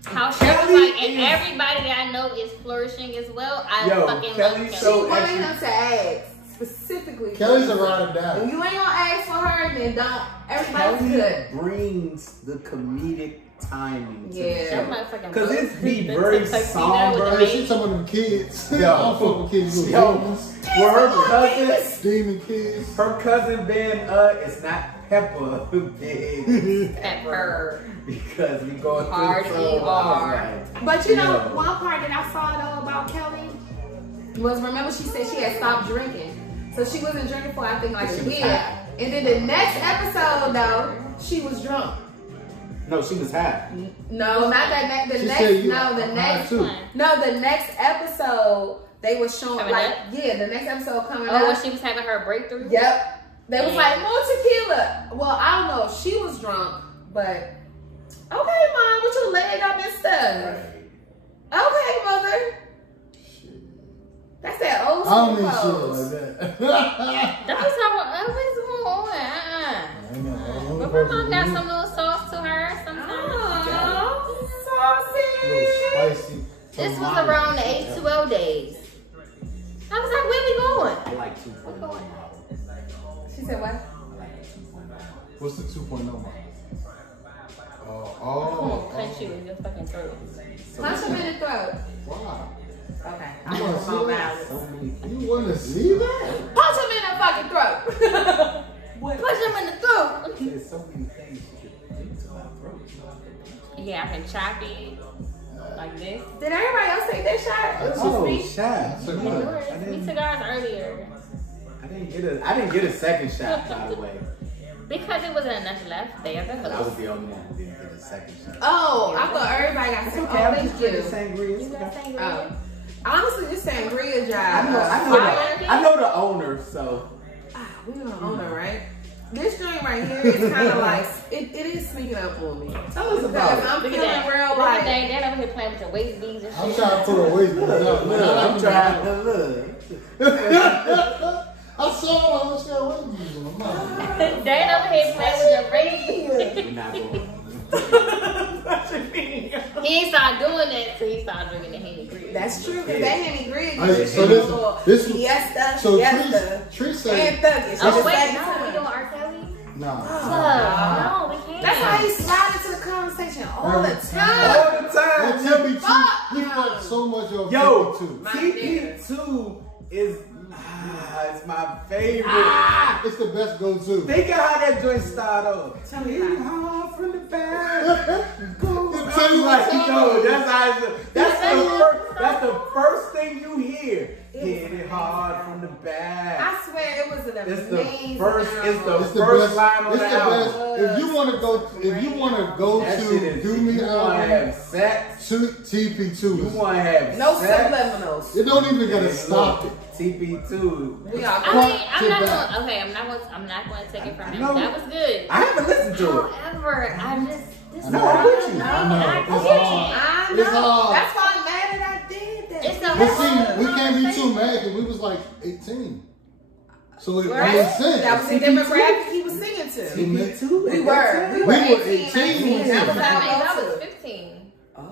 How she was like, and everybody that I know is flourishing as well. I fucking love Kelly. She wanted him to ask specifically. Kelly's a ride or die. When you ain't gonna ask for her, then don't. Everybody's Kelly good. brings the comedic timing to the show. Motherfucking Because it's be very somber. She's some of them kids. Yo, I don't fuck with kids with demons. Well, her cousin, Demon kids. her cousin Ben, it's not Pepper, Ben. Pepper. Because we going through Hard the ER. But you know, one part that I saw though about Kelly was, remember she said she had stopped drinking. So she wasn't drinking for I think like a year. And then the next episode though, she was drunk. No, she was high. No, not that the next episode they were showing coming like up? the next episode coming up. Oh, when she was having her breakthrough? Yep. They was like, more tequila. Well, I don't know if she was drunk, but okay, Mom, with your leg up and stuff. Okay, Mother. That's that old school I don't need pose. shit like that. That's how what's going on. But her mom got some little sauce to her sometimes. Saucy. Spicy. This was around the H2O days. I was like, where we going? I like 2.0 model. She said what? What's the 2.0 model? Come on, punch you in your fucking throat. Punch him in the throat. Why? Okay. You want to see that? You want to see that? Punch him in the fucking throat. Punch him in the throat. There's so many things you could do to my throat. Yeah, I can chop it like this. Did everybody else take their shot? Shot. We took ours earlier. I didn't get a second shot, by the way. Because it wasn't enough left there. I was the only one who didn't get a second shot. Oh, I thought everybody got some. Oh, thank you. Sangria. You got sangria? Oh. Honestly, this sangria job. I know the owner, so. We don't own her, right? This joint right here is kind of like, it is sneaking up on me. Tell us about it. I'm Look feeling at that. real Look like. at that. They're over here playing with your waist beads and shit. I'm trying to put a waist bead out. I'm trying to look. I saw her. She got waist beads on her mouth. They're over here playing with your waist beads. We're not going. He ain't started doing that till he started drinking the Henny Green. That's true, because that Henny Green So is this fiesta, so Tree said. and thuggish. Oh, wait, no, we doing R. Kelly? Nah. No, we can't. That's why he slide into the conversation all the time. All the time. Don't tell me he fucked so much of Yo, TP2. TP2 is it's my favorite. It's the best go-to. Think of how that joint started off. Tell me home from the back. That's the first thing you hear. Hit it hard from the back. I swear it was an It's amazing the first. album. It's the first line on It's the the album. best. If you want to go That shit to is. Do You Me want to album, have sex. TP2. You want to have No sex. subliminals. It don't even gotta And stop look, it. TP2. We all I mean, Front I'm to not back. gonna. Okay, I'm not gonna take it from him. No. That was good. I haven't listened to it. However, I'm just. This No, I'm with you. I know. I It's can't. hard. I It's know. hard. That's why I'm mad that I did that. It's a But whole see, we can't be too conversation. mad because we was like 18. So it Right? made sense. That was the demographic he was singing to. TP2. We were. We were 18, 19. That was I our was go-to. 15. Oh.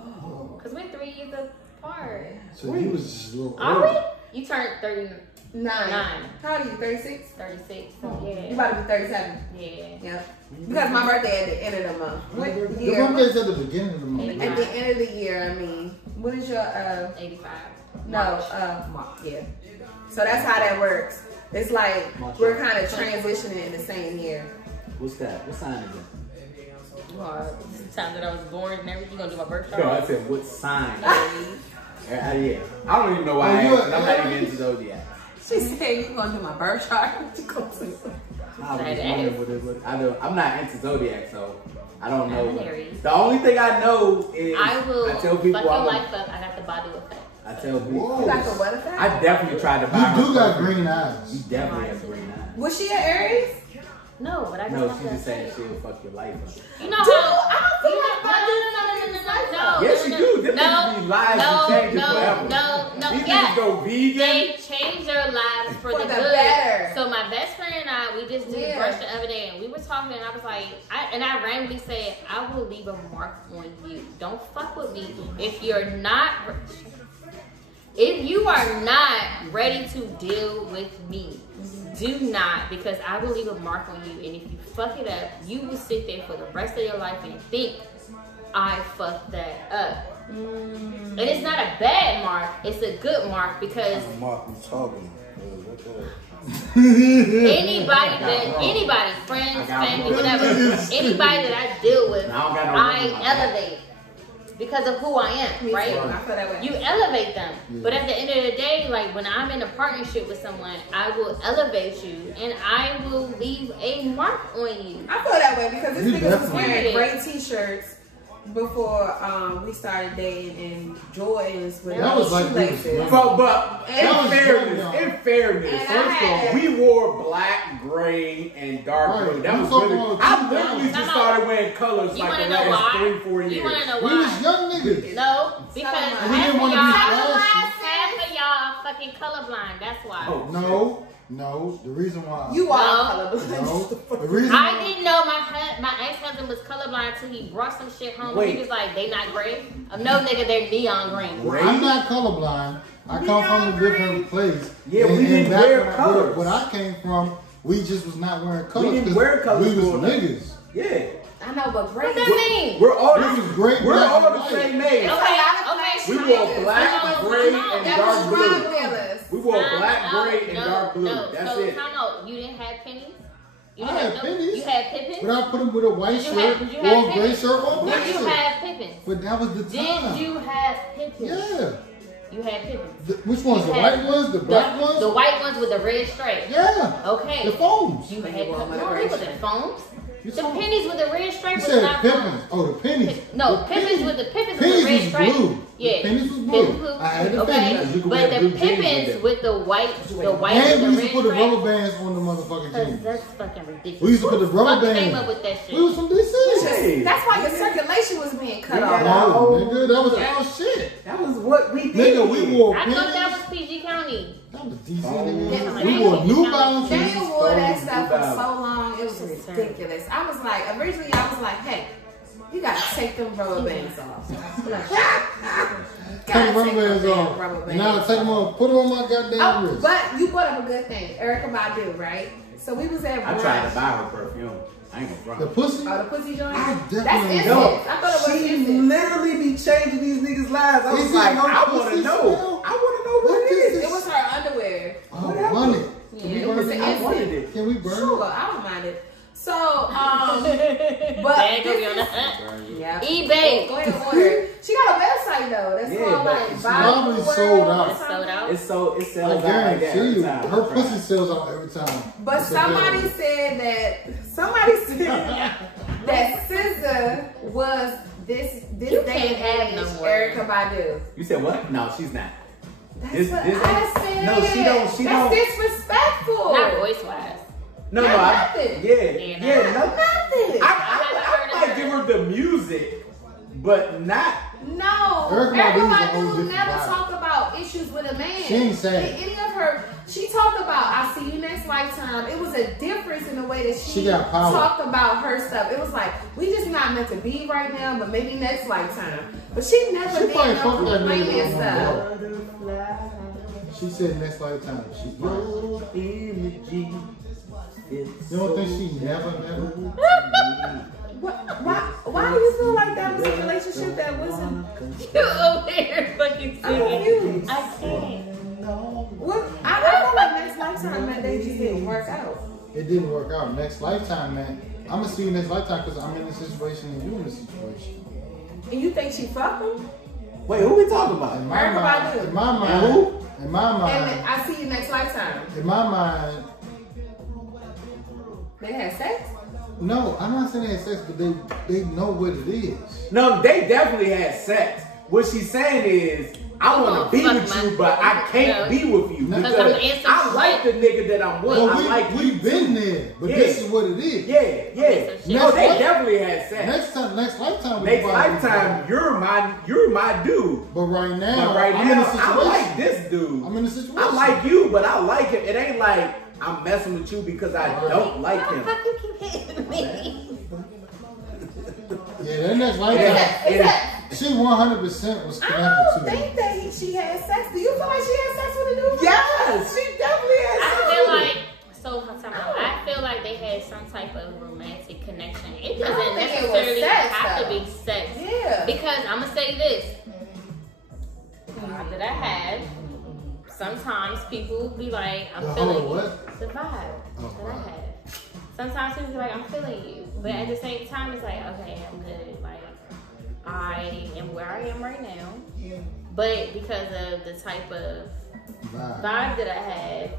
Because we're 3 years apart. So he was just a little Are early. we? You turned 39, Nine. How old are you? 36? 36. You Yeah. about to be 37. Yeah. Yep. Because my birthday at the end of the month. What Your year? birthday's at the beginning of the month. At the end of the year, I mean. What is your 85. no, March, yeah. So that's how that works. It's like we're kind of transitioning in the same year. What's that? What sign is it? Well, the time that I was born and everything. You gonna do my birth chart? No, I said what sign. Yeah. I don't even know why I Oh, you're asked. I'm not even Aries? into zodiac. She said you gonna do my birth chart. I was just wondering what it was. I'm not into zodiac, so I don't know. I'm an Aries. The only thing I know is I will tell people fuck your I'm life up. I got the body effect. I tell people. Whoa. You got the what effect? I definitely tried to buy her. You do got perfume. green You eyes. definitely have green eyes. Was she an Aries? No, but I just No, want she to just saying say. she'll fuck your life up. You know Dude, how? I don't feel You like know- my no, dude no, no, fucking no, his life no, up. Yes, you do. Them no, niggas be lives and change it forever. no. These Yeah. niggas go vegan. They change their lives for the the good. better. So my best friend and I, we just did Yeah. brunch the other day, and we were talking, and I was like, I randomly said, I will leave a mark on you. Don't fuck with me if you're not. If you are not ready to deal with me, do not, because I will leave a mark on you. And if you fuck it up, you will sit there for the rest of your life and think I fucked that up. And it's not a bad mark, it's a good mark, because Mark, you talking? anybody, friends, family, whatever, anybody that I deal with, I don't got no I room in my back. elevate because of who I am, Me right? too. I feel that way. You elevate them. But at the end of the day, like when I'm in a partnership with someone, I will elevate you and I will leave a mark on you. I feel that way because this You nigga was definitely- wearing gray t-shirts before we started dating and Jordans with That was like shoelaces. But And in I fairness, And I first had- off, we wore black, gray, and dark Right. blue. That I'm was talking really. about I literally 2000. just started wearing colors You like wanna the know last why? 3-4 years. You wanna know We why? was young niggas. No, because We half didn't of wanna y'all, be flashy. half of y'all fucking colorblind. That's why. Oh, No. The reason why. You are No. colorblind. No. The reason I why. didn't know my ex-husband was colorblind until he brought some shit home. Wait. He was like, they not gray. No, nigga, they're neon green. Gray? I'm not colorblind. I come from a different place. Yeah, we didn't back wear when colors. When I came from, we just was not wearing colors. didn't 'cause wear colors We was growing up. niggas. Yeah. I know, but gray. What that mean? We're all This is great We're black all and the white. same age. Okay, We wore black, gray, and That dark was blue. drug dealers. We wore black, No, gray, and no, dark blue. no. That's So, it. time out. You didn't have pennies? You I didn't had no- pennies. You had pippins? But I put them with a white Did you shirt have- did you or have a gray pippins? shirt or a black Did you shirt. have pippins? But that was the time. Did you have pippins? Yeah. You had pippins. Which ones? The You white had- ones? The black ones? The white ones with the red stripe. Yeah. Okay. The phones. You When had you wore them with no, the they red wasn't phones. You The talking- pennies with the red stripe You was said not Pippins. phones. Oh, the pennies. No, The Pippins with the Pippins pennies with the red was stripe. blue. Yeah, The pennies was blue. Pennies I had the okay, pennies. You could but wear the blue jeans with Pippins them. with the white And with we the used to red put the stripe. rubber bands on the motherfucking Cause jeans. that's fucking ridiculous. We used to put the Who rubber fuck came bands. up with that shit? We was from DC. Hey. That's why your circulation was being cut Yeah. off. No, nigga, that was our shit. That was what we did. Nigga, we wore I thought that was pennies. PG County. That was DC, Oh. nigga. Yeah. We wore New Balances. Daniel wore that stuff for Wow. so long, it was ridiculous. I was like, originally I was like, hey, you gotta take them rubber bands off. Take the rubber bands off. Rubber And now I bands take them off, put them on my goddamn Oh, wrist. but you brought up a good thing, Erica Badu, right? So we was at I brunch. tried to buy her perfume. I ain't gonna The front. pussy? Oh, the pussy joint? I That's definitely instant. No, I thought it was she instant. literally be changing these niggas' lives. I was Is it like, no I want pussy to know. smell? I want to know what What it is is. It was her underwear. I want it. Can Yeah, we it burn was it? an I instant. wanted it. Can we burn Sure, it? I don't mind it. So, but Dad gonna be on the this hunt. is, yeah. eBay. Go ahead and order. She got a website though. That's Yeah, called but like it's probably sold out. It's sold out. It sells I out like that guarantee every you, time. her pussy sells out every time. But somebody said that SZA was this You day can't have and no age more. Erykah Badu. You said what? No, she's not. That's what I said. No, she don't. That's disrespectful. Not voice wise. No, nothing. Yeah, no. Nothing. I might give her the music, but not. No, Erykah Erykah Badu's a whole Badu different never vibe. talked about issues with a man. She ain't sad. In any of her, she talked about "I see you next lifetime." It was a difference in the way that she got power. talked about her stuff. It was like, we just not meant to be right now, but maybe next lifetime. But she never She did probably no fucked that complaining nigga stuff. She said next lifetime. She Your energy. You don't think she never? Why do you feel like that was a relationship that wasn't? You over here fucking I'm singing. confused. I can't. What? I feel like next lifetime meant they just didn't work out. It didn't work out. Next lifetime, man. I'm gonna see you next lifetime because I'm in this situation and you in this situation. And you think she fucked him? Wait, who we talking about? In my Erykah mind, Badu. in my And mind, who? in my And mind, I see you next lifetime. in my mind. They had sex? No, I'm not saying they had sex, but they know what it is. No, they definitely had sex. What she's saying is, I want to be fuck with my- you, but I can't be with you Because because I'm insecure. I like the nigga that I'm with. Well, I like you we've been too. there, but Yeah. this is what it is. Yeah. No, they definitely had sex. Next lifetime. Next lifetime, you're my dude. But right now, But right I'm in a now, situation. I like this dude. I'm in a situation. I like you, but I like him. It ain't like I'm messing with you because I don't like him. How the fuck you keep hitting me? Yeah, that next lifetime. She 100% was I connected don't to think it. that she had sex. Do you feel like she had sex with a dude? Yes, she definitely had sex. I feel like I feel like they had some type of romantic connection. It I don't doesn't think it was necessarily sex, have though. to be sex. Yeah. Because I'm gonna say this. That I have. Sometimes people be like, I'm feeling what? the vibe that I have. Sometimes people be like, I'm feeling you. But at the same time, it's like, okay, I'm good. Like, I am where I am right now. But because of the type of vibe that I have,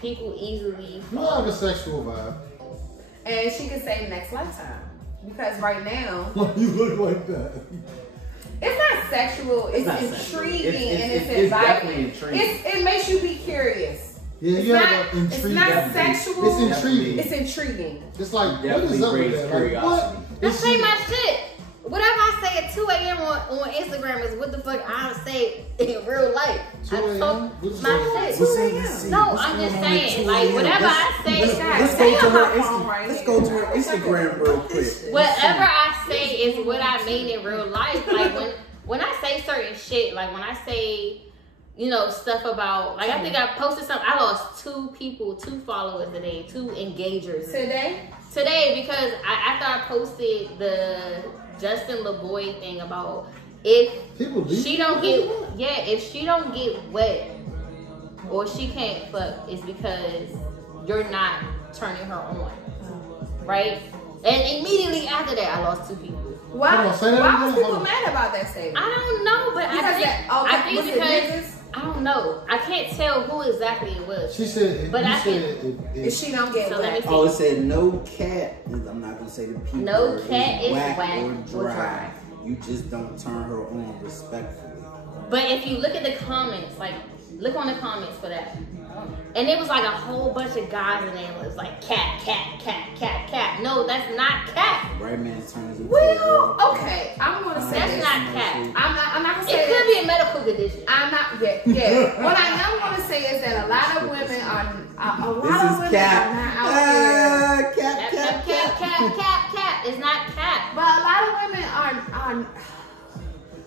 people easily You have a sexual vibe. And she could say next lifetime. Because right now, Why you look like that? it's not sexual, it's not intriguing sexual. and it's It's definitely inviting. intriguing. It makes you be curious. Yeah, It's you not, have an it's intrigue. not sexual. It's intriguing. It's intriguing. It's like, what Definitely is up with raised that? Like, curiosity. what? Just say my shit. Whatever I say at 2 a.m. on Instagram is what the fuck I say in real life. 2 I a.m.? talk What's my up? shit. No, I'm just saying, like, whatever I say, Let's go to her Let's go to her Instagram real quick. whatever I say is what I mean in real life. Like, when I say certain shit, like, when I say, you know, stuff about, like, I think I posted something, I lost 2 followers today, 2 engagers. Today, because after I posted the Justin LaBoy thing about if she don't get wet or she can't fuck, it's because you're not turning her on, right? And immediately after that, I lost 2 people. Why say that was again. people mad about that statement? I don't know, but I think was it because niggas? I don't know. I can't tell who exactly it was. She said, But I If she don't get So let me wet. see. Oh, it said no cat. I'm not gonna say the P No word, cat is whack whack or or dry. dry. You just don't turn her on respectfully. But if you look at the comments, like, look on the comments for that. And it was like a whole bunch of guys in there. It was like cat. No, that's not cat. Right man turns into Well, okay, I'm gonna say That's this. not cat. I'm not gonna say It could be a medical condition. I'm not. Yeah. What I am gonna say is that a lot of women are. A lot This of is women cat. are not out here. Cat. It's not cat. But a lot of women are.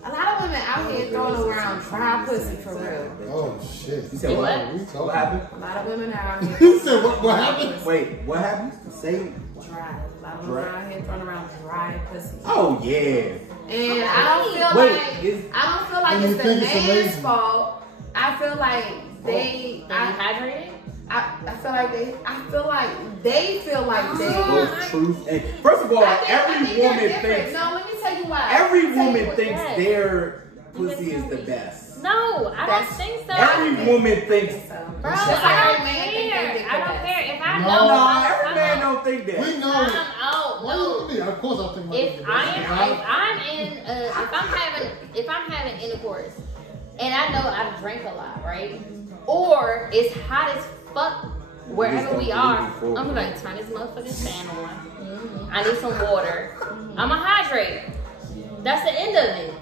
A lot of women out here throwing around dry pussy for real. oh shit. You said what? What? What happened? A lot of women are out here He said, what happened? Wait, what happened? Say. dry. A lot of women are out here throwing around dry pussy. Oh yeah. And I don't feel Wait, like And you it's the think it's man's amazing. fault. I feel like they. Dehydrated? I feel like they feel like they. Both truth and first of all, I think every they're woman different. thinks No, let me tell you why. every Let me tell you woman what- thinks Yes. they're pussy is the best. No, I don't think so. Every woman thinks so. Bro, I don't care. I don't care. If I know, no, every man don't think that. We know. No. Of course, I think. If I'm having intercourse, and I know I drink a lot, right? Or it's hot as fuck wherever we are, I'm gonna like turn this motherfucking fan on. I need some water. I'ma hydrate. That's the end of it.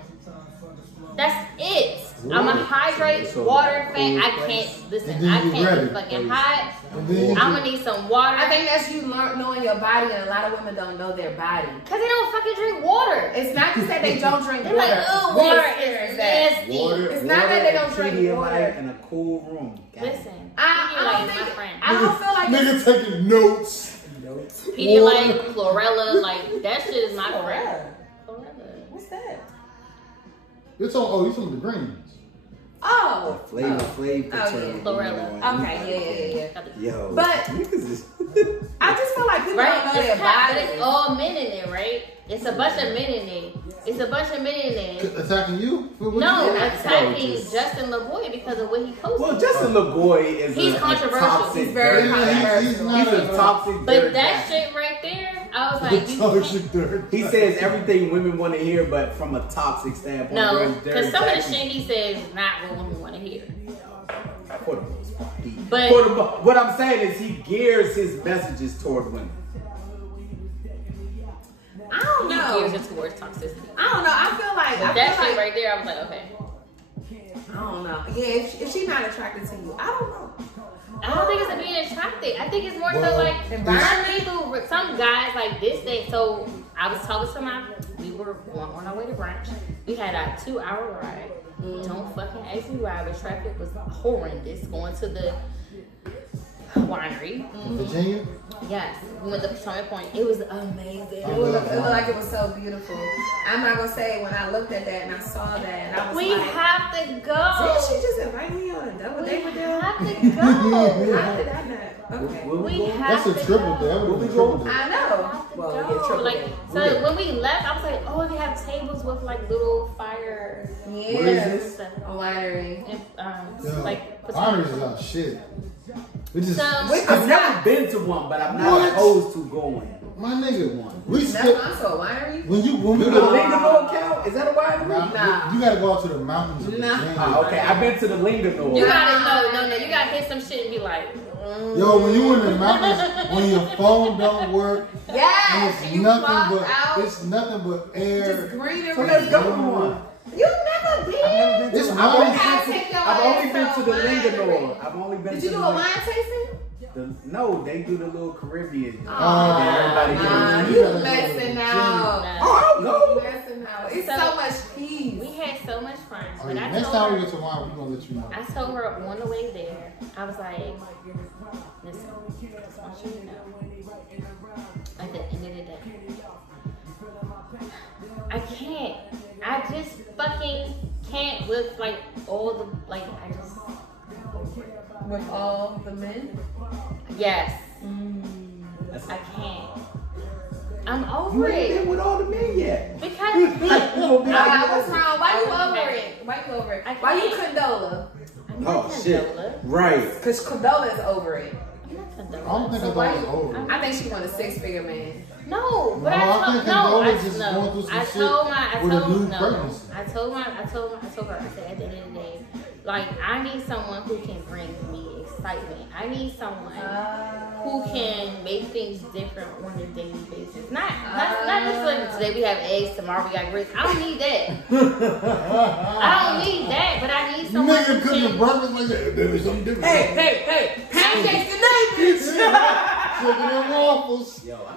That's it. I'ma hydrate, water, fan. I can't listen. I can't be fucking hot. I'm gonna need some water. I think that's you knowing your body, and a lot of women don't know their body. Cause they don't fucking drink water. It's not to say they don't drink water. Like, oh, water is nasty. It's not that they don't drink water. In a cool room. Listen, I don't feel like niggas taking notes. Pedialyte, chlorella, like that shit is not chlorella. What's that? You're talking the greens. Oh, Flavor Flav. Chlorella. Okay, yeah. Yo, but I just feel like people don't know their body. But it's all men in there, right? It's a bunch of men in there. Attacking you? No, attacking Justin LaBoy because of what he posted. Well, Justin LaBoy is controversial. He's very controversial. He's a toxic. But that shit right there, I was like, he says everything women want to hear, but from a toxic standpoint. No, because some of the shit he says is not what women want to hear. For the most part. What I'm saying is he gears his messages toward women. I don't know. He gears it towards toxicity. I don't know. I feel like that shit right there. I was like, okay. I don't know. Yeah, if she's not attracted to you, I don't know. I don't think it's a being attracted. I think it's more so like some guys like this. So I was talking to we were on our way to brunch. We had a 2-hour ride. Don't fucking ask me why, but traffic was horrendous going to the winery. Virginia? Yes. We went to Potomac Point. It was amazing. It looked like it was so beautiful. I'm not gonna say when I looked at that and I saw that and I was we have to go. Did she just invite me on a double date with them? We have to go. How did I not? Okay. We have That's a triple date. I know. Well, yeah, triple date. So when we left, I was like, oh, they have tables with like little fire. Yeah. Where is this? A winery. And, like wineries is our shit. I've never been to one, but I'm not opposed to going. My nigga won. That's also a winery? When we do the Linganore count? Is that a winery? Nah. You gotta go out to the mountains. Okay, I've been to the Linganore. You gotta no. You gotta hit some shit and be like, yo, when you in the mountains, when your phone don't work, yes, it's nothing but air. Just greenery. So let's go to one. You've never been? I've only been to the Linganore. I've only been. Did you do a wine tasting? No, they do the little Caribbean. You messing out. Oh, no. Messing out. It's so much peace. We had so much fun. But next time we go to wine, we're gonna let you know. I told her on the way there, I was like, listen, I just want you to know, at the end of the day, I can't. I just fucking can't with like all the, like, I just. With all the men? Yes. I can't. I'm over it. You ain't been with all the men yet. Because what's wrong? Why you over it? Why you over it? Why you condola? Oh shit! Right. Because condola is over it. I don't think condola is over it. I think she want a 6-figure man. No, but I told her. I said at the end of the day, like I need someone who can bring me excitement. I need someone who can make things different on a daily basis. Not just like today we have eggs, tomorrow we got grits. I don't need that. I don't need that, but I need someone who can. Breakfast like that. There was something different. Hey, pancakes today, bitch. Chicken and waffles. Yo, I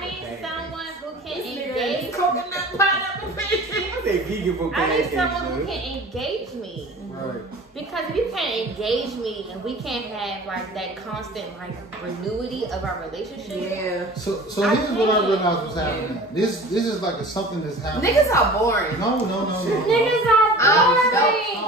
need someone who can engage. Coconut pineapple pancakes. I need someone who can engage me. Right. Because if you can't engage me and we can't have like that constant like renewity of our relationship. Yeah. So here's what I realized was happening. This is like something that's happening. Niggas are boring. No. Niggas are boring.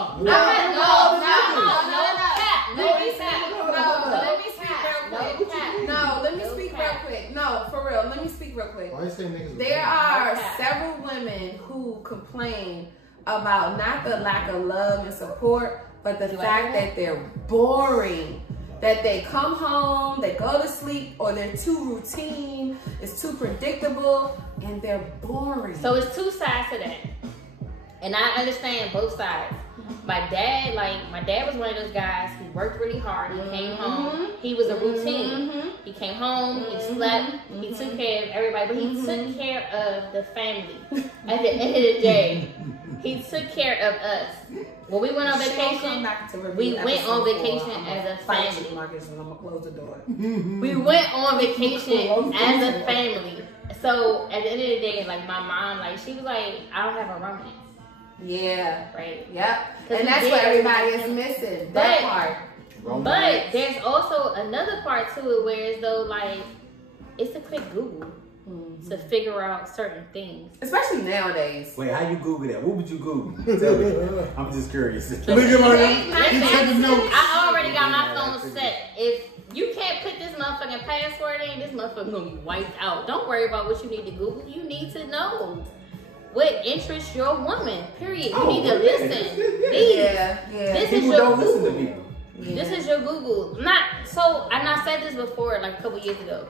Let me speak real quick. No, for real. Let me speak real quick. Why you say niggas? There are several women who complain about not the lack of love and support, but the fact that they're boring. That they come home, they go to sleep, or they're too routine, it's too predictable, and they're boring. So it's two sides to that. And I understand both sides. My dad was one of those guys who worked really hard. He came home. He was a routine. He came home, he slept, he took care of everybody, but he took care of the family. At the end of the day, he took care of us. When we went on vacation, we went on vacation as a family. I'm gonna close the door. We went on vacation as a family. So at the end of the day, like my mom, like she was like, I don't have a romance. Yeah. Right. Yep. And that's what everybody is missing. That part. But there's also another part to it where it's though like it's a quick Google to figure out certain things. Especially nowadays. Wait, how you Google that? What would you Google? Tell me. I'm just curious. Look at my I already got my phone set. If you can't put this motherfucking password in, this motherfucker gonna be wiped out. Don't worry about what you need to Google. You need to know what interests your woman. Period. You need to listen. This People is your don't Google. listen to people. This is your Google. And I said this before, like a couple years ago.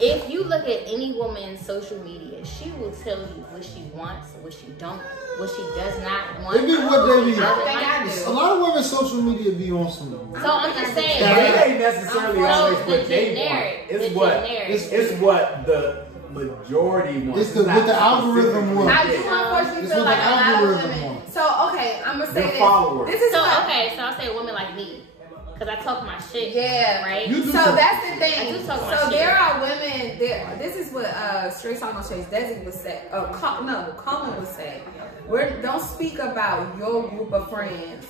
If you look at any woman's social media, she will tell you what she wants, what she don't, what she does not want. It be what they be. I A lot of women's social media be on some. So I'm just saying. It ain't necessarily always the what they generic. want. It's what the majority wants. It's what the algorithm wants. I do unfortunately feel like a lot of women. So okay, I'm gonna say followers. This is so I'll say a woman like me. Cause I talk my shit. Yeah. Right. So that's the thing. I do talk my so shit. there are women. This is what Straight Talk No Shades Desi would say. Common would say. Don't speak about your group of friends.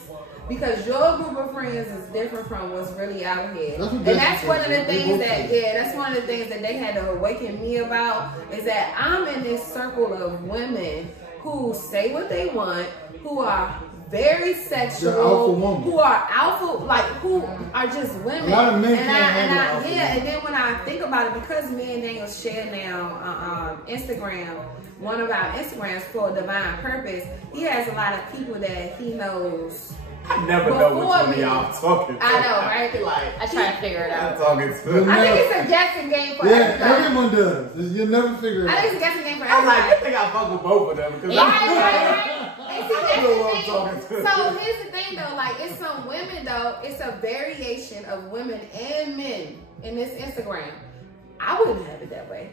Because your group of friends is different from what's really out here. And that's one of the things that's one of the things that they had to awaken me about, is that I'm in this circle of women who say what they want, who are very sexual, who are alpha, like who are just women. A lot of men and then when I think about it, because me and Daniel share now Instagram, one of our Instagrams called Divine Purpose, he has a lot of people that he knows. I never know which one of y'all talking to. I know, right? Like, I try to figure it out. I'm talking to. I think it's a guessing game for everybody. Everyone does. You'll never figure it out. I think it's a guessing game for I'm everybody. like, I think I fuck with both of them. Because Right. And see, I don't know what I'm talking to. So here's the thing though, like it's some women though, it's a variation of women and men in this Instagram. I wouldn't have it that way.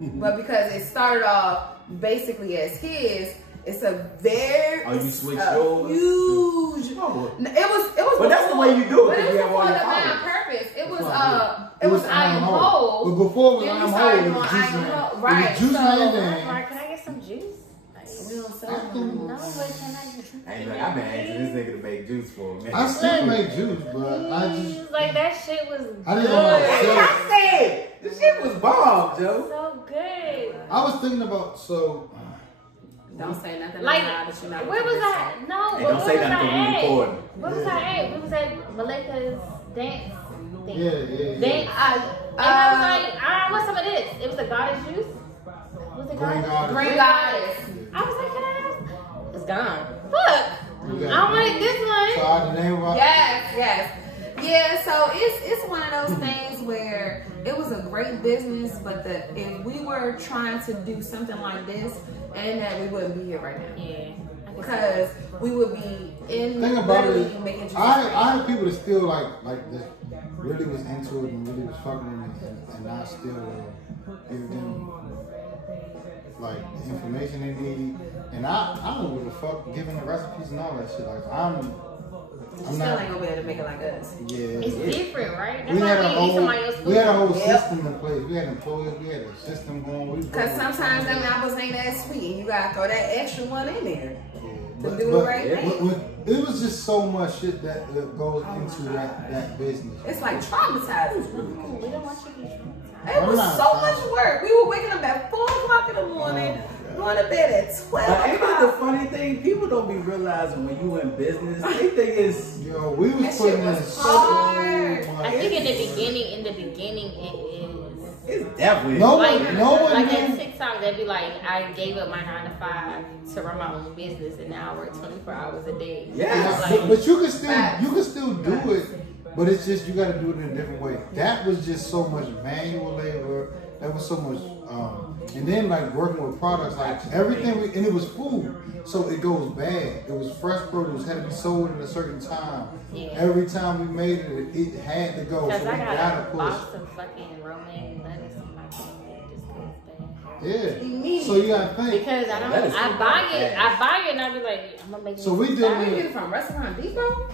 But because it started off basically as his, it's a very you switch yours? Huge. Oh. It was. But that's the way you do it. But it was You have all before your Divine followers. Purpose. It was I Am Whole. But before we Then I we Am started Whole, it doing was I Juice Am Man. Whole. Right. It was Juice Man. Right, can I get some juice? We don't sell I can- No, but can I get some? Hey, look, I've been asking this nigga to make juice for me. I still make juice, but I just Like that shit was I didn't want to good. sell it. I said, this shit was bomb, Joe. So good. I was thinking about Don't say nothing Like, loud that you're not. where was I? No, Hey, but don't where say was nothing I when we at? record. Where was I at? We was at Malika's dance thing. Yeah. Dance. And I was like, I want some of this. It was a goddess juice. Was it Green goddess? Goddess. Green Goddess. I was like, can I have? It's gone. Fuck. Okay. I don't like this one. So I had the name of Yes. Yeah, so it's one of those things where it was a great business, but if we were trying to do something like this, and that we wouldn't be here right now. Yeah. Because we would be in thing about it is, making juice. I have people that still like that really was into it and really was fucking with it, and I still give them like the information they need, and I don't give a fuck giving the recipes and all that shit. Like I'm still not. ain't gonna be able to make it like us. Yeah, It's different, right? That's we had why we eat somebody else's food. we had a whole Yep. system in place. We had employees. We had a system going. Because sometimes them apples ain't that sweet, and you gotta throw that extra one in there to do But it right. it was just so much shit that goes into that business. It's like traumatizing. We don't want you to be traumatized. It was so much work. We were waking up at 4 o'clock in the morning, going to bed at 12 Ain't that the o'clock. funny thing? People don't be realizing when you in business, they think it's Yo, we was That putting shit in was so hard. much. I think in the beginning, it is. It's definitely No Like, one, no one like knew. at TikTok, they'd be like, I gave up my 9 to 5 to run my own business, and now I work 24 hours a day. Yeah. Like, But you can still do it, but it's just you got to do it in a different way. That was just so much manual labor. That was so much, and then like working with products, like everything, and it was food, so it goes bad. It was fresh produce, had to be sold at a certain time. Yeah. Every time we made it, it had to go. So Cause we I got gotta a push. box of fucking romaine lettuce in my phone that just goes bad. Yeah. So you gotta think. Because I don't, Lettuce I goes buy bad it, fast. I buy it, and I be like, I'm gonna make. So we did Where you get it from? Restaurant Depot?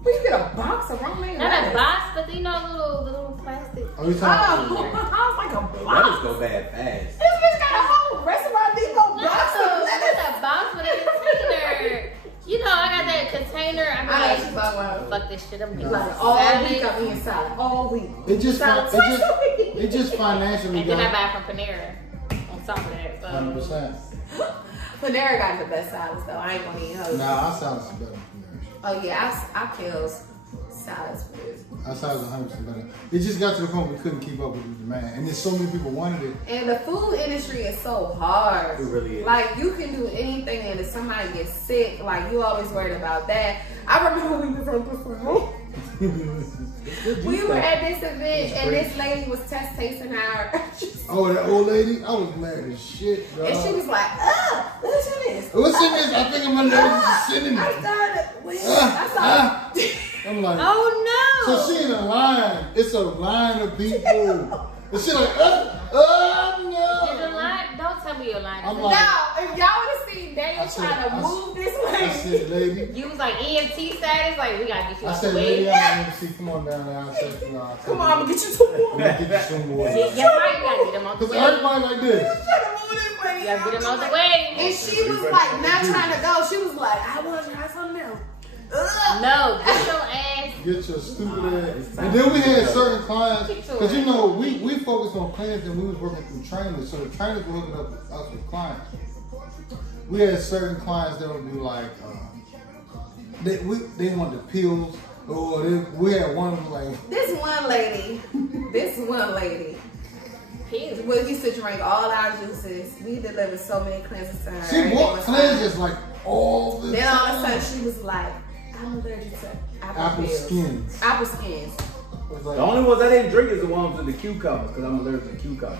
Where you get a box of romaine Not lettuce? a box, but you know, the little plastic. Oh, you talking? Oh, I was like a Lettuce box. go bad fast. This bitch got a whole Restaurant Depot No, box of lettuce. not a box, but a container. You know, I got that container. I'm I know what you like, talking about. fuck this shit. I'm getting Like all salad. week I'm eating salad. All week. It just Salad twice a week. it just financially And then I got buy from Panera on top of that. So 100%. Panera got the best salads though. I ain't gonna eat hers. Nah, our salads is better than theirs. Oh yeah, I kills salads for this. Our salads is 100% better. It just got to the point we couldn't keep up with the demand, and there's so many people wanted it. And the food industry is so hard. It really is. Like you can do anything, and if somebody gets sick, like you always worried about that. I remember we was on this room. We were at this event, and this lady was tasting our. Oh, that old lady, I was mad as shit, dog. And she was like, what's in this? What's in this? I think my nose is sitting I there. started, I started. I'm like, oh no. so she in a line. It's a line of people. And she like, Did the no. line? Don't tell me your line. I'm is like- Now, if y'all would have seen I Daniel said- trying to I move this I way, said, lady. You was like EMT status, like we gotta get you I out said, the way. lady, I'm going to see. Come on down there. I said, no. I said, come on, I'm gonna get you some I'm more. gonna get you some more. Yeah, right, you gotta get them out the Because way. everybody like this. Trying to move this way. You gotta get them out the way. And she was like not trying to go. She was like, I want to try something else. Ugh. No, get your ass. Get your stupid ass. And then we had certain clients, because you know, we focused on clients and we was working through trainers, so the trainers were hooking up with us with clients. We had certain clients that would be like, they wanted the pills, or we had one of them like, This one lady, Pills. we used to drink all our juices. We delivered so many cleanses to her. she Everything bought was cleanses like all the fine. Then all of a time. sudden she was like, I'm allergic to Apple pills. skins. Apple skins. It was like, The only ones I didn't drink is the ones with the cucumbers, because I'm allergic to cucumbers.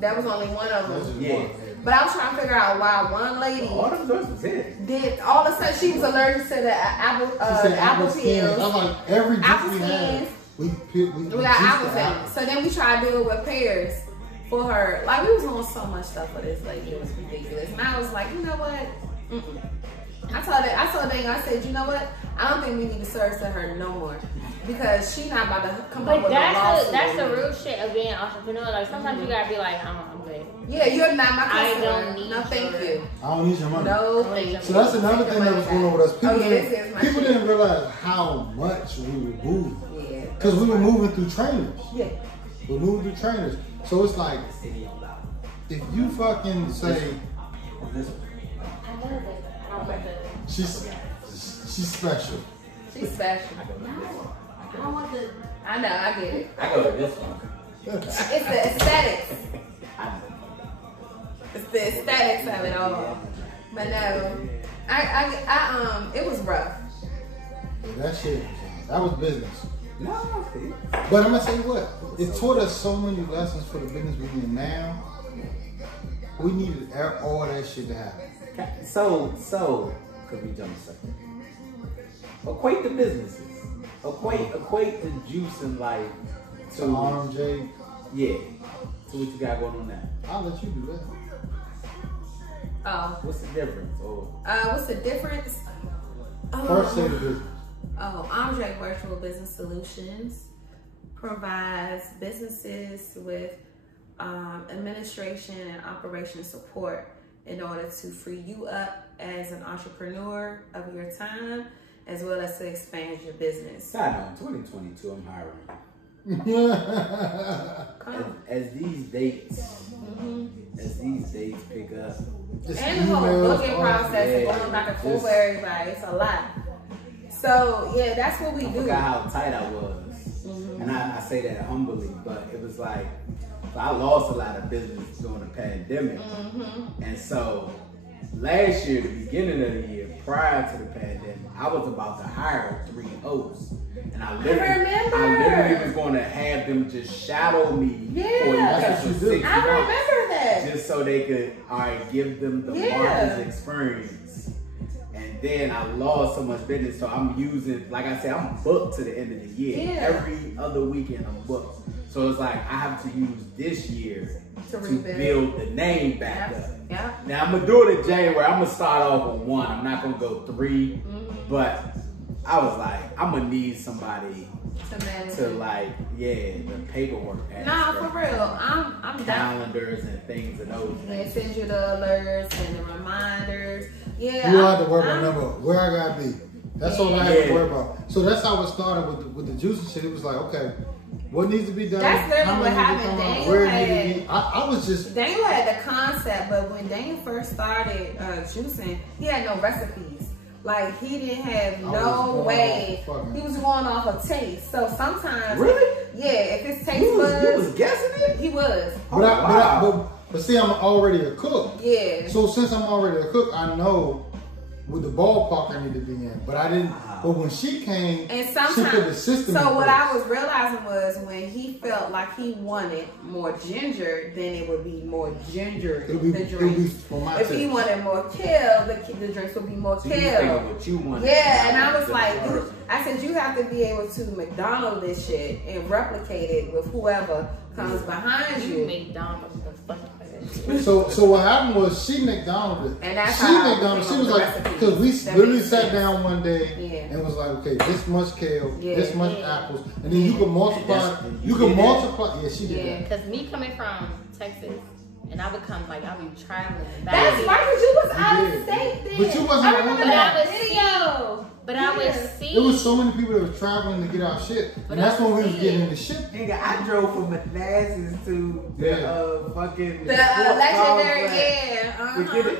That was only one of that's them. just Yeah. one. But I was trying to figure out why one lady All them joints was it. did all of a sudden she was allergic to the apple She said apple skins. I pills. was like, every juice Apple we had, skins. we We got apple skins. So then we tried to do it with pears for her. Like we was doing so much stuff for this lady. It was ridiculous. And I was like, you know what? Mm-mm. I told Daniel, I said, you know what? I don't think we need to serve to her no more. Because she not about to come up But with a lawsuit. that's the real shit of being an entrepreneur. Like sometimes you gotta be like, I'm good. Yeah, you're not my I customer. don't need no, thank your- you. I don't need your money. No, thank you. So that's another thing that was going on with us. People, Oh, yeah, this is my people shit. didn't realize how much we were moving. Yeah. Because we were moving through trainers. Yeah. We're moving through trainers. So it's like, if you fucking say, I love it. I love it. she's special. She's special. I want the. I know, I get it. I go to this one. It's the aesthetics. It's the aesthetics of it all. But no, it was rough. Yeah, that shit, that was business. No, see. But I'm gonna tell you what, it taught us so many lessons for the business we're in now. We needed all that shit to happen. So, because we jumped a second. Equate the businesses. Equate the juice and life To RMJ, yeah, to what you got going on now. I'll let you do that. Oh. What's the difference? Or What's the difference? First say the business. Andre Virtual Business Solutions provides businesses with administration and operation support in order to free you up as an entrepreneur of your time, as well as to expand your business. side note, 2022, I'm hiring. As these dates pick up. It's And the whole emails, booking all- process and yeah, going back and forth just- with everybody, it's a lot. So yeah, that's what we I do. forgot how tight I was. And I say that humbly, but it was like I lost a lot of business during the pandemic. And so last year, the beginning of the year, prior to the pandemic, I was about to hire 3 hosts. And I literally was going to have them just shadow me for I remember that. just so they could, give them the marketing experience. And then I lost so much business, so I'm using, like I said, I'm booked to the end of the year. Every other weekend I'm booked. So it's like I have to use this year to build the name back up. Now I'm gonna do it in January. I'm gonna start off on 1. I'm not gonna go 3, but I was like, I'm gonna need somebody to like, the paperwork. Nah, for real. I'm calendars and things and those. They send you the alerts and the reminders. Yeah. You don't have to worry about number where I gotta be. That's all I have to worry about. So that's how it started with the juice and shit. It was like, okay, what needs to be done? That's literally what happened. Daniel had the concept, but when Daniel first started juicing, he had no recipes. Like, he didn't have no way. He was going off of taste. So sometimes, if his taste he was guessing it. He was. But see, I'm already a cook. Yeah. So since I'm already a cook, I know with the ballpark I need to be in. But I didn't. But when she came, and sometimes, she put the system. So what I was realizing was when he felt like he wanted more ginger, then it would be more ginger. The drinks. If he wanted more kale, the drinks would be more kale. What you wanted. Yeah, and I was like, I said you have to be able to McDonald's this shit and replicate it with whoever comes behind you. McDonald's the fuck. So what happened was she McDonald's it. And that's she was like, because we literally sat down one day and was like, okay, this much kale, this much apples, and then you can multiply. Yeah, she did that. Because me coming from Texas, and I would come I'll be traveling. That's right, because you was out of state then. But you wasn't. I remember that video. But I would see. There was so many people that were traveling to get our shit, and that's when we was getting into shit. Nigga, I drove from Manassas to the fucking legendary,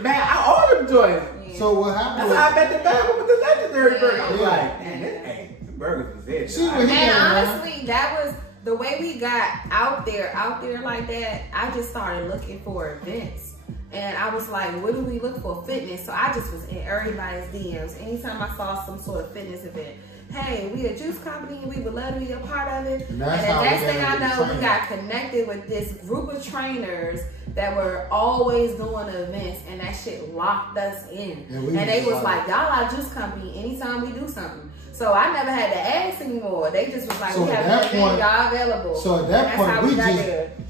Man, all them joints. So what happened? That's how I met the man with the legendary burger. I was like, man, the burgers was it. And honestly, that was the way we got out there like that. I just started looking for events. And I was like, what do we look for? Fitness. So I just was in everybody's DMs. Anytime I saw some sort of fitness event, hey, we a juice company, we would love to be a part of it. And the next thing I know, we got connected with this group of trainers that were always doing events, and that shit locked us in. And they was like, y'all are a juice company anytime we do something. So I never had to ask anymore. They just was like, we have an event, y'all available. So at that point,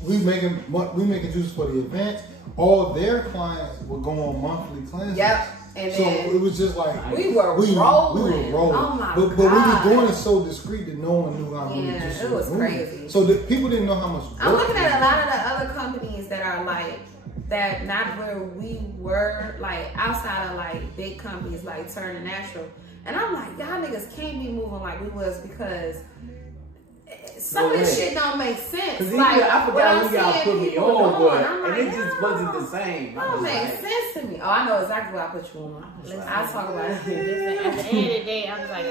we making juice for the events. All their clients were going on monthly cleanses. Yep. And so it was just like we were rolling. We were rolling. Oh my God. But we were doing it so discreet that no one knew how many juices. It was crazy. So the people didn't know how much. I'm looking at a lot of the other companies that are like that, not where we were, like outside of like big companies like Turner Natural, and I'm like, y'all niggas can't be moving like we was because. Some of this shit don't make sense. Like, I forgot who y'all put me on, and it just wasn't the same. It don't make sense to me. Oh, I know exactly what I put you on. I'll talk about it. At the end of the day, I was like, I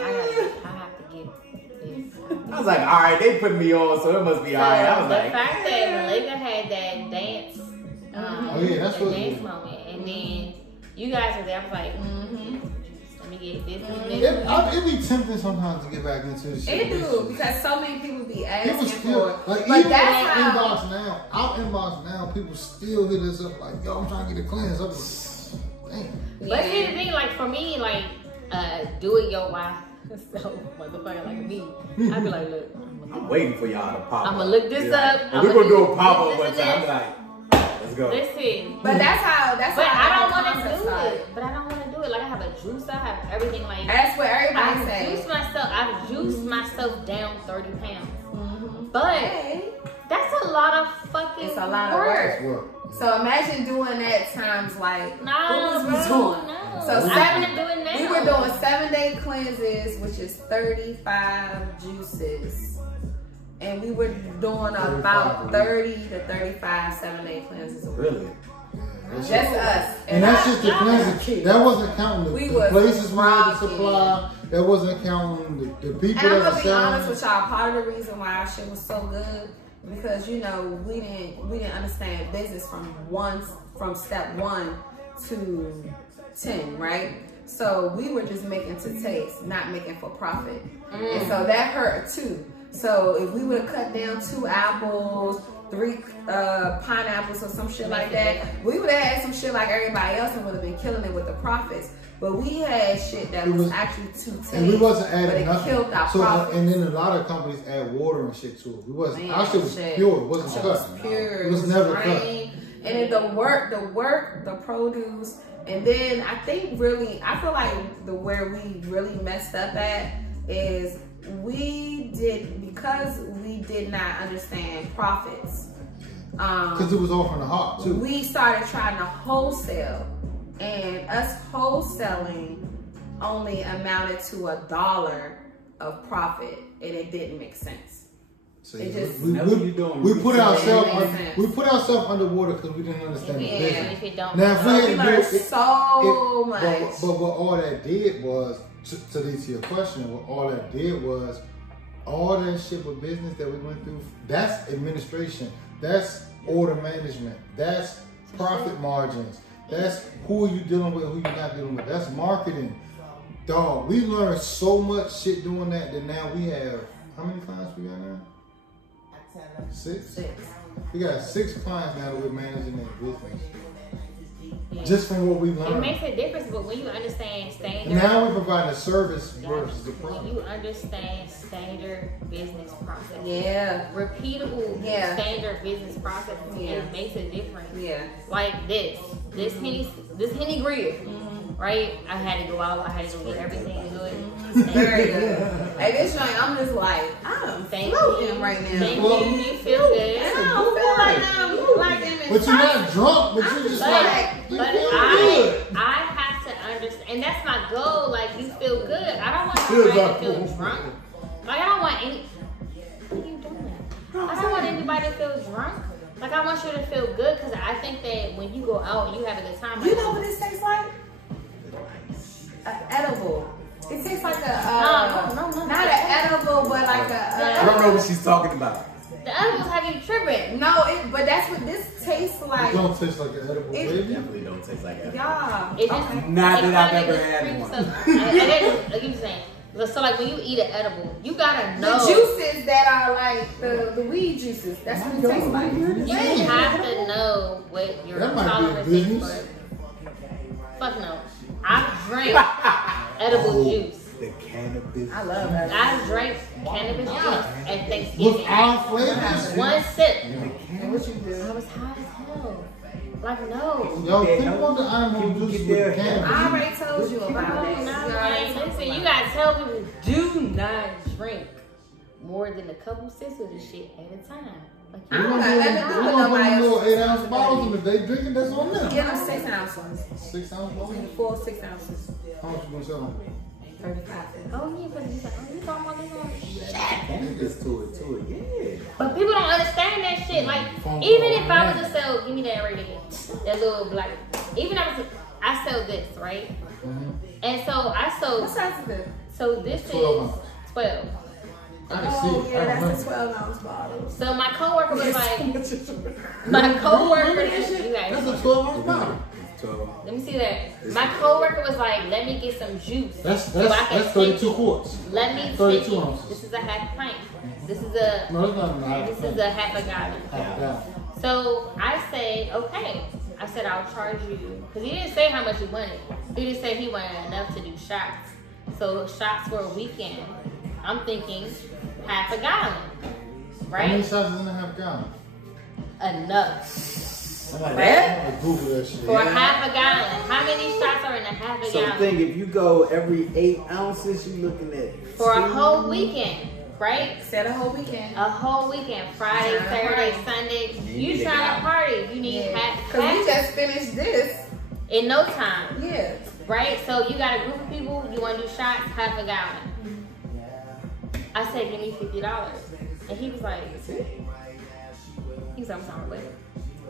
have to get this. I was like, all right, they put me on, so it must be all right. I was the fact that Malika had that dance, that's what dance moment, and then you guys were there. I was like, let me get this. It be tempting sometimes to get back into the shit. It do, because so many people be asking for it. Like, but even that's our inbox now, people still hit us up like, yo, I'm trying to get a cleanse. I'm like, damn. But here's the thing, like for me, like do it your wife. So motherfucker like me, I'd be like, look, I'm waiting for y'all to pop up. I'm gonna look this up. We're gonna do a pop up one time. I'm like, let's go. Listen. But that's how. But I don't want to do it. But I don't want to do it. Like I have a juicer, I have everything. Like that's what everybody says. I've juiced myself down 30 pounds. But that's a lot of fucking. It's a lot of work. So imagine doing that times like what was we doing? So we were doing 7-day cleanses, which is 35 juices. And we were doing about 30 to 35 7-day cleanses a week. Really? Just us. And that's just the cleanses. That wasn't counting the places we had to supply. That wasn't counting the people that were selling. And I'm gonna be honest with y'all, part of the reason why our shit was so good because you know we didn't understand business from step 1 to 10, right? So we were just making to taste, not making for profit, and so that hurt too. So if we would have cut down 2 apples, 3 pineapples or some shit like that, we would have had some shit like everybody else and would have been killing it with the profits. But we had shit that was actually too tasty, and we wasn't adding but it nothing. killed our So profits. and then a lot of companies add water and shit to it. We wasn't. Our shit was shit. pure. It wasn't Shit cut. was pure. It was never cut. rain. And then the work, the produce, and then I think really, I feel like where we really messed up at is because we did not understand profits. Because it was all from the heart too. We started trying to wholesale, and us wholesaling only amounted to $1 of profit, and it didn't make sense. So It just- we put ourselves underwater because we didn't understand the Yeah, business. if it don't. Now if we We had to learned do it, so much. but what all that did was, to lead to your question, what all that did was, all that shit with business that we went through, that's administration, that's order management, that's profit margins, that's who are you dealing with, who you're not dealing with, that's marketing. Dog, we learned so much shit doing that now we have, how many clients we got now? 6? We got 6 clients now that we're managing their business. Yeah. Just from what we learned. It makes a difference, but when you understand standard, Now we're providing a service versus the when product. you understand standard business process, Yeah. repeatable standard business processes, it makes a difference. Yeah. Like this Henny grill, right? I had to go out. I had to go get everything good. Very good. Hey, this joint, I'm just like, I'm Thank floating you. right now. Thank you. You feel good. I don't feel like I'm like in But you're not drunk, but you're just like, you But feel good. I have to understand, and that's my goal. Like, you feel good. I don't want Feels anybody like to feel cool. drunk. Like, I don't want any. What are you doing? I don't want anybody to feel drunk. Like, I want you to feel good because I think that when you go out and you have a good time, You know what this tastes like? Edible. It tastes like a no. not an edible, but like I don't know what she's talking about. The edibles have you tripping. No, but that's what this tastes like. It don't taste like an edible It- baby. Definitely don't taste like that. Yeah. It just Not it that I've kinda ever just had creeps one. up. And like you saying. So like when you eat an edible, you gotta know. The juices that are like the weed juices. That's what it tastes like. You have to know what your That might be a tolerance is business. for. Fuck no. I drank edible juice. The cannabis. I love that. I drank cannabis juice at Thanksgiving. Without flavors. One sip. What you do? I was high as hell. Like no. Yo, think about the animal People juice get with their I cannabis. already told you about No, this. no, You already man. told Listen, me you about gotta tell people do not drink more than a couple sips of this shit at a time. Like I We don't don't got do nothing to do with little nobody else's 8-ounce bottles, and if they drinking, that's on them. Give them 6 ounces. 6-ounce bottles? Full 6 ounces. How much you gonna sell them? 35. oh yeah, but you talking about this one? Cannabis to it, yeah. But people don't understand that shit. Like, even if I was to sell, give me that right there, that little black. Even if I sell this, right? And so I sold. What size is it? So this is 12 ounce. 12. I can Oh, see it. yeah, I that's remember. a 12-ounce bottle. So my coworker was like, my coworker, you guys, That's a 12-ounce bottle. It's 12. let me see that. My coworker was like, let me get some juice. That's so I can that's 32 take it. quarts. Let me 32 take it. ounces. This is a half pint. This is a No, that's not enough. this is a half a gallon. Half a gallon. So I say, okay. I said, I'll charge you. Because he didn't say how much he wanted. He just said he wanted enough to do shots. So shots for a weekend. I'm thinking half a gallon. How many Right? shots is in a half gallon? Enough. I'm like, Right? I'm gonna Google that shit. For half a gallon. How many shots are in a half a so gallon? think if you go every 8 ounces, you looking at For a whole weekend. Right? Said a whole weekend. A whole weekend. Friday, Trying to Saturday, party. Sunday. You You need a trying to gallon. party. You need Because we half just finished this. in no time. Yeah. Right? So you got a group of people, you want to do shots, half a gallon. I said, give me $50. And he was like, he was like, I'm sorry, wait.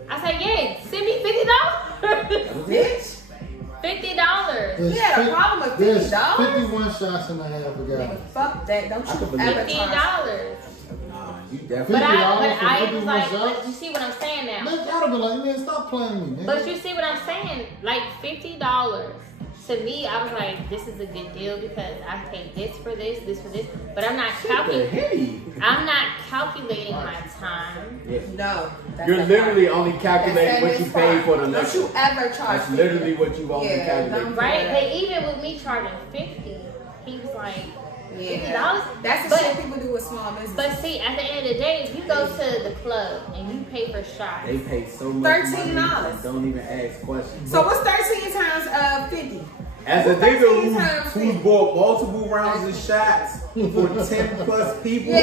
I said, yeah, send me $50. Bitch. $50. You had a problem with There's $50? 51 shots and a half a gallon. Nigga, fuck that. Don't you believe ever it. charge. $50. Nah, you definitely. But $50 I for was 51 like, shots? but you see what I'm saying now? Man, I'd have been like, man, stop playing me, man. But you see what I'm saying? Like $50. To me, I was like, this is a good deal because I paid this for this, but I'm not calculating. I'm not calculating my time. Yeah. No. You're literally only calculating what you paid for the liquor. Don't you ever charge That's literally what you only calculate. Right? And even with me charging $50, he was like, $50. That's the shit people do with small business. But see, at the end of the day, if you go to the club and you pay for shots, They pay so much $13. money and don't even ask questions. So what's 13 times 50? As a nigga times who 50? bought multiple rounds of shots for 10 plus people,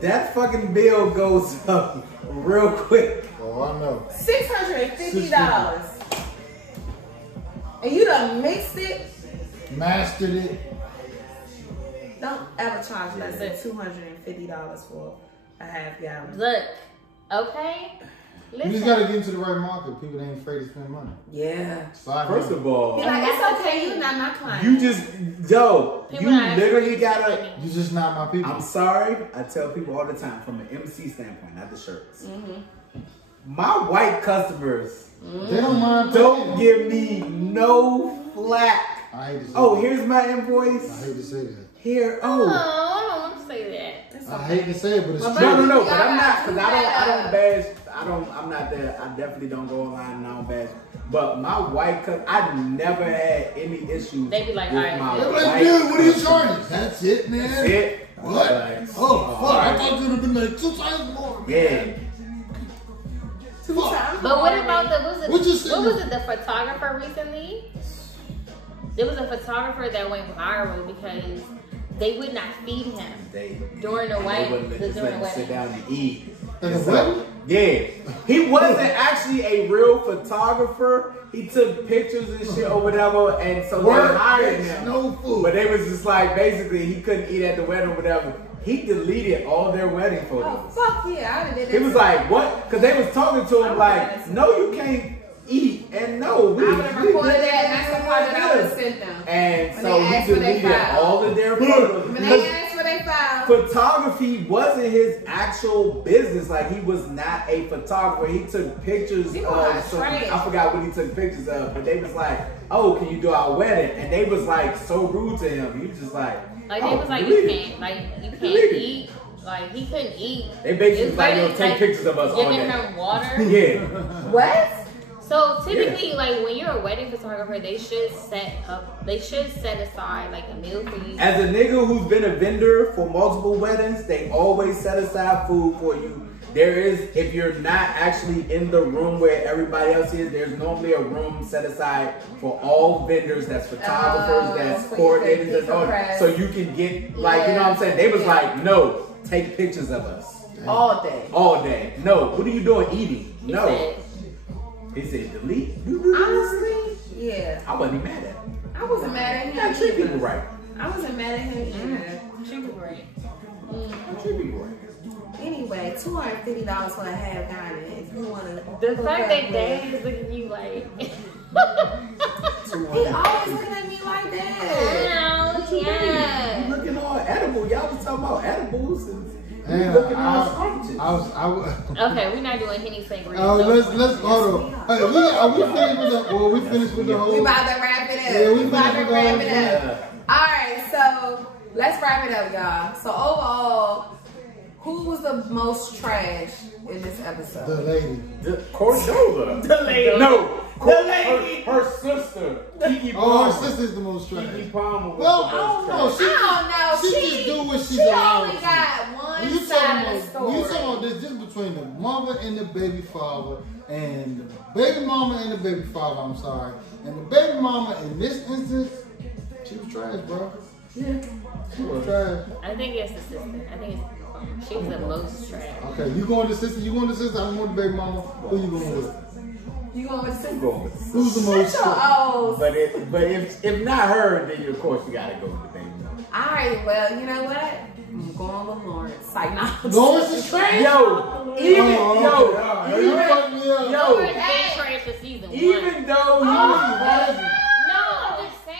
that fucking bill goes up real quick. Oh, I know. $650. And you done mixed it? Mastered it. Don't ever charge less than $250 for a half gallon. look, okay? You just gotta get into the right market. People that ain't afraid to spend money. Yeah. First of all, Be like, it's okay, you're not my client. you just, yo, People you not literally afraid to gotta. spend money. You just not my people. I'm sorry, I tell people all the time from an MC standpoint, not the shirts. My white customers They don't mind. don't paying. give me no flack. I hate to say Oh, that. here's my I invoice. hate to say that. Here, Oh, don't say that. I hate to say it, but it's Well, true. No, You but I'm not, cause gotta- I don't bash. I'm not there. I definitely don't go online and I don't bash. But my white customers, I never had any issues. They be like, with alright, my they're They're like, white dude, what are you customers. charging? That's it, man. That's it. What? Like, Oh, fuck. I alright. thought you would have been like 2 times more. Yeah. Fuck. But what about What you said? what was it, the photographer recently? There was a photographer that went viral because they would not feed him. During the wedding, They wouldn't just during let the him sit wedding. down and eat. Like a So, wedding? yeah. He wasn't actually a real photographer. He took pictures and shit or whatever, and so Work, they hired bitch, him. no food. But they was just like, basically, he couldn't eat at the wedding or whatever. He deleted all their wedding Oh, photos. fuck yeah. I did He was like, what? Because they was talking to him like, honest. no, you can't eat. And no, we I would have reported that, and that's the part that I would have sent them. And When so they he asked for their deleted file. all of their photos. When they asked for their file, Photography wasn't his actual business. Like, he was not a photographer. He took pictures You of are some, trash. I forgot what he took pictures of, but they was like, oh, can you do our wedding? And they was like so rude to him. He was just like, Like oh, they was like, delete you it. can't, like you can't Delete it. eat. Like he couldn't eat. They basically It was like, yo, really, take pictures of us all giving day. him water. Yeah. what? So typically, like when you're a wedding photographer, they should set aside like a meal for you. As a nigga who's been a vendor for multiple weddings, they always set aside food for you. There is, if you're not actually in the room where everybody else is, there's normally a room set aside for all vendors, that's photographers, that's so you can coordinators, that's all. decompress. So you can get, like, you know what I'm saying? They was like, no, take pictures of us. All day. All day. No, what are you doing eating? He No. said, He said, delete. You do this. Honestly, yeah. I wasn't even mad at him. I wasn't mad at him. You gotta treat people right. I wasn't mad at him either. she was right. Treat people right. Anyway, $250 for a half gallon. If you want to. The fact that Dad is looking at you like, He always looking at me like that. oh yeah. You looking all edible. Y'all was talking about edibles and you And looking all scrumptious. Okay, we're not doing Henny Sangria. let's hold on. Hey, are we finished with the? Well, we finished with the whole. We about to wrap it up. Yeah, we about to finished with wrap the it whole- up. Alright, so let's wrap it up, y'all. So overall, who was the most trash in this episode? The lady. Cordova. The lady. No. The lady. Her sister. Kiki Oh, Palmer. her sister's the most trash. Kiki Palmer was Well, the I don't most know. trash. I don't know. She just do what she's she allowed only to. got one When you side talking of the about, story. when you talking about this, just between the mother and the baby father, and the baby mama and the baby father, I'm sorry, and the baby mama in this instance, she was trash, bro. Yeah. She was trash. I think it's the sister. I think she was the most trash. Okay, you going to sister? You going to sister? I'm going to baby mama. Who you going with? You going with I'm going with the Who's the most Shut your trash? O's. But if not her, then of course you gotta go with the baby. Alright, well, you know what? I'm going with Lawerence. Like, nah. Lawerence is trash? Yo, even You fucked me up. yo, Lawerence been trash for season 1. even though he was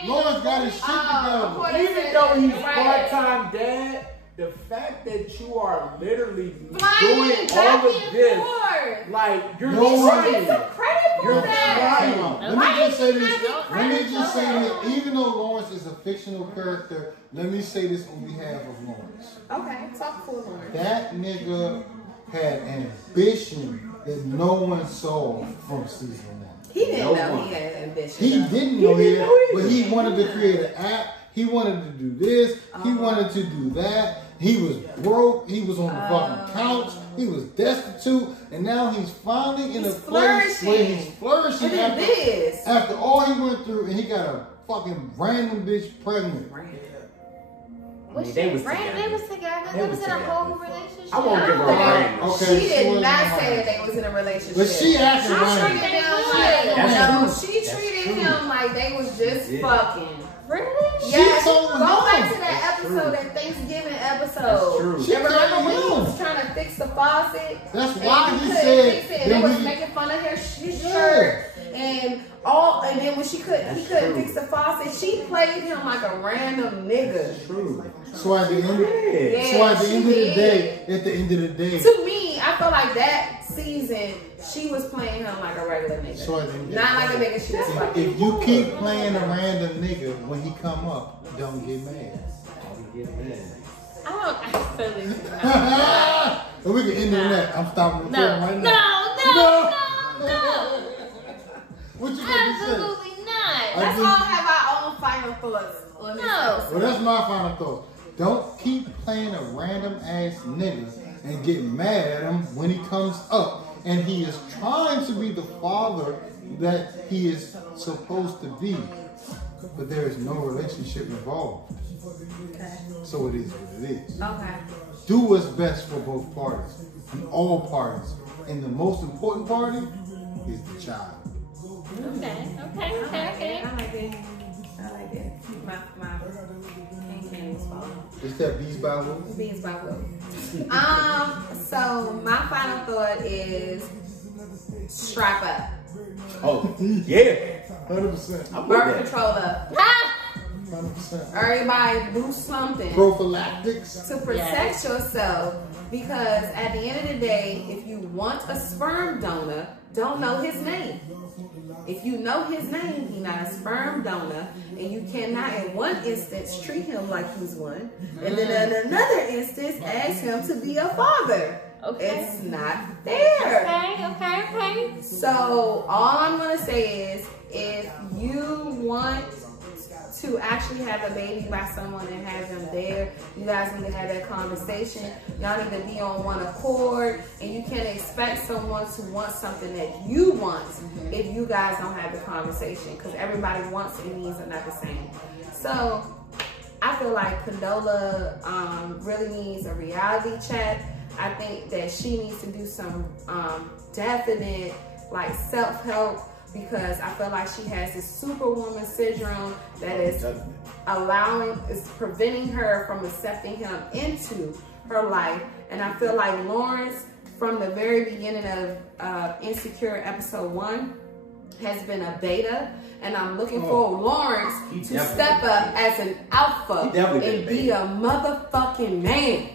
Lawrence got his shit together. Even though he's part-time dad, the fact that you are literally doing all of this, like you're trying. You're trying. Let me just say this. Even though Lawerence is a fictional character, let me say this on behalf of Lawerence. Okay, talk for Lawerence. That nigga had an ambition that no one saw from season 1. He didn't know he had ambition. He didn't know he had, but he wanted to create an app. He wanted to do this. He wanted to do that. He was broke. He was on the fucking couch. He was destitute. And now he's finally in a place where he's flourishing after all he went through. And he got a fucking random bitch pregnant. They was together. They was in a whole relationship. I won't give her a ring. Okay, she did not say that they was in a relationship. But she acted she treated him like they was just fucking. Really? Yes. Go back to that episode, that Thanksgiving episode. That's true. And remember when he was trying to fix the faucet? That's why he said they was making fun of his shirt. And then when he couldn't fix the faucet, she played him like a random nigga. True. So at the end of the day, to me, I feel like that season she was playing him like a regular nigga. So at the end of not like a nigga she was fucking. If you keep playing a random nigga when he come up, don't get mad. I totally. But we can end on that. I'm stopping the film right now. No. What you gonna say? Absolutely not. Let's all have our own final thoughts on this. Well, that's my final thought. Don't keep playing a random ass nigga and get mad at him when he comes up and he is trying to be the father that he is supposed to be. But there is no relationship involved. Okay. So it is what it is. Okay. Do what's best for both parties and all parties. And the most important party is the child. Okay. I like it. My king was falling. Is that Bees by Will? Bees by Will. So my final thought is strap up. Oh, yeah. 100%. Birth control up. 100%. Everybody do something. Prophylactics. To protect yourself, because at the end of the day, if you want a sperm donor, don't know his name. If you know his name, he's not a sperm donor, and you cannot in one instance treat him like he's one, and then in another instance ask him to be a father. Okay. It's not fair. Okay. So all I'm gonna say is, if you want to actually have a baby by someone and have them there, you guys need to have that conversation. Y'all need to be on one accord, and you can't expect someone to want something that you want if you guys don't have the conversation, because everybody wants and needs are not the same. So I feel like Condola really needs a reality check. I think that she needs to do some definite like self-help, because I feel like she has this superwoman syndrome that is preventing her from accepting him into her life. And I feel like Lawerence, from the very beginning of Insecure episode 1, has been a beta. And I'm looking for Lawerence to step up as an alpha and be a motherfucking man.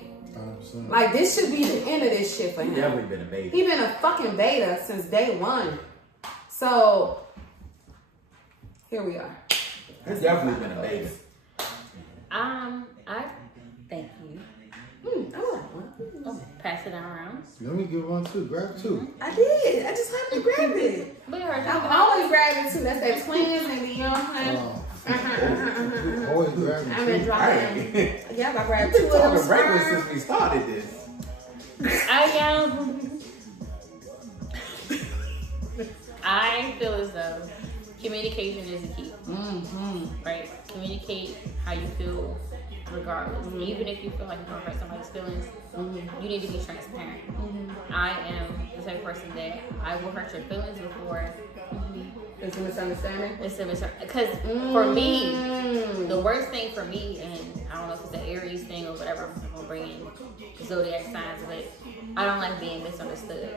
Like, this should be the end of this shit for him. Definitely been a beta. He been a fucking beta since day 1. So, here we are. It's definitely been a beta. I thank you. I want one. Oh, pass it around. Let me give one too. Grab 2. I did. I just had to grab it. Look at her. I'm always grabbing 2. That's that twins and you know what I'm saying? Always grabbing 2. I've been dropping. Yeah, I grabbed 2 of We've them been talking regular sperm. since we started this. I feel as though communication is the key. Right? Communicate how you feel regardless. Even if you feel like you're going to hurt somebody's feelings, you need to be transparent. I am the type of person that I will hurt your feelings before It's a misunderstanding? it's a misunderstanding. Because for me, the worst thing for me, and I don't know if it's an Aries thing or whatever, I'm going to bring in zodiac signs, but I don't like being misunderstood.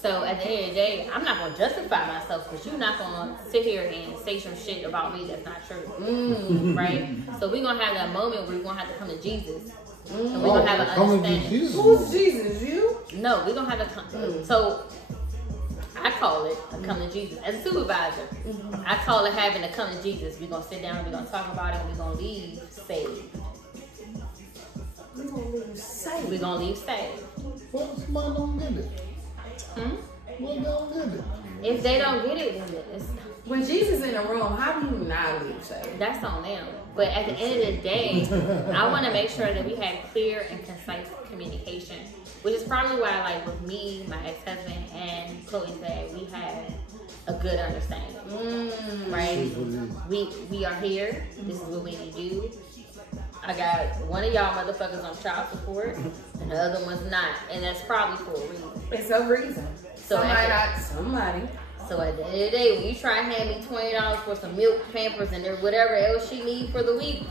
So at the end of the day, I'm not gonna justify myself because you're not gonna sit here and say some shit about me that's not true, right? So we're gonna have that moment where we're gonna have to come to Jesus, and we're gonna have an understanding. Who's Jesus? You? No, we're gonna have to come. So I call it a come to Jesus as a supervisor. I call it having to come to Jesus. We're gonna sit down, we're gonna talk about it, and we're gonna leave saved. We're gonna leave saved. We're gonna leave saved. Well, somebody don't get it. Well, they don't get it. If they don't get it, then it's, When Jesus in the room, how do you not leave saved? that's on them. But at the end of the day, I want to make sure that we have clear and concise communication, which is probably why, like with me, my ex-husband, and Chloe's dad, we had a good understanding, right? We are here. This is what we need to do. I got one of y'all motherfuckers on child support, and the other one's not, and that's probably for a reason. It's a reason. So Somebody. So at the end of the day, when you try to hand me $20 for some milk, Pampers, and whatever else she need for the week,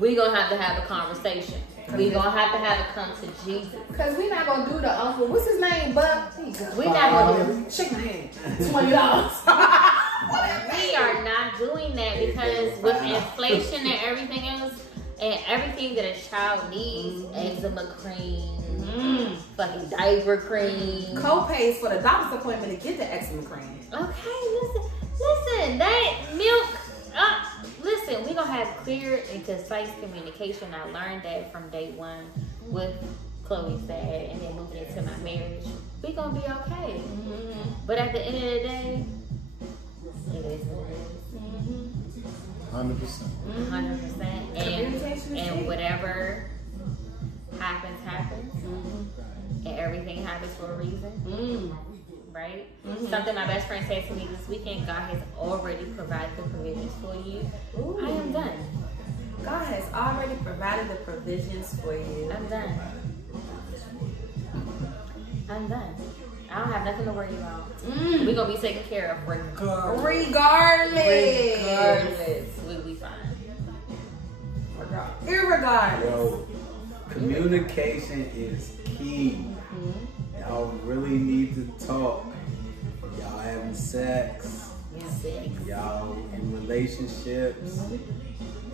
we gonna have to have a conversation. We gonna have to come to Jesus. Cause we not gonna do the uncle. What's his name? Buck. We not gonna do. Shake my hand. $20. We are not doing that because with inflation and everything else, and everything that a child needs, eczema cream, fucking diaper cream, Co-pays for the doctor's appointment to get the eczema cream. Okay, listen, that milk, listen, we gonna have clear and concise communication. I learned that from day one with Chloe's dad, and then moving into my marriage. We gonna be okay. But at the end of the day, it is what it is. 100%. 100%. And whatever happens, and everything happens for a reason. Right? Something my best friend said to me this weekend: God has already provided the provisions for you. I am done. God has already provided the provisions for you. I'm done. I don't have nothing to worry about. We're gonna be taken care of regardless. We'll be fine. Irregardless. Yo, communication is key. Y'all really need to talk. Y'all having sex. Y'all in relationships.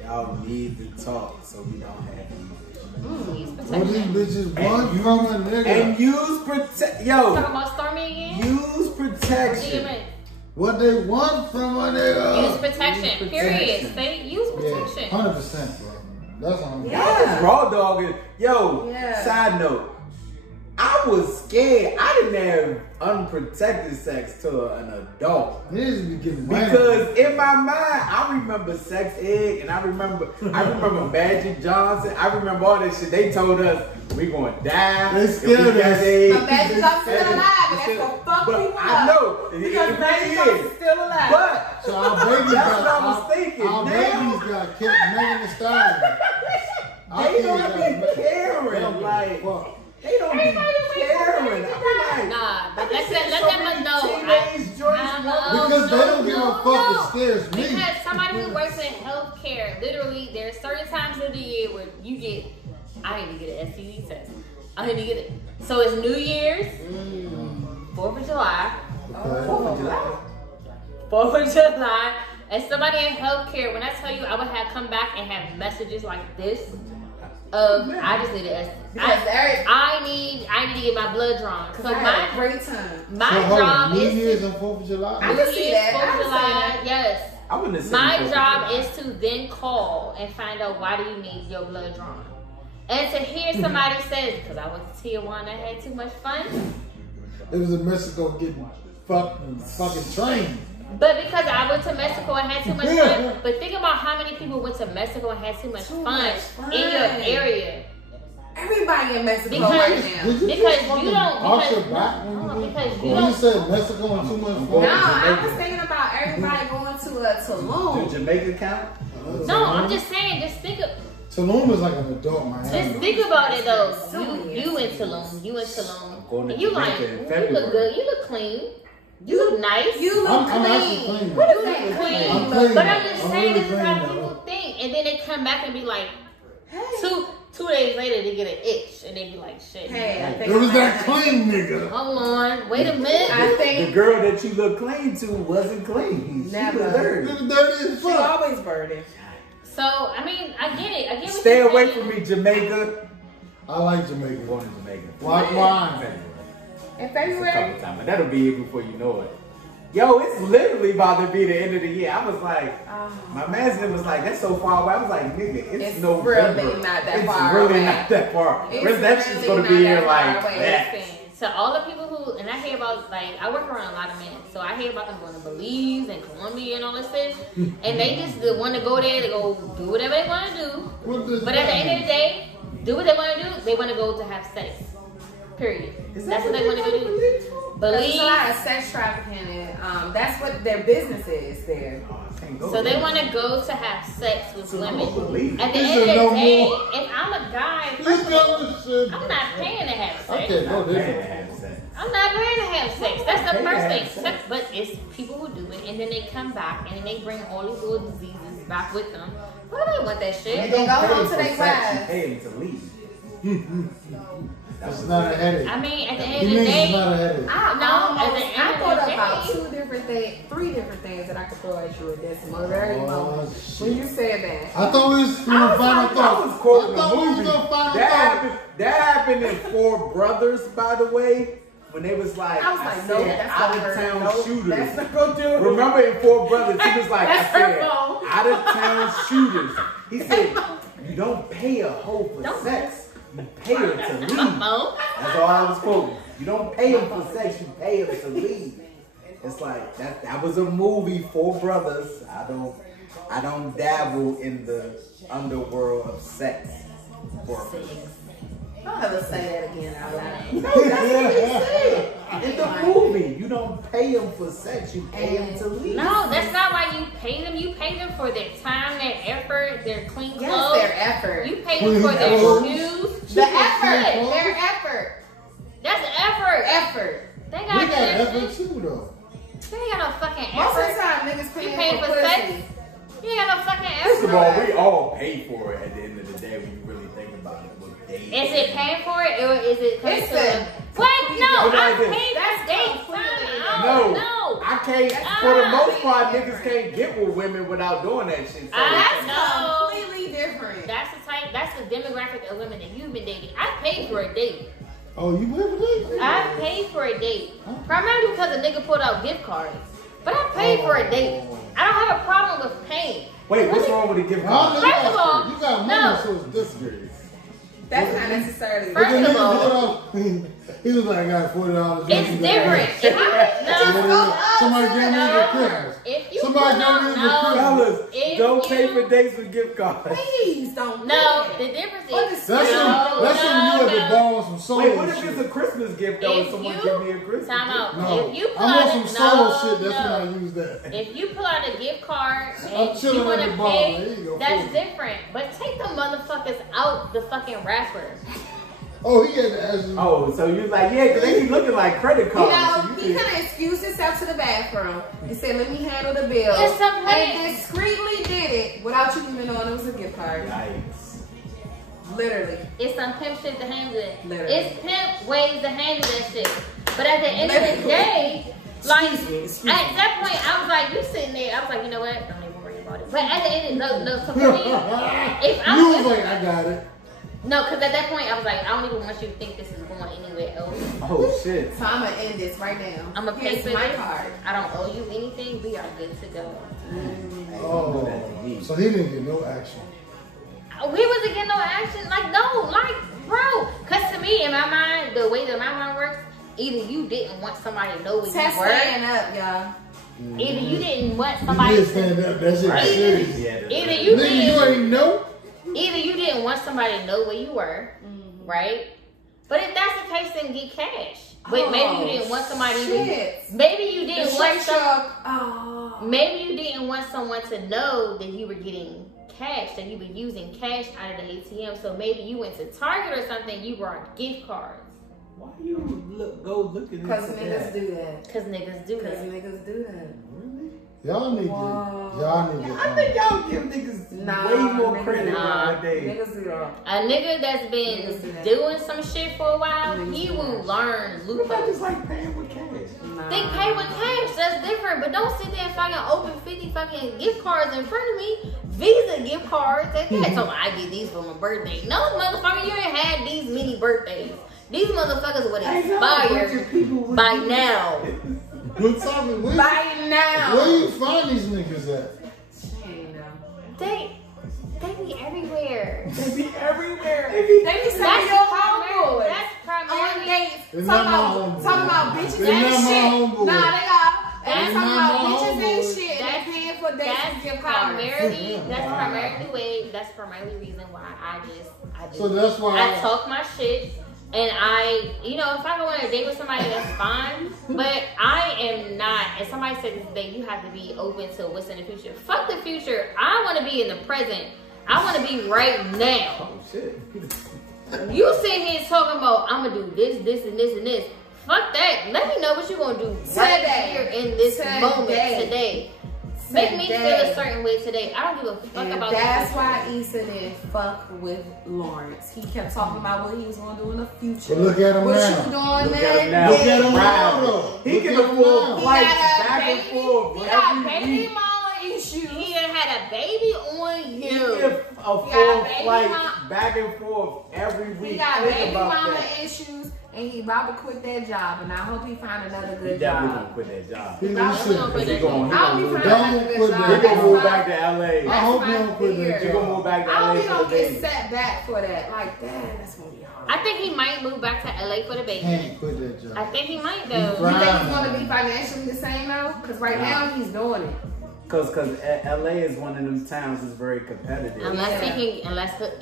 Y'all need to talk so we don't have Use What protection. these bitches want from a nigga? And use Talking Yo, about Stormy again? use What do you protection. mean? What they want from a nigga? Use protection. Period. protection. Say use protection. 100%, bro. That's all I'm Y'all raw dogging. Yo, Yeah. side note. I was scared. I didn't have unprotected sex to an adult. Niggas be getting Because in my mind, I remember sex ed, and I remember Magic Johnson. I remember all that shit. They told us we gonna die. They if scared we got us. AIDS. Imagine I'm still alive, and that's gonna fuck But people I up. know Because it Magic really Johnson's is. still alive. But So our babies that's got, what I was thinking. Our Now, babies got kept Megan Thee Stallion. they don't be caring. Like, they don't be caring. I'm like, Nah, but let them know. Teenage Joyce Because they don't give a fuck, it scares me. Because somebody who works in healthcare, literally, there are certain times of the year where you get, I need to get an STD test. I need to get it. So it's New Year's, 4th of July, 4th of July, and somebody in healthcare, when I tell you I would have come back and have messages like this, I just need an STD. I need to get my blood drawn. So I had a great time. my job New is Year's to, and 4th of July? I can see that. 4th of July, yes. I wouldn't have said My it. job is to then call and find out why do you need your blood drawn. And to hear somebody say, because I went to Tijuana and had too much fun. It was in Mexico getting fucking trained. But because I went to Mexico and had too much fun. But think about how many people went to Mexico and had too much fun in your area. Everybody in Mexico Because- right now. Did you Because just you fucking don't- arch because- your back when no, you went? because you When you don't- said Mexico and too much fun? No, I was thinking about everybody going to a Tulum. Do Jamaica count? No, I'm just saying, just think of, Tulum is like an adult Miami. just think about it though. So many You in Tulum, you in Tulum. going to And you like, Jamaica in you February. look good, you look clean. You look nice. You look I'm actually clean. clean. What You is look that? clean. I'm clean. But I'm just I'm saying, really this is how clean, people though. think. And then they come back and be like, Hey. two 2 days later they get an itch and they be like, shit. Hey, I think It was that clean nigga. Hold on, wait a minute. I think The girl that you look clean to wasn't clean. Never. She was dirty. It was dirty as she fuck. always burning. So, I mean, I get it. I get what Stay you're away saying. from me, Jamaica. I like Jamaica. Born in Jamaica. Why? In It's a February, couple times, but that'll be it before you know it. Yo, it's literally about to be the end of the year. I was like, my man was like, that's so far away. I was like, nigga, it's November. really not that it's far really away. not that far. It's Where's that shit's really gonna not be here that far like away. that? Listen, to all the people who, and I hear about, like, I work around a lot of men, so I hear about them going to Belize and Colombia and all this shit, and they just want to go there to go do whatever they want to do. But at the end of the day, do what they want to do. They want to go to have sex. Period. That's what they want to do. there's a lot Belize. of sex trafficking, and that's what their business is there. So they want to go to have sex with women. At the He end said of no the day, more. if I'm a guy, You first of all, got this I'm not paying to have sex. Okay, no, this. I'm not paying to have sex. That's the Paying to first have thing. sex. Sex, but it's people who do it, and then they come back, and then they bring all these little diseases back with them. Why do they want that You shit? They don't go pay home him to for their sex, you wives. pay him to leave. That's not a headache. I mean, at the He end of the means it's day, not a headache. No, at the end I of thought the about day- 3 different things that I could throw at you at this very moment. shit. When you said that. I thought we was I gonna was final like, I thought. was quoting I the thought we was movie. gonna final That thought. happened in Four Brothers, by the way, when they was like, I was like, no, said that's out not of her. town Nope, shooters. that's not gonna do it. Remember in Four Brothers, he was like, That's I her said, phone. out of town shooters. He said, you don't pay a hoe for Don't- sex, you pay her to leave. Mo. That's all I was quoting. You don't pay him for sex, you pay him to leave. It's like that was a movie, Four Brothers. I don't dabble in the underworld of sex. Don't ever say that again out loud. No, that's what they said. In the movie, you don't pay them for sex, you pay them to leave. No, that's not why you pay them. You pay them for their time, their effort, their clean clothes. Yes, their effort. You pay them for their Clothes. shoes. The effort. Clothes. Their effort. That's effort. Effort. They We got got effort that. too, though. They ain't got no fucking Most of the effort. time, niggas You paying pay for for pussy. sex. You ain't got no fucking First of effort. all, we all pay for it at the end of the day when you really think about it. With dating. Is it paying for it or is it coming It's to a what? No, Look I like this. paid That's for dates. completely No, I can't. That's For the not most part, different. niggas can't get with women without doing that shit. So That's No. completely different. That's the type. That's the demographic of women that you've been dating. I paid for a date. Oh, you went for this? I paid for a date. Primarily because a nigga pulled out gift cards. But I paid for a date. I don't have a problem with paying. wait, what's wrong with the gift How card? did First of all, you got no. money, so it's different. That's not necessarily. First But the of nigga all, put out, he was like, I got $40. it's different. If Somebody no, gave me the Christmas. if you Somebody pull out, gave me the no, Fellas, if don't pay you- for dates with gift cards. Please don't. No, do the that. difference Or is the That's no, when you at the no. bar on some solo Wait, what if shit. it's a Christmas gift though? If If someone you- give me a Christmas Time gift? out. No, If you pull I'm on out some a- solo no, shit. That's no. when I use that. If you pull out a gift card I'm and chilling you want at to the bar. pay, There you go, that's $40. different. But take the motherfuckers out the fucking wrapper. Oh, he had to ask you. Oh, so you're like, yeah, because they be looking like credit You cards. know, so he you kind of excused himself to the bathroom and said, let me handle the bill. It's a and plan. discreetly did it without you even knowing it was a gift card. Yikes. Literally. It's some pimp shit to handle it. Literally. It's pimp ways to handle that shit. But at the end of the Literally. day, like, Excuse at me. that point, I was like, you sitting there, I was like, you know what? Don't even worry about it. But at the end of the, so for me, if I'm You was with- like, I got it. no, because at that point, I was like, I don't even want you to think this is going anywhere else. Oh shit. So I'm going to end this right now. I'm going to pay Here's for my this. card. I don't owe you anything. We are good to go. Oh, so he didn't get no action. We wasn't getting no action. Like, no, like, bro. Because to me, in my mind, the way that my mind works, either you didn't want somebody to know where Test you were. stand up, y'all. Either you didn't want He somebody did to... stand up. That shit Right. was serious. Yeah, Either you Nigga, you didn't... ain't know. Either you didn't want somebody to know where you were, right? But if that's the case, then get cash. But maybe you didn't want somebody shit. to... Maybe you The didn't want straight some... shock. Oh. Maybe you didn't want someone to know that you were getting cash, that you were using cash out of the ATM. So maybe you went to Target or something, you brought gift cards. Why you go looking Because into niggas that? do that. Because niggas do Because that. niggas do that. Really? Y'all need to. I think y'all give niggas way more credit nowadays. Niggas do all. A nigga that's been doing some shit for a while, he will learn loopholes. I just like paying with cash. They pay with cash, that's different. But don't sit there and fucking open 50 fucking gift cards in front of me. Visa gift cards. So I get these for my birthday. No, motherfucker, you ain't had these many birthdays. These motherfuckers would expire by now. By now. Where you find these niggas at? They be everywhere. They be everywhere. They be saying your homeboys. That's primarily. Talking about bitches and shit. Nah, they are. They talking about bitches and shit. That's paying for dates gift cards. That's primarily reason why I just. So that's why I talk my shit. And if I go on a date with somebody, that's fine. But I am not, and somebody said this day, you have to be open to what's in the future. Fuck the future. I want to be in the present. I want to be right now. Oh, shit. You sit here talking about, I'm going to do this, this, and this, and this. Fuck that. Let me know what you're going to do right here in this moment today. Make me feel a certain way today. I don't give a fuck about that. That's why Issa didn't fuck with Lawerence. He kept talking about what he was going to do in the future. But look at him what now. You doing Look at him now. Look at him now. He can afford flights back and forth. He got baby mama issues. He done had a baby on you. He can afford flights back and forth every week. He got baby mama issues. And he about to quit that job, and I hope he find another good job. He definitely gonna quit that job. He gonna quit that job. I hope he find another good job. He gonna move back to LA. I hope he don't quit that job. He gonna move back to LA. I hope he don't get set back for that. Like, damn, that's gonna be hard. I think he might move back to LA for the baby. Can't quit that job. I think he might though. You think he's gonna be financially the same though? Because right now he's doing it. Cause LA is one of them towns that's very competitive. Unless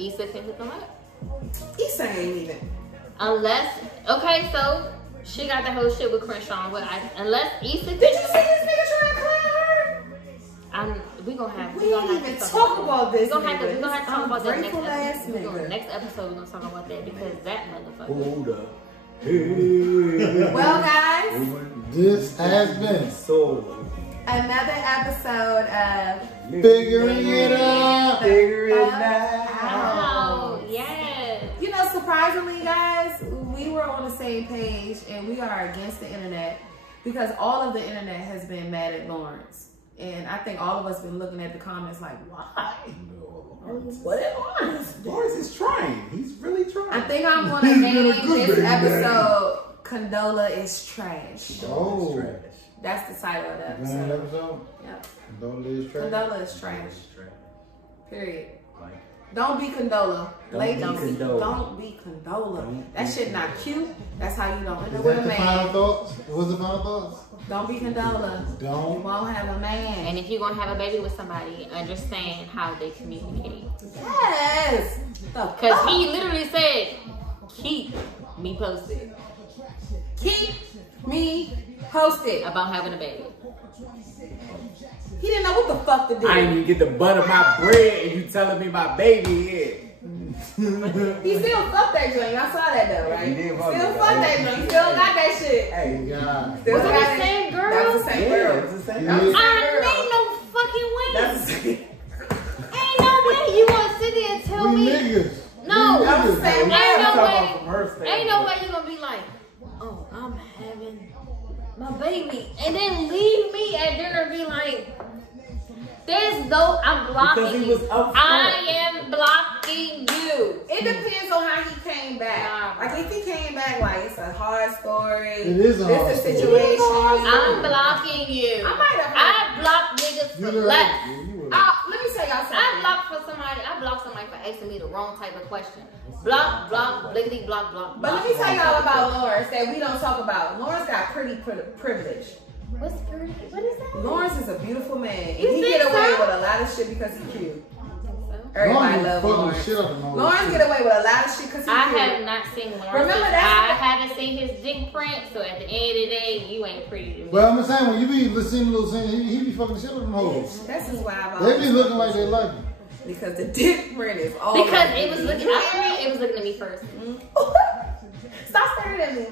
Issa can hook him up. Issa ain't even. Okay, so she got the whole shit with Crenshaw, but unless Issa can. Did you see this nigga trying to clown her? We gonna have to talk about this. We're gonna have to talk about that next episode. Next episode, we're gonna talk about that because that motherfucker. Hold up. Hey. Well, guys, this has been another episode of Figuring It Out. Figure it out. Oh, yes. You know, surprisingly, guys, we were on the same page and we are against the internet because all of the internet has been mad at Lawerence. And I think all of us been looking at the comments like, why? What is Lawerence? Lawerence is trying. He's really trying. I think I'm going to name this episode Condola is Trash. Oh. Trash. That's the title of the episode. Yep. Condola is trash. Condola is trash. Period. Don't be Condola. Ladies, don't be Condola. That shit not cute. That's how you don't end up with a man. Final thoughts? What's the final thoughts? Don't be Condola. Don't. You won't have a man. And if you're gonna have a baby with somebody, understand how they communicate. Yes. Because he literally said, keep me posted. Keep me posted. About having a baby. He didn't know what the fuck to do. I didn't even get the butter my bread and you telling me my baby here. He still fucked that joint. Y'all saw that though, right? He did fuck that joint. He still got that shit. Hey, God. Still Was it got the same girl? That was the same girl. That was the same That was the same girl. Ain't no fucking way. That's the same. Ain't no way you gonna sit there and tell me. Niggas. No. That was the same girl. Ain't no way you gonna be like, oh, I'm having my baby. And then leave me at dinner and be like, there's no, I'm blocking you. I am blocking you. It depends on how he came back. Like if he came back like it's a hard story. It is a hard story. Situation. I'm blocking you. I block niggas for less. Let me tell y'all something. I blocked somebody for asking me the wrong type of question. Block, bliggity, block. But let me tell y'all about Lawerence that we don't talk about. Lawerence got pretty privilege. What is that? Lawerence is a beautiful man. He get away with a lot of shit because he's cute. Everybody loves Lawerence. Lawerence get away with a lot of shit because he's cute. I have not seen Lawerence. Remember that? I haven't seen his dick print, so at the end of the day, you ain't pretty to me. Well, I'm saying, when you be listening to little things, he be fucking shit with them hoes. That's just why I've They always be looking like they like him. because the dick print is all because it was looking, it was looking at me first. Stop staring at me.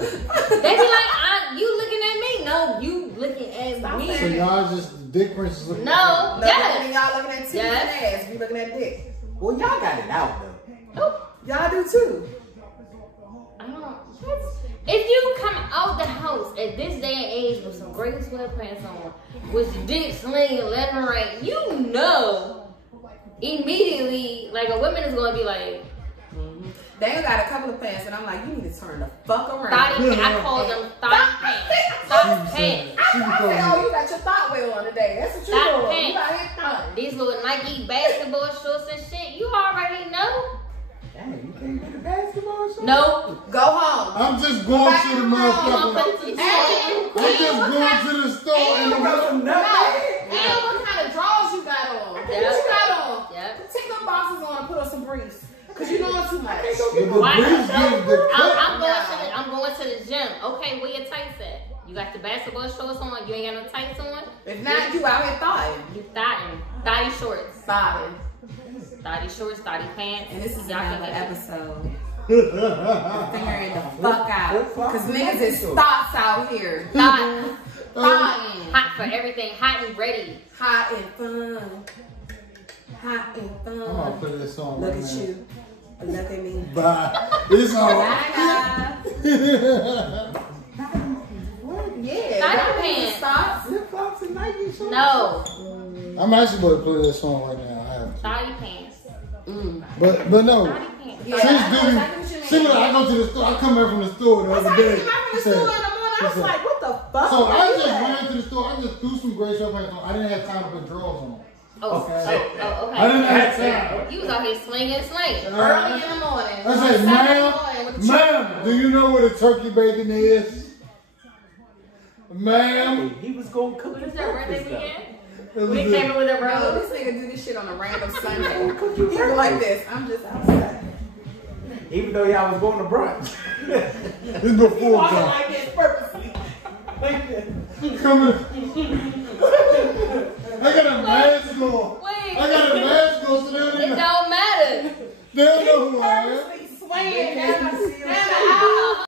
They be like, you looking at me? No, you looking at me. So y'all just dick princess looking No, No, yes. y'all looking at titties and ass. We looking at dick. Well, y'all got it out though. Oh, Y'all do too. I don't. If you come out the house at this day and age with some gray sweatpants on, with your dick slinging left and right, you know immediately, like a woman is gonna be like, They got a couple of pants, and I'm like, you need to turn the fuck around. thotty, I call them thought pants. Thought pants. I said, oh, you got your thought wheel on today. That's what you're Thought doing. You pants. got his thought. These little Nike basketball shorts and shit, you already know. Dang, you can't get a basketball shot? No. Go home. I'm just going to the motherfucker. Hey, I'm just going to the store and You got some nutmeg? you know what kind of drawers you got on? What you got on? Yep. Take them boxes on and put on some briefs. Because you're doing too much. the Why? breeze gives the cut. I'm going to the gym. Okay, where your tights at? You got the basketball shorts on? You ain't got no tights on? If not, you out here thotting. You thotting. Thotty shorts. Thotting. Thotty shorts, thotty pants. And this is Y'all can another get it. episode. Figuring the fuck out. Because niggas is thoughts out here. Thought. Thotting. Hot for everything. Hot and ready. Hot and fun. Hot and I'm gonna fun. play this song Look right at now. you. Look at me. Bye. This song. Bye, yeah. Thotty pants. Stop. Flip flops and Nike shorts? No. I'm actually going to play this song right now. I have to. Thotty pants. But no. Thotty pants. Yeah, Since I know Diddy, exactly what you mean. similar, I go to the store. I come back from the store the I was other like, day. came out from the He school said- in the morning. I was he said- like, what the fuck? So I What just is that? ran to the store. I just threw some gray sweatpants on. I didn't have time to put drawers on. Oh, Okay. okay. I didn't have time. You was out here slinging slang. Early in the morning. I said, Saturday morning with the ma'am, do you know what a turkey bacon is? Ma'am. He was going to cook What his is that birthday breakfast, though. weekend? It was We a- came in with a No, rose. this nigga do this shit on a random Sunday. He go like this. I'm just outside. Even though y'all was going to brunch. It's before Walking time. like this purposely. Coming